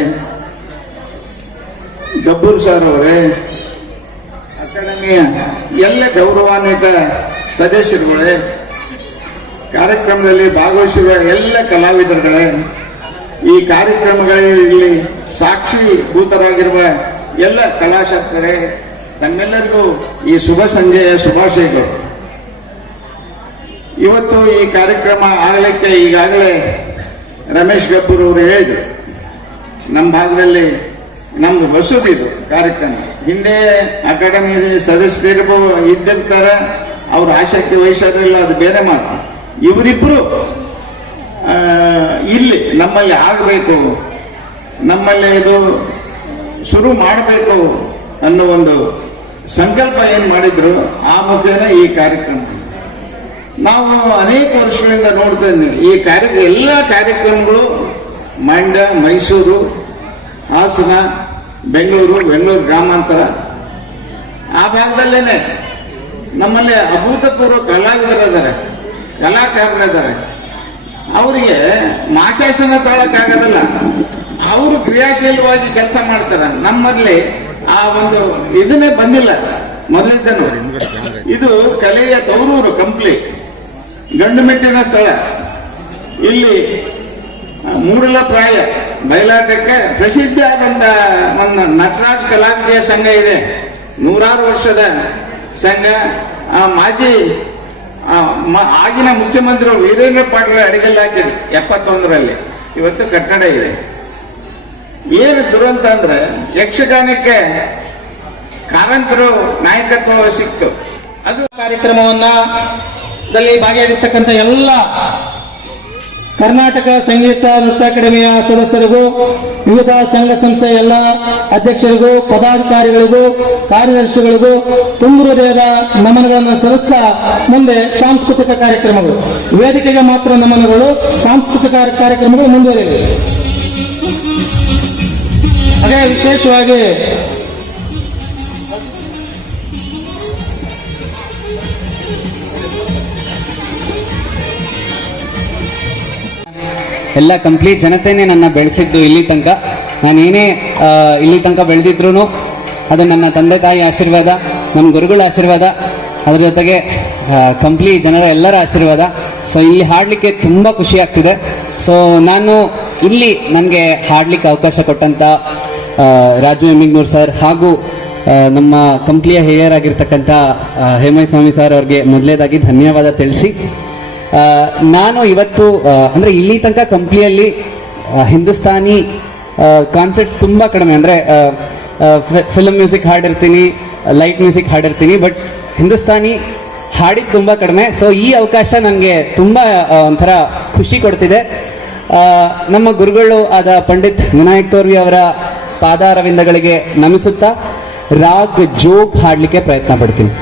ಗಬ್ಬೂರ್ ಸರ್ ಅವರೇ, ಅಕಾಡೆಮಿಯ ಎಲ್ಲ ಗೌರವಾನ್ವಿತ ಸದಸ್ಯರುಗಳೇ, ಕಾರ್ಯಕ್ರಮದಲ್ಲಿ ಭಾಗವಹಿಸಿರುವ ಎಲ್ಲ ಕಲಾವಿದರುಗಳೇ, ಈ ಕಾರ್ಯಕ್ರಮಗಳಲ್ಲಿ ಸಾಕ್ಷೀಭೂತರಾಗಿರುವ ಎಲ್ಲ ಕಲಾಶಕ್ತರೇ, ತಮ್ಮೆಲ್ಲರಿಗೂ ಈ ಶುಭ ಸಂಜೆಯ ಶುಭಾಶಯಗಳು. ಇವತ್ತು ಈ ಕಾರ್ಯಕ್ರಮ ಆಗಲಿಕ್ಕೆ ಈಗಾಗಲೇ ರಮೇಶ್ ಗಬ್ಬೂರ್ ಅವರು ಹೇಳಿದ್ರು, ನಮ್ಮ ಭಾಗದಲ್ಲಿ ನಮ್ದು ಹೊಸದಿದು ಕಾರ್ಯಕ್ರಮ. ಹಿಂದೆ ಅಕಾಡೆಮಿ ಸದಸ್ಯರಿಗೂ ಇದ್ದಿರ್ತಾರೆ, ಅವ್ರ ಆಸಕ್ತಿ ವಹಿಸೋದಿಲ್ಲ, ಅದು ಬೇರೆ ಮಾತು. ಇವರಿಬ್ರು ಇಲ್ಲಿ ನಮ್ಮಲ್ಲಿ ಆಗಬೇಕು, ನಮ್ಮಲ್ಲಿ ಇದು ಶುರು ಮಾಡಬೇಕು ಅನ್ನೋ ಒಂದು ಸಂಕಲ್ಪ ಏನು ಮಾಡಿದ್ರು, ಆ ಮುಖೇನ ಈ ಕಾರ್ಯಕ್ರಮ ನಾವು ಅನೇಕ ವರ್ಷಗಳಿಂದ ನೋಡ್ತಾ ಇದ್ದೀವಿ. ಈ ಎಲ್ಲ ಕಾರ್ಯಕ್ರಮಗಳು ಮಂಡ್ಯ, ಮೈಸೂರು, ಹಾಸನ, ಬೆಂಗಳೂರು ಗ್ರಾಮಾಂತರ ಆ ಭಾಗದಲ್ಲೇನೆ ನಮ್ಮಲ್ಲಿ ಅಭೂತಪೂರ್ವ ಕಲಾವಿದರಿದ್ದಾರೆ, ಕಲಾಕಾರರಿದ್ದಾರೆ. ಅವರಿಗೆ ಮಾಶಾಸನ ತಗೊಳಕ್ಕಾಗೋದಿಲ್ಲ, ಅವರು ಕ್ರಿಯಾಶೀಲವಾಗಿ ಕೆಲಸ ಮಾಡ್ತಾರೆ. ನಮ್ಮಲ್ಲಿ ಆ ಒಂದು ಇದನ್ನೇ ಬಂದಿಲ್ಲ ಮೊದಲಿದ್ದನು. ಇದು ಕಲೆಯ ತವರೂರು, ಕಂಪ್ಲಿ ಗಂಡು ಮೆಟ್ಟಿನ ಸ್ಥಳ. ಇಲ್ಲಿ ಮೂಡಲಪ್ರಾಯ ಬಯಲಾಟಕ್ಕೆ ಪ್ರಸಿದ್ಧ ಆದಂತ ಒಂದು ನಟರಾಜ್ ಕಲಾವಿದರ ಸಂಘ ಇದೆ, 100 ವರ್ಷದ ಸಂಘ. ಮಾಜಿ ಆಗಿನ ಮುಖ್ಯಮಂತ್ರಿ ವೀರೇಂದ್ರ ಪಾಟೀಲ್ ಅಡಿಗಲ್ಲಿ ಹಾಕಿದ್ರು 71ರಲ್ಲಿ. ಇವತ್ತು ಕಟ್ಟಡ ಇದೆ. ಏನು ದುರಂತ ಅಂದ್ರೆ ಯಕ್ಷಗಾನಕ್ಕೆ ಕಾರಂತರು ನಾಯಕತ್ವ ಸಿಕ್ತು. ಅದು ಕಾರ್ಯಕ್ರಮದಲ್ಲಿ ಭಾಗಿಯಾಗಿರ್ತಕ್ಕಂಥ ಎಲ್ಲ ಕರ್ನಾಟಕ ಸಂಗೀತ ನೃತ್ಯ ಅಕಾಡೆಮಿಯ ಸದಸ್ಯರಿಗೂ ವಿವಿಧ ಸಂಘ ಸಂಸ್ಥೆಯ ಎಲ್ಲ ಅಧ್ಯಕ್ಷರಿಗೂ ಪದಾಧಿಕಾರಿಗಳಿಗೂ ಕಾರ್ಯದರ್ಶಿಗಳಿಗೂ ತುಂಬು ಹೃದಯದ ನಮನಗಳನ್ನು ಸಲ್ಲಿಸ್ತಾ ಮುಂದೆ ಸಾಂಸ್ಕೃತಿಕ ಕಾರ್ಯಕ್ರಮಗಳು, ವೇದಿಕೆಗೆ ಮಾತ್ರ ನಮನಗಳು, ಸಾಂಸ್ಕೃತಿಕ ಕಾರ್ಯಕ್ರಮಗಳು ಮುಂದುವರಿಯಲಿವೆ. ಹಾಗೆ ವಿಶೇಷವಾಗಿ ಎಲ್ಲ ಕಂಪ್ಲೀಟ್ ಜನತೆನೇ ನನ್ನ ಬೆಳೆಸಿದ್ದು ಇಲ್ಲಿ ತನಕ. ನಾನೇನೇ ಇಲ್ಲಿ ತನಕ ಬೆಳೆದಿದ್ರು ಅದು ನನ್ನ ತಂದೆ ತಾಯಿ ಆಶೀರ್ವಾದ, ನಮ್ಮ ಗುರುಗಳ ಆಶೀರ್ವಾದ, ಅದ್ರ ಜೊತೆಗೆ ಕಂಪ್ಲೀಟ್ ಜನರ ಎಲ್ಲರ ಆಶೀರ್ವಾದ. ಸೊ ಇಲ್ಲಿ ಹಾಡಲಿಕ್ಕೆ ತುಂಬ ಖುಷಿ ಆಗ್ತಿದೆ. ಸೊ ನಾನು ಇಲ್ಲಿ ನನಗೆ ಹಾಡಲಿಕ್ಕೆ ಅವಕಾಶ ಕೊಟ್ಟಂಥ ರಾಜು ಎಮ್ಮಿಗ್ನೂರ್ ಸರ್ ಹಾಗೂ ನಮ್ಮ ಕಂಪ್ನಿಯ ಹಿರಿಯರಾಗಿರ್ತಕ್ಕಂಥ ಹೇಮಯ್ಯ ಸ್ವಾಮಿ ಸರ್ ಅವ್ರಿಗೆ ಮೊದಲೇದಾಗಿ ಧನ್ಯವಾದ ತಿಳಿಸಿ, ನಾನು ಇವತ್ತು ಅಂದರೆ ಇಲ್ಲಿ ತನಕ ಕಂಪ್ನಿಯಲ್ಲಿ ಹಿಂದೂಸ್ತಾನಿ ಕಾನ್ಸರ್ಟ್ಸ್ ತುಂಬ ಕಡಿಮೆ, ಅಂದರೆ ಫಿಲ್ಮ್ ಮ್ಯೂಸಿಕ್ ಹಾಡಿರ್ತೀನಿ, ಲೈಟ್ ಮ್ಯೂಸಿಕ್ ಹಾಡಿರ್ತೀನಿ, ಬಟ್ ಹಿಂದೂಸ್ತಾನಿ ಹಾಡಿದ್ದು ತುಂಬ ಕಡಿಮೆ. ಸೊ ಈ ಅವಕಾಶ ನನಗೆ ತುಂಬ ಒಂಥರ ಖುಷಿ ಕೊಡ್ತಿದೆ. ನಮ್ಮ ಗುರುಗಳು ಆದ ಪಂಡಿತ್ ವಿನಾಯಕ್ ತೋರ್ವಿ ಅವರ ಪಾದಾರವಿಂದಗಳಿಗೆ ನಮಿಸುತ್ತಾ ರಾಗ್ ಜೋಗ್ ಹಾಡಲಿಕ್ಕೆ ಪ್ರಯತ್ನ ಪಡ್ತೀನಿ.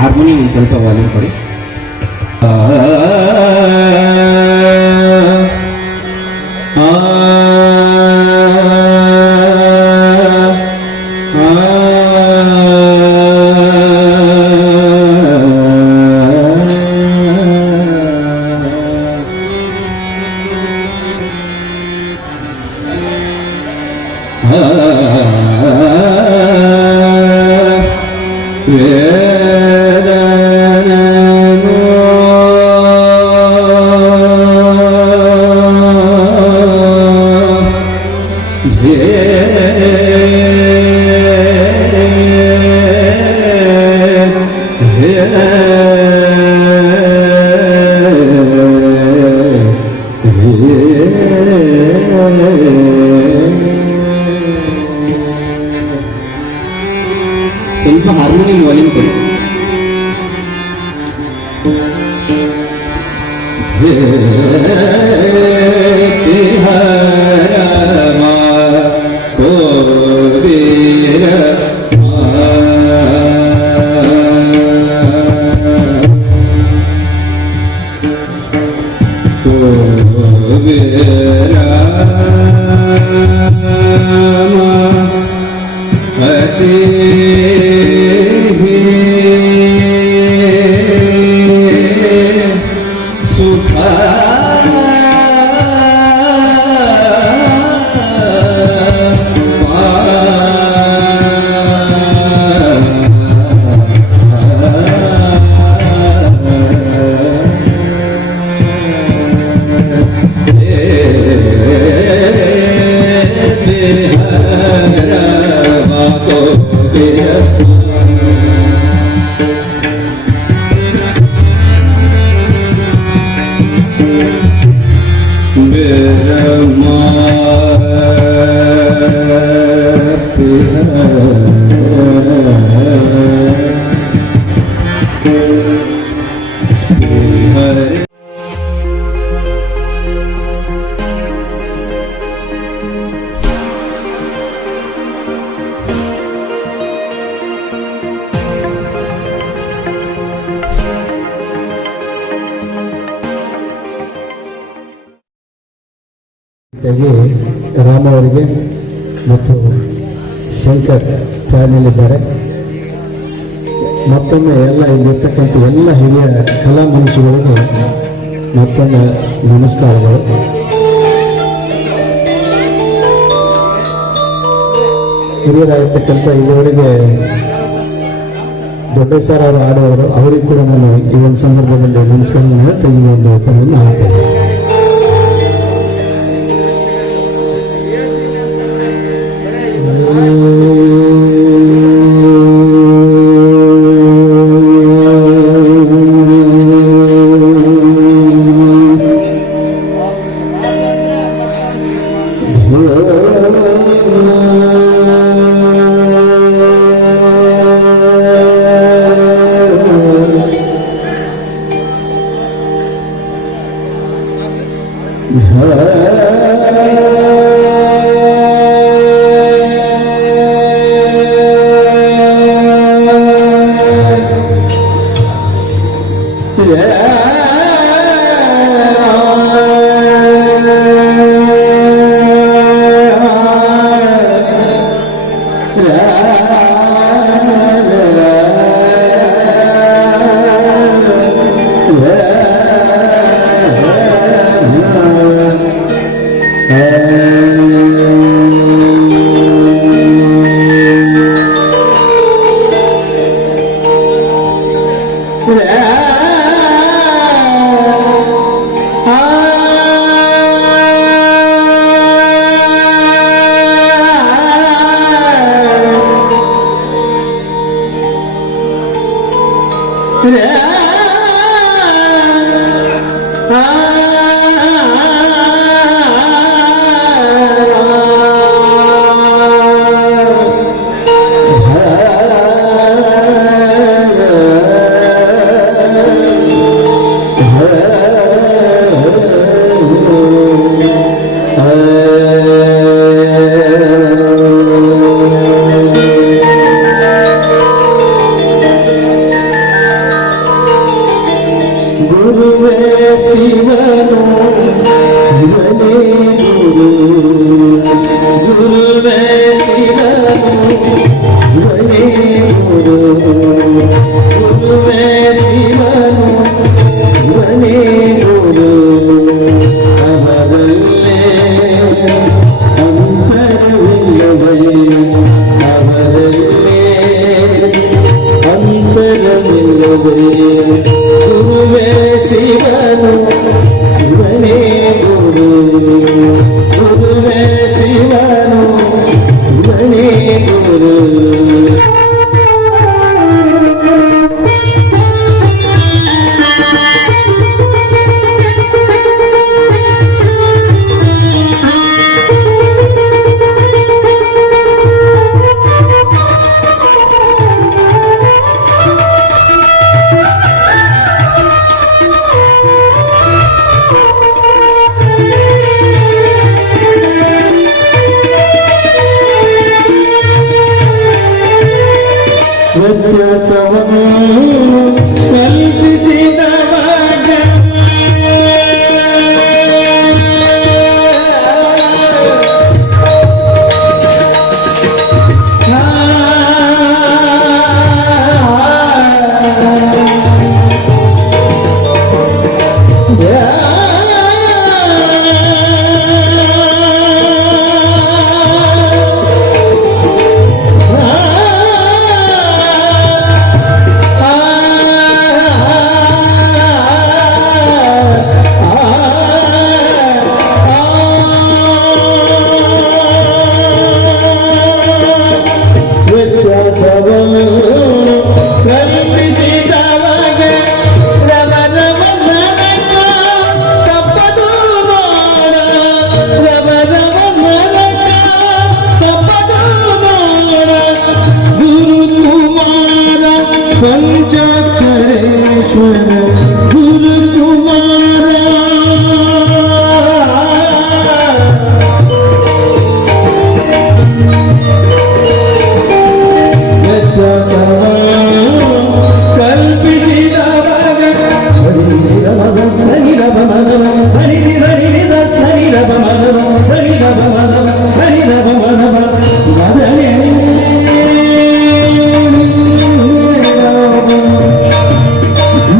ಹಾರ್ಮೋನಿಯಂ ಸ್ವಲ್ಪ ವಾಲ್ಯೂಮ್ ಕೊಡಿ. ಸ್ವಲ್ಪ ಹಾರ್ಮೋನಿಯಂ ವಾಲ್ಯೂಮ್ ಕೊಡಿ. ರಾಮ ಅವರಿಗೆ ಮತ್ತು ಶಂಕರ್ ಚಾನಲಿದ್ದಾರೆ. ಮತ್ತೊಮ್ಮೆ ಎಲ್ಲ ಇಲ್ಲಿರ್ತಕ್ಕಂಥ ಎಲ್ಲ ಹಿರಿಯ ಕಲಾ ಮನುಷ್ಯಗಳಿಗೂ ಮತ್ತೊಮ್ಮೆ ನಮಸ್ಕಾರಗಳು. ಹಿರಿಯರಾಗಿರ್ತಕ್ಕಂಥ ಇಲ್ಲಿವರೆಗೆ ದೊಡ್ಡೇಶ್ವರ ಅವರು ಆಡುವವರು, ಅವರಿಗೂ ಕೂಡ ನಾನು ಈ ಒಂದು ಸಂದರ್ಭದಲ್ಲಿ ನಮಸ್ಕಾರ ಹೇಳ್ತಾ ಈ ಒಂದು ಉತ್ತರವನ್ನು ಹಾಕ್ತೇನೆ.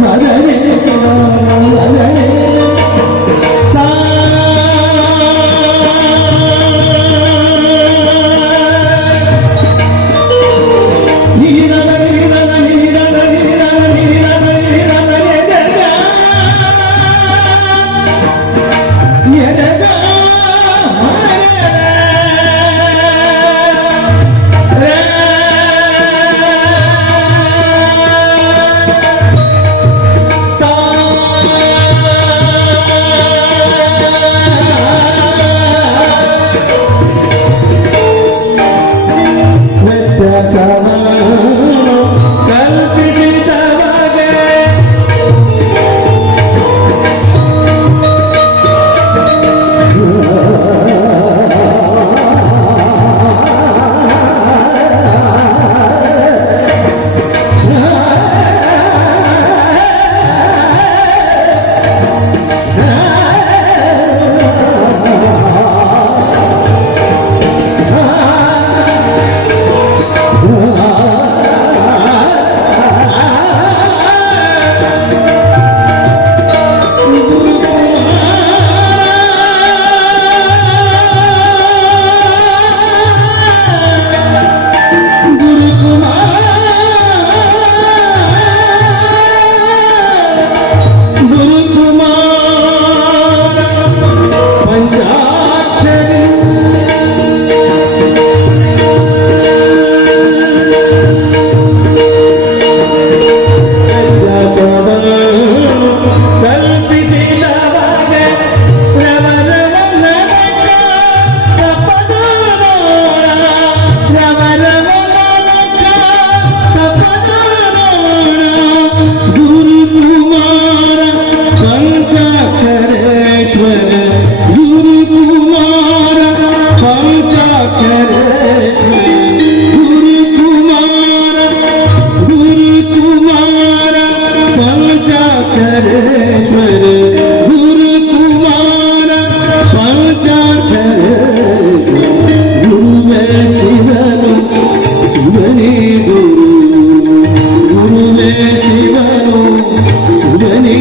ಮದನೆ ದೇವನು ಸುಧನೇ